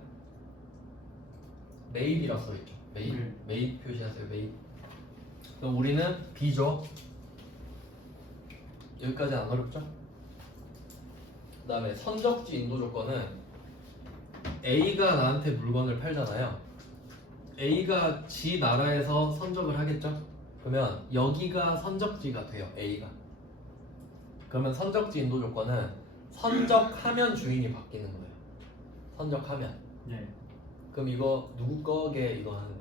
매입이라 써있죠. 매입. 매입 표시하세요. 매입. 그럼 우리는 B죠. 여기까지 안 어렵죠? 그 다음에 선적지 인도 조건은 A가 나한테 물건을 팔잖아요. A가 지 나라에서 선적을 하겠죠? 그러면 여기가 선적지가 돼요. A가. 그러면 선적지 인도 조건은 선적하면 주인이 바뀌는 거예요. 선적하면. 예. 그럼 이거 누구 거게 이거 하는 거야?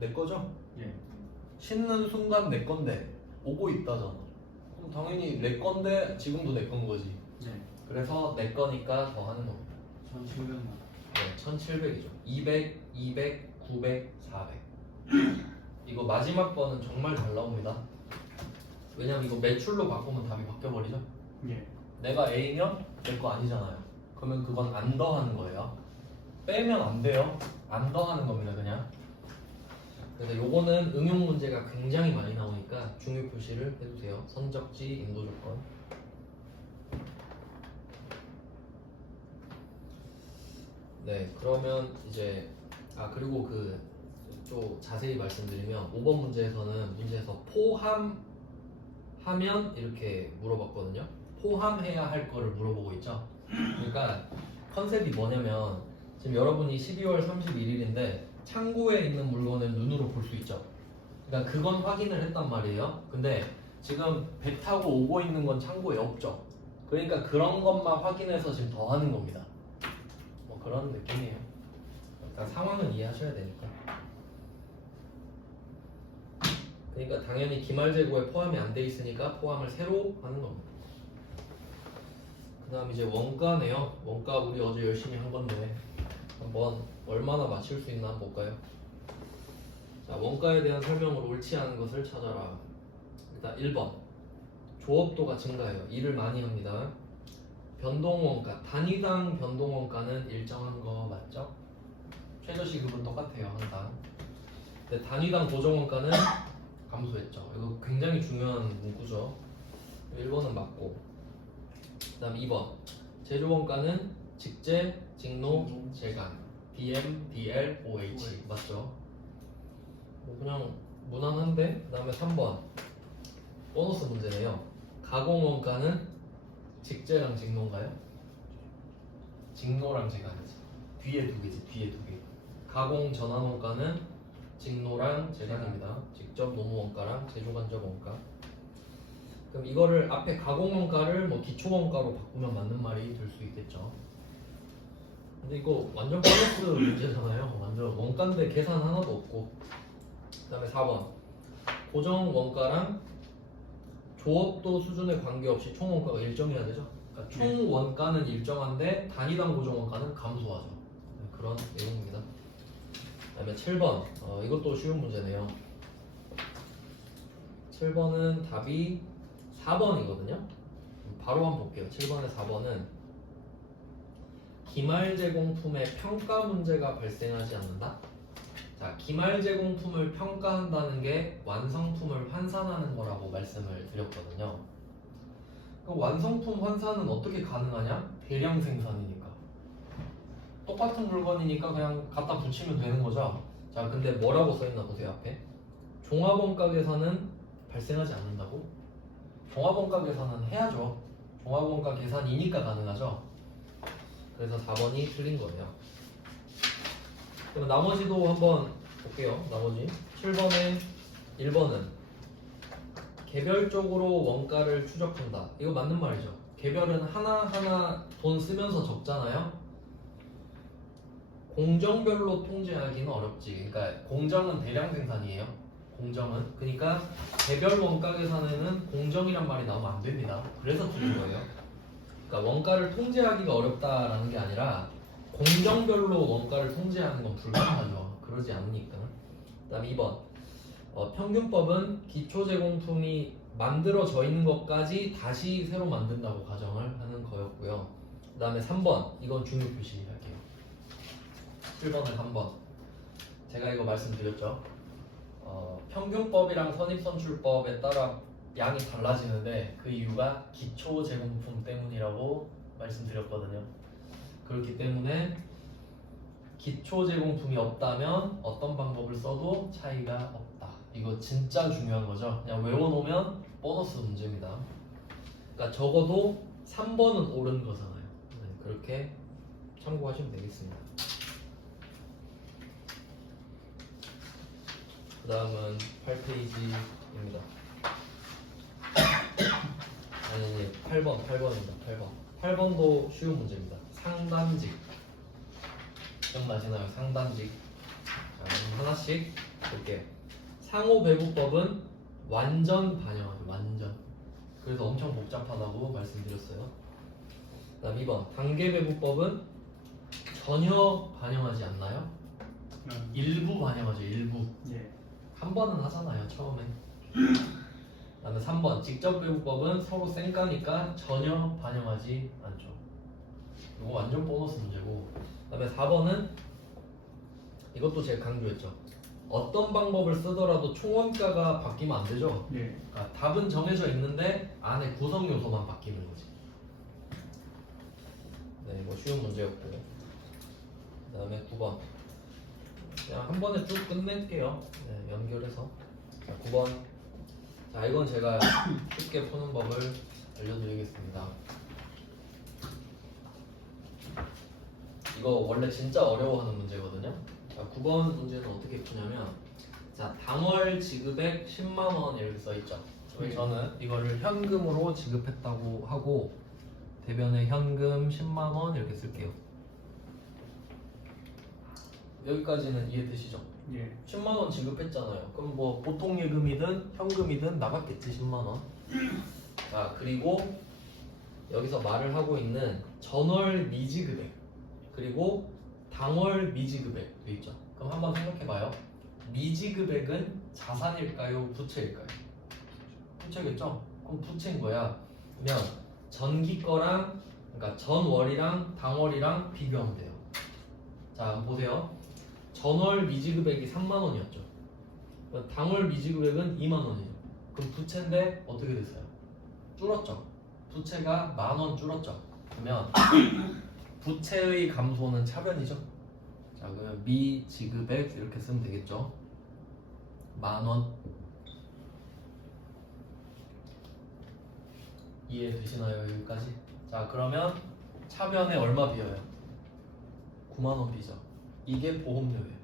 내 거죠? 예. 신는 순간 내 건데 오고 있다잖아. 그럼 당연히 내 건데 지금도 내 건 거지. 예. 그래서 내 거니까 더 하는 겁니다. 1700만. 네, 1700이죠. 200, 200, 900, 400. 이거 마지막 거는 정말 잘 나옵니다. 왜냐면 이거 매출로 바꾸면 답이 바뀌어버리죠. 예. 내가 A면 내 거 아니잖아요. 그러면 그건 안 더하는 거예요. 빼면 안 돼요. 안 더하는 겁니다, 그냥. 그래서 요거는 응용 문제가 굉장히 많이 나오니까 중요 표시를 해주세요. 선적지 인도 조건. 네, 그러면 이제 그리고 그 좀 자세히 말씀드리면 5번 문제에서는 문제에서 포함하면 이렇게 물어봤거든요. 포함해야 할 거를 물어보고 있죠. 그러니까 컨셉이 뭐냐면 지금 여러분이 12월 31일인데 창고에 있는 물건을 눈으로 볼 수 있죠. 그러니까 그건 확인을 했단 말이에요. 근데 지금 배 타고 오고 있는 건 창고에 없죠. 그러니까 그런 것만 확인해서 지금 더 하는 겁니다. 뭐 그런 느낌이에요. 그러니까 상황은 이해하셔야 되니까. 그러니까 당연히 기말 재고에 포함이 안 돼 있으니까 포함을 새로 하는 겁니다. 그 다음 이제 원가네요. 원가 우리 어제 열심히 한 건데 한번 얼마나 맞출 수 있나 한번 볼까요? 자, 원가에 대한 설명으로 옳지 않은 것을 찾아라. 일단 1번 조업도가 증가해요. 일을 많이 합니다. 변동원가, 단위당 변동원가는 일정한 거 맞죠? 최저시급은 똑같아요 항상. 근데 단위당 고정원가는 감소했죠. 이거 굉장히 중요한 문구죠. 1번은 맞고, 그 다음 2번 제조원가는 직제, 직노, 재간 DM, DL, OH 맞죠? 뭐 그냥 무난한데. 그 다음에 3번 보너스 문제네요. 가공원가는 직제랑 직노인가요? 직노랑 재간이지. 뒤에 두 개지. 뒤에 두 개. 가공 전환원가는 직노랑 재간입니다. 직접 노무원가랑 제조간접 원가. 그럼 이거를 앞에 가공원가를 뭐 기초원가로 바꾸면 맞는 말이 될 수 있겠죠. 근데 이거 완전 보너스 문제잖아요. 완전 원가인데 계산 하나도 없고. 그 다음에 4번 고정원가랑 조업도 수준에 관계없이 총원가가 일정해야 되죠. 그러니까 총원가는 일정한데 단위당 고정원가는 감소하죠. 네, 그런 내용입니다. 그 다음에 7번 이것도 쉬운 문제네요. 7번은 답이 4번이거든요. 바로 한번 볼게요. 7번의 4번은 기말 제공품의 평가 문제가 발생하지 않는다. 자, 기말 제공품을 평가한다는 게 완성품을 환산하는 거라고 말씀을 드렸거든요. 그럼 완성품 환산은 어떻게 가능하냐? 대량 생산이니까. 똑같은 물건이니까 그냥 갖다 붙이면 되는 거죠. 자, 근데 뭐라고 써있나 보세요. 앞에 종합원가 계산은 발생하지 않는다고? 종합원가 계산은 해야죠. 종합원가 계산이니까 가능하죠. 그래서 4번이 틀린 거예요. 그럼 나머지도 한번 볼게요. 나머지 7번에 1번은 개별적으로 원가를 추적한다. 이거 맞는 말이죠. 개별은 하나하나 돈 쓰면서 적잖아요. 공정별로 통제하기는 어렵지. 그러니까 공정은 대량 생산이에요. 공정은. 그러니까 개별 원가 계산에는 공정이란 말이 나오면 안 됩니다. 그래서 틀린 거예요. 그러니까 원가를 통제하기가 어렵다라는 게 아니라 공정별로 원가를 통제하는 건 불가능하죠. 그러지 않으니까. 그 다음에 2번 평균법은 기초 제공품이 만들어져 있는 것까지 다시 새로 만든다고 가정을 하는 거였고요. 그 다음에 3번 이건 중요 표시할게요. 7번을 한번 제가 이거 말씀드렸죠. 평균법이랑 선입선출법에 따라 양이 달라지는데 그 이유가 기초 제공품 때문이라고 말씀드렸거든요. 그렇기 때문에 기초 제공품이 없다면 어떤 방법을 써도 차이가 없다. 이거 진짜 중요한 거죠. 그냥 외워놓으면 보너스 문제입니다. 그러니까 적어도 3번은 옳은 거잖아요. 네, 그렇게 참고하시면 되겠습니다. 그 다음은 8페이지입니다. 아니 8번입니다. 8번도 쉬운 문제입니다. 상단직 기억나시나요? 상단직. 자, 하나씩 볼게요. 상호배분법은 완전 반영하죠. 완전. 그래서 엄청 복잡하다고 말씀드렸어요. 그 다음 2번 단계배분법은 전혀 반영하지 않나요? 일부 반영하죠. 일부. 예. 한 번은 하잖아요. 처음에. 그 다음에 3번 직접배분법은 서로 쌩까니까 전혀 반영하지 않죠. 이거 완전 보너스 문제고. 그 다음에 4번은 이것도 제가 강조했죠. 어떤 방법을 쓰더라도 총원가가 바뀌면 안 되죠. 예. 그러니까 답은 정해져 있는데 안에 구성 요소만 바뀌는 거지. 네, 뭐 쉬운 문제였고. 그 다음에 9번 그냥 한 번에 쭉 끝낼게요. 네, 연결해서. 자, 9번. 자, 이건 제가 쉽게 푸는 법을 알려드리겠습니다. 이거 원래 진짜 어려워하는 문제거든요. 자, 9번 문제는 어떻게 푸냐면, 자, 당월 지급액 10만원 이렇게 써있죠. 저는 이거를 현금으로 지급했다고 하고 대변에 현금 10만원 이렇게 쓸게요. 여기까지는 이해되시죠? 예. 10만원 지급했잖아요. 그럼 뭐 보통 예금이든 현금이든 나갔겠지. 10만원. 자, 그리고 여기서 말을 하고 있는 전월 미지급액 그리고 당월 미지급액 돼 있죠. 그럼 한번 생각해봐요. 미지급액은 자산일까요? 부채일까요? 부채겠죠? 그럼 부채인 거야. 그러면 전기 거랑 그러니까 전월이랑 당월이랑 비교하면 돼요. 자, 한번 보세요. 전월 미지급액이 3만 원이었죠. 당월 미지급액은 2만 원이죠. 그럼 부채인데 어떻게 됐어요? 줄었죠. 부채가 10,000원 줄었죠. 그러면 부채의 감소는 차변이죠. 자, 그러면 미지급액 이렇게 쓰면 되겠죠. 10,000원. 이해되시나요? 여기까지? 자, 그러면 차변에 얼마 비어요? 9만 원 비죠. 이게 보험료예요.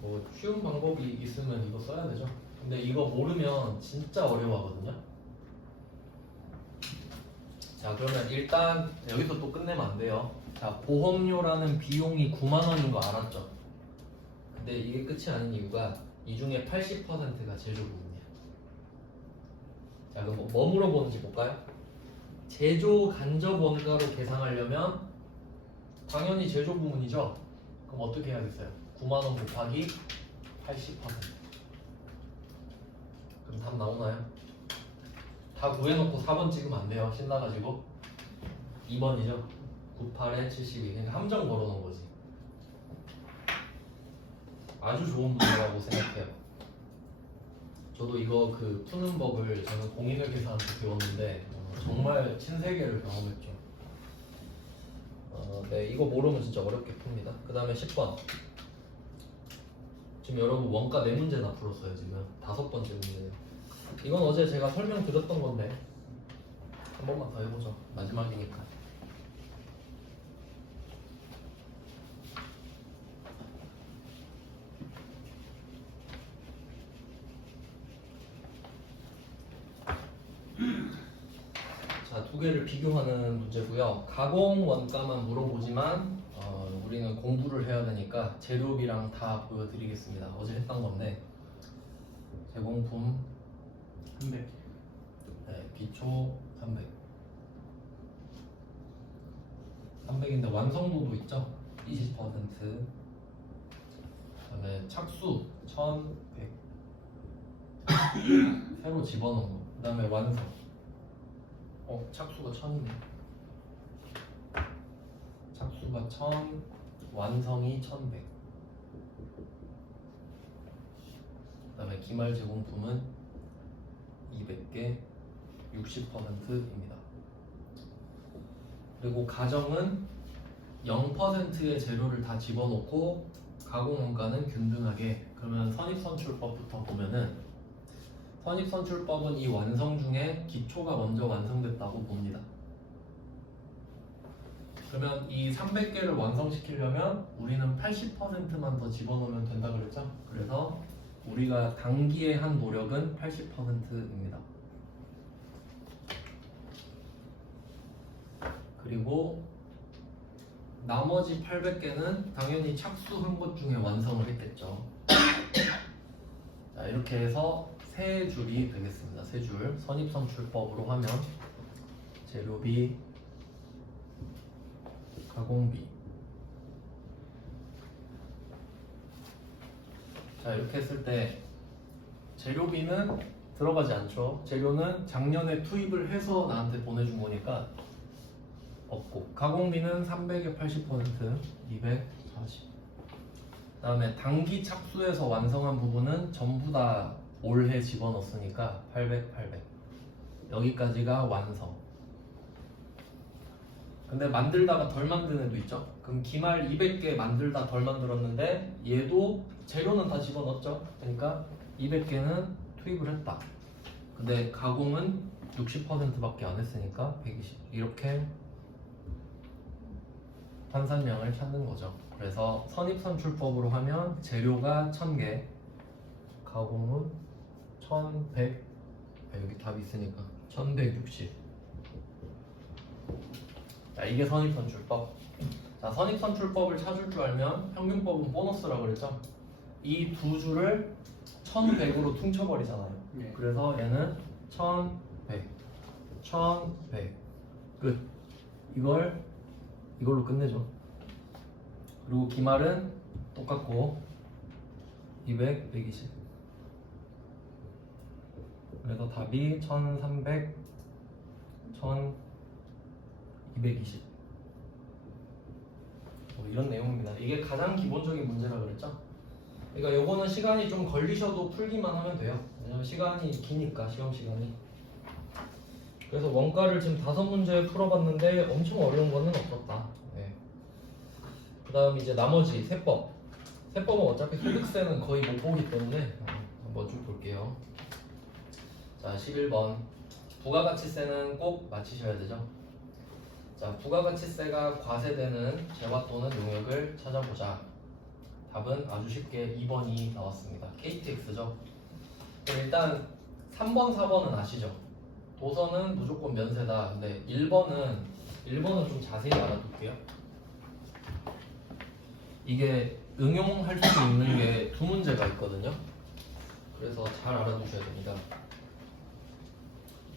뭐 쉬운 방법이 있으면 이거 써야 되죠. 근데 이거 모르면 진짜 어려워하거든요. 자, 그러면 일단 여기서 또 끝내면 안 돼요. 자, 보험료라는 비용이 9만 원인 거 알았죠? 근데 이게 끝이 아닌 이유가 이 중에 80%가 제조 부분이에요. 자, 그럼 뭐 물어보는지 볼까요? 제조 간접 원가로 계산하려면 당연히 제조 부문이죠. 그럼 어떻게 해야겠어요? 9만 원 곱하기 80%. 그럼 답 나오나요? 다 구해놓고 4번 찍으면 안 돼요. 신나가지고 2번이죠. 98에 72. 그러니까 함정 걸어놓은 거지. 아주 좋은 문제라고 생각해요. 저도 이거 그 푸는 법을 저는 공인회계사한테 배웠는데 정말 신세계를 경험했죠. 네, 이거 모르면 진짜 어렵게 풉니다. 그 다음에 10번. 지금 여러분 원가 4문제나 풀었어요. 지금 5번째 문제예요. 이건 어제 제가 설명드렸던 건데 한 번만 더 해보죠. 마지막이니까. 자, 두 개를 비교하는 문제고요. 가공 원가만 물어보지만 우리는 공부를 해야 되니까 재료비랑 다 보여드리겠습니다. 어제 했던 건데 제공품 300. 네, 기초 300. 300인데 완성도도 있죠? 20%. 그다음에 착수 1100. 새로 집어넣은 거. 그다음에 완성. 착수가 1000이네. 착수가 1000, 완성이 1100. 그다음에 기말 제공품은 200개, 60%입니다. 그리고 가정은 0%의 재료를 다 집어넣고 가공 원가는 균등하게. 그러면 선입선출법부터 보면은 선입선출법은 이 완성 중에 기초가 먼저 완성됐다고 봅니다. 그러면 이 300개를 완성시키려면 우리는 80%만 더 집어넣으면 된다 그랬죠? 그래서 우리가 단기에 한 노력은 80%입니다. 그리고 나머지 800개는 당연히 착수한 것 중에 완성을 했겠죠. 자, 이렇게 해서 세 줄이 되겠습니다. 세 줄. 선입선출법으로 하면 재료비, 가공비. 자, 이렇게 했을 때 재료비는 들어가지 않죠. 재료는 작년에 투입을 해서 나한테 보내준 거니까 없고, 가공비는 300에 80%, 240. 그 다음에 단기 착수해서 완성한 부분은 전부 다 올해 집어넣었으니까 800, 800. 여기까지가 완성. 근데 만들다가 덜 만든 애도 있죠. 그럼 기말 200개 만들다 덜 만들었는데 얘도 재료는 다 집어넣었죠. 그러니까 200개는 투입을 했다. 근데 가공은 60%밖에 안 했으니까 120. 이렇게 환산량을 찾는 거죠. 그래서 선입선출법으로 하면 재료가 1000개, 가공은 1100. 여기 답이 있으니까 1160. 자, 이게 선입선출법. 자, 자, 선입선출법을 찾을 줄 알면 평균법은 보너스라고 그랬죠? 이 두 줄을 1100으로 퉁쳐버리잖아요. 네. 그래서 얘는 1100, 1100 끝. 이걸로 끝내죠. 그리고 기말은 똑같고 200, 120. 그래서 답이 1300, 1220. 이런 내용입니다. 이게 가장 기본적인 문제라 그랬죠? 그러니까 요거는 시간이 좀 걸리셔도 풀기만 하면 돼요. 왜냐면 시간이 기니까, 시험 시간이. 그래서 원가를 지금 5문제 풀어봤는데 엄청 어려운 거는 없었다. 네. 그 다음 이제 나머지 세법. 세법은 어차피 소득세는 거의 못 보기 때문에 한번 쭉 볼게요. 자, 11번. 부가가치세는 꼭 맞히셔야 되죠. 자, 부가가치세가 과세되는 재화 또는 용역을 찾아보자. 답은 아주 쉽게 2번이 나왔습니다. KTX죠. 일단 3번, 4번은 아시죠? 도서는 무조건 면세다. 근데 1번은 좀 자세히 알아둘게요. 이게 응용할 수 있는 게 두 문제가 있거든요. 그래서 잘 알아두셔야 됩니다.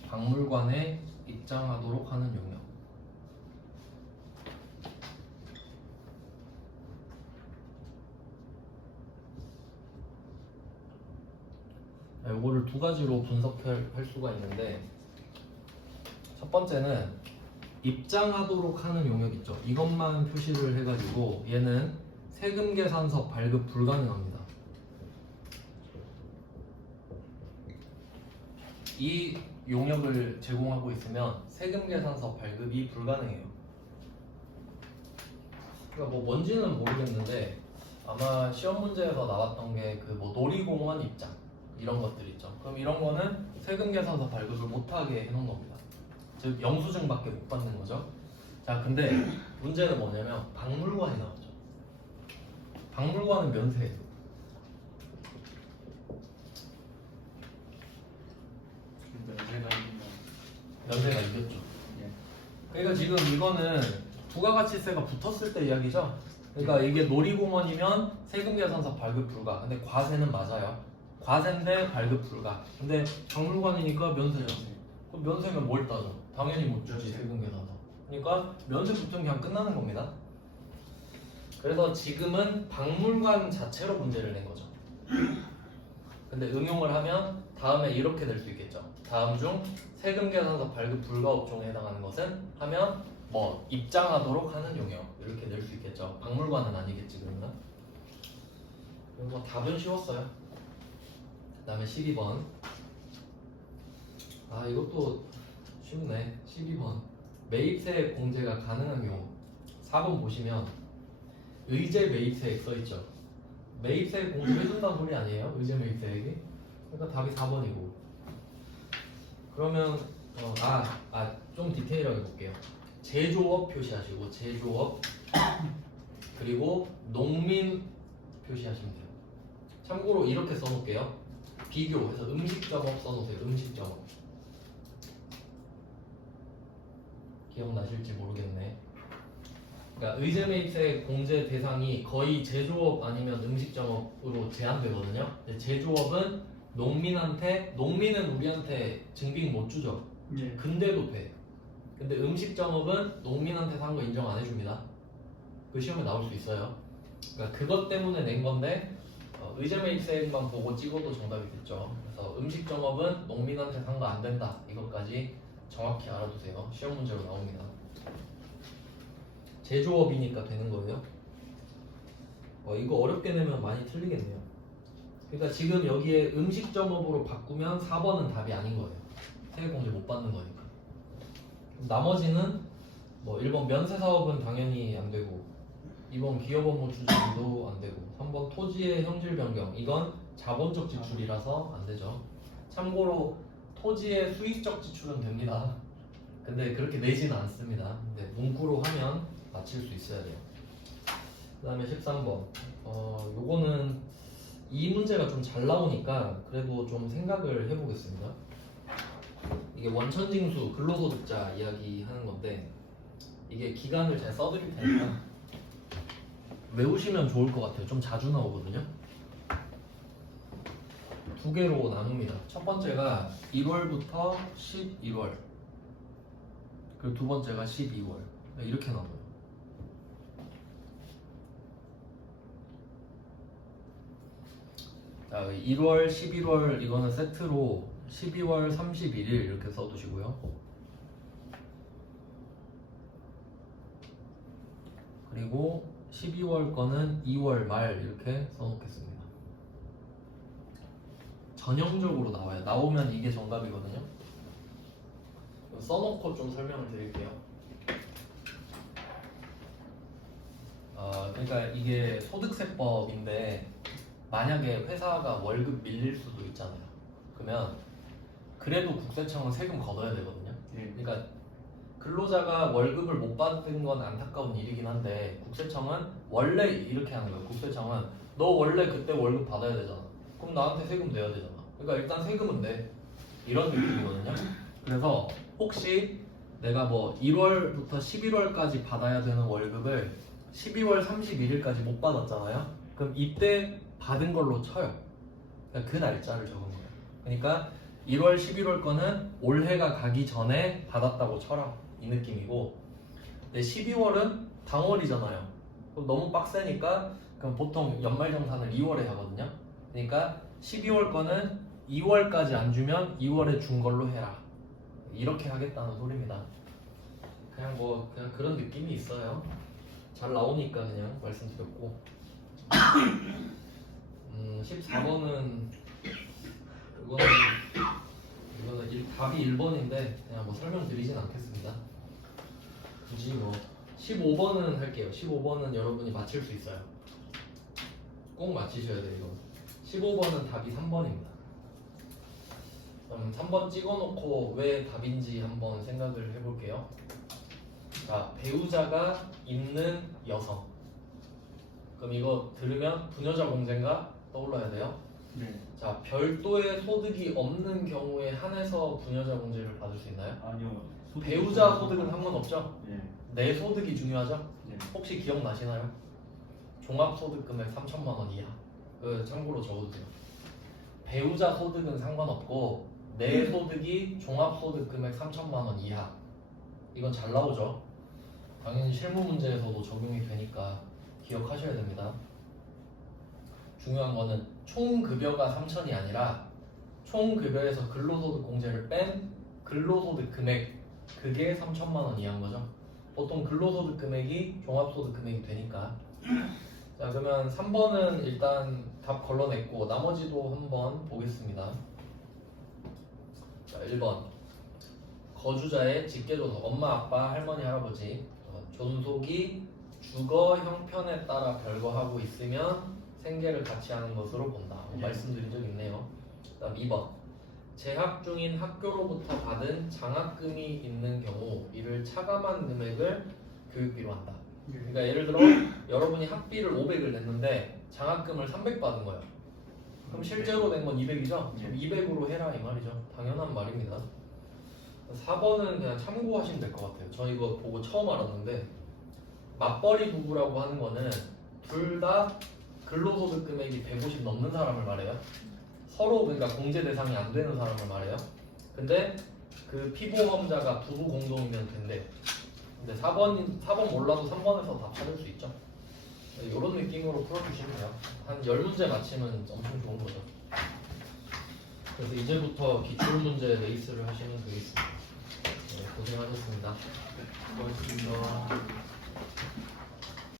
박물관에 입장하도록 하는 용역. 요거를 두 가지로 분석할 수가 있는데, 첫 번째는 입장하도록 하는 용역 있죠. 이것만 표시를 해가지고 얘는 세금계산서 발급 불가능합니다. 이 용역을 제공하고 있으면 세금계산서 발급이 불가능해요. 그러니까 뭐 뭔지는 모르겠는데 아마 시험 문제에서 나왔던 게 그 뭐 놀이공원 입장 이런 것들 있죠. 그럼 이런 거는 세금계산서 발급을 못하게 해놓은 겁니다. 즉 영수증밖에 못 받는 거죠. 자, 근데 문제는 뭐냐면 박물관이 나왔죠. 박물관은 면세예요. 면세가 이겼죠. 예. 그러니까 지금 이거는 부가가치세가 붙었을 때 이야기죠. 그러니까 이게 놀이공원이면 세금계산서 발급 불가. 근데 과세는 맞아요. 과세인데 발급 불가. 근데 박물관이니까 면세죠. 그럼 면세면 뭘 따져? 당연히 못 주지, 세금계산서. 그러니까 면세 붙으면 그냥 끝나는 겁니다. 그래서 지금은 박물관 자체로 문제를 낸 거죠. 근데 응용을 하면 다음에 이렇게 될 수 있겠죠. 다음 중 세금계산서 발급 불가 업종에 해당하는 것은 하면 뭐 입장하도록 하는 용역 이렇게 낼 수 있겠죠. 박물관은 아니겠지 그러면. 그리고 답은 쉬웠어요. 그 다음에 12번. 아, 이것도 쉽네. 12번. 매입세 공제가 가능한 경우. 4번 보시면 의제 매입세액 써있죠. 매입세액 공제해준다는 소리 아니에요? 의제 매입세액이. 그러니까 답이 4번이고. 그러면 좀 디테일하게 볼게요. 제조업 표시하시고 제조업 그리고 농민 표시하시면 돼요. 참고로 이렇게 써놓을게요. 비교해서 음식점업 써놓으세요. 음식점업. 기억나실지 모르겠네. 그러니까 의제매입세 공제 대상이 거의 제조업 아니면 음식점업으로 제한되거든요. 근데 제조업은 농민은 우리한테 증빙 못 주죠. 예. 근데도 돼. 근데 음식점업은 농민한테 산 거 인정 안 해줍니다. 그 시험에 나올 수 있어요. 그러니까 그것 때문에 낸 건데 의제매입세액만 보고 찍어도 정답이 됐죠. 그래서 음식점업은 농민한테 산 거 안 된다. 이것까지 정확히 알아두세요. 시험 문제로 나옵니다. 제조업이니까 되는 거예요. 이거 어렵게 내면 많이 틀리겠네요. 그러니까 지금 여기에 음식점업으로 바꾸면 4번은 답이 아닌 거예요. 세액공제 못 받는 거니까. 나머지는 뭐 1번 면세사업은 당연히 안 되고 2번 기업 업무 추진도 안 되고 3번 토지의 형질 변경 이건 자본적 지출이라서 안 되죠. 참고로 토지의 수익적 지출은 됩니다. 근데 그렇게 내지는 않습니다. 근데 문구로 하면 맞힐 수 있어야 돼요. 그 다음에 13번 요거는 이 문제가 좀 잘 나오니까 그래도 좀 생각을 해보겠습니다. 이게 원천징수 근로소득자 이야기 하는 건데 이게 기간을 잘 써드릴 테니까 외우시면 좋을 것 같아요. 좀 자주 나오거든요. 두 개로 나눕니다. 첫 번째가 1월부터 11월, 그리고 두 번째가 12월. 이렇게 나눠요. 자, 1월, 11월 이거는 세트로 12월 31일 이렇게 써두시고요. 그리고 12월 거는 2월 말 이렇게 써놓겠습니다. 전형적으로 나와요. 나오면 이게 정답이거든요. 써놓고 좀 설명을 드릴게요. 그러니까 이게 소득세법인데 만약에 회사가 월급 밀릴 수도 있잖아요. 그러면 그래도 국세청은 세금 걷어야 되거든요. 그러니까 근로자가 월급을 못 받은 건 안타까운 일이긴 한데 국세청은 원래 이렇게 하는 거예요. 국세청은 너 원래 그때 월급 받아야 되잖아. 그럼 나한테 세금 내야 되잖아. 그러니까 일단 세금은 내. 이런 느낌이거든요. 그래서 혹시 내가 뭐 1월부터 11월까지 받아야 되는 월급을 12월 31일까지 못 받았잖아요. 그럼 이때 받은 걸로 쳐요. 그러니까 그 날짜를 적은 거예요. 그러니까 1월, 11월 거는 올해가 가기 전에 받았다고 쳐라. 이 느낌이고, 근데 12월은 당월이잖아요. 그럼 너무 빡세니까 그럼 보통 연말정산을 2월에 하거든요. 그러니까 12월 거는 2월까지 안 주면 2월에 준 걸로 해라. 이렇게 하겠다는 소리입니다. 그냥 그런 느낌이 있어요. 잘 나오니까 그냥 말씀드렸고. 14번은 이거는 답이 1번인데 그냥 뭐 설명드리진 않겠습니다. 굳이 뭐 15번은 할게요. 15번은 여러분이 맞힐 수 있어요. 꼭 맞히셔야 돼요. 이거 15번은 답이 3번입니다. 그럼 3번 찍어놓고 왜 답인지 한번 생각을 해볼게요. 자, 배우자가 있는 여성. 그럼 이거 들으면 부녀자 공제인가 떠올라야 돼요. 네. 자, 별도의 소득이 없는 경우에 한해서 부녀자 공제를 받을 수 있나요? 아니요. 배우자 소득은 상관없죠? 네. 내 소득이 중요하죠? 네. 혹시 기억나시나요? 종합소득금액 3천만 원 이하. 참고로 적어두세요. 배우자 소득은 상관없고 내 소득이 종합소득금액 3천만 원 이하. 이건 잘 나오죠? 당연히 실무 문제에서도 적용이 되니까 기억하셔야 됩니다. 중요한 거는 총 급여가 3천이 아니라 총 급여에서 근로소득 공제를 뺀 근로소득 금액, 그게 3천만 원 이하인 거죠. 보통 근로소득 금액이 종합소득 금액이 되니까. 자, 그러면 3번은 일단 답 걸러냈고 나머지도 한번 보겠습니다. 자, 1번 거주자의 직계조서, 엄마, 아빠, 할머니, 할아버지 존속이 주거 형편에 따라 별거하고 있으면 생계를 같이 하는 것으로 본다. 말씀드린 적 있네요. 그다음 2번 재학 중인 학교로부터 받은 장학금이 있는 경우 이를 차감한 금액을 교육비로 한다. 그러니까 예를 들어 여러분이 학비를 500을 냈는데 장학금을 300 받은 거예요. 그럼 실제로 낸 건 200이죠? 200으로 해라 이 말이죠. 당연한 말입니다. 4번은 그냥 참고하시면 될 것 같아요. 저 이거 보고 처음 알았는데 맞벌이 부부라고 하는 거는 둘 다 근로소득 금액이 150 넘는 사람을 말해요. 서로 그러니까 공제 대상이 안 되는 사람을 말해요. 근데 그 피보험자가 부부 공동이면 된대. 근데 4번 몰라도 3번에서 다 찾을 수 있죠. 이런 느낌으로 풀어주시면 돼요. 한 10문제 맞히면 엄청 좋은 거죠. 그래서 이제부터 기출문제 레이스를 하시면 되겠습니다. 네, 고생하셨습니다. 고맙습니다.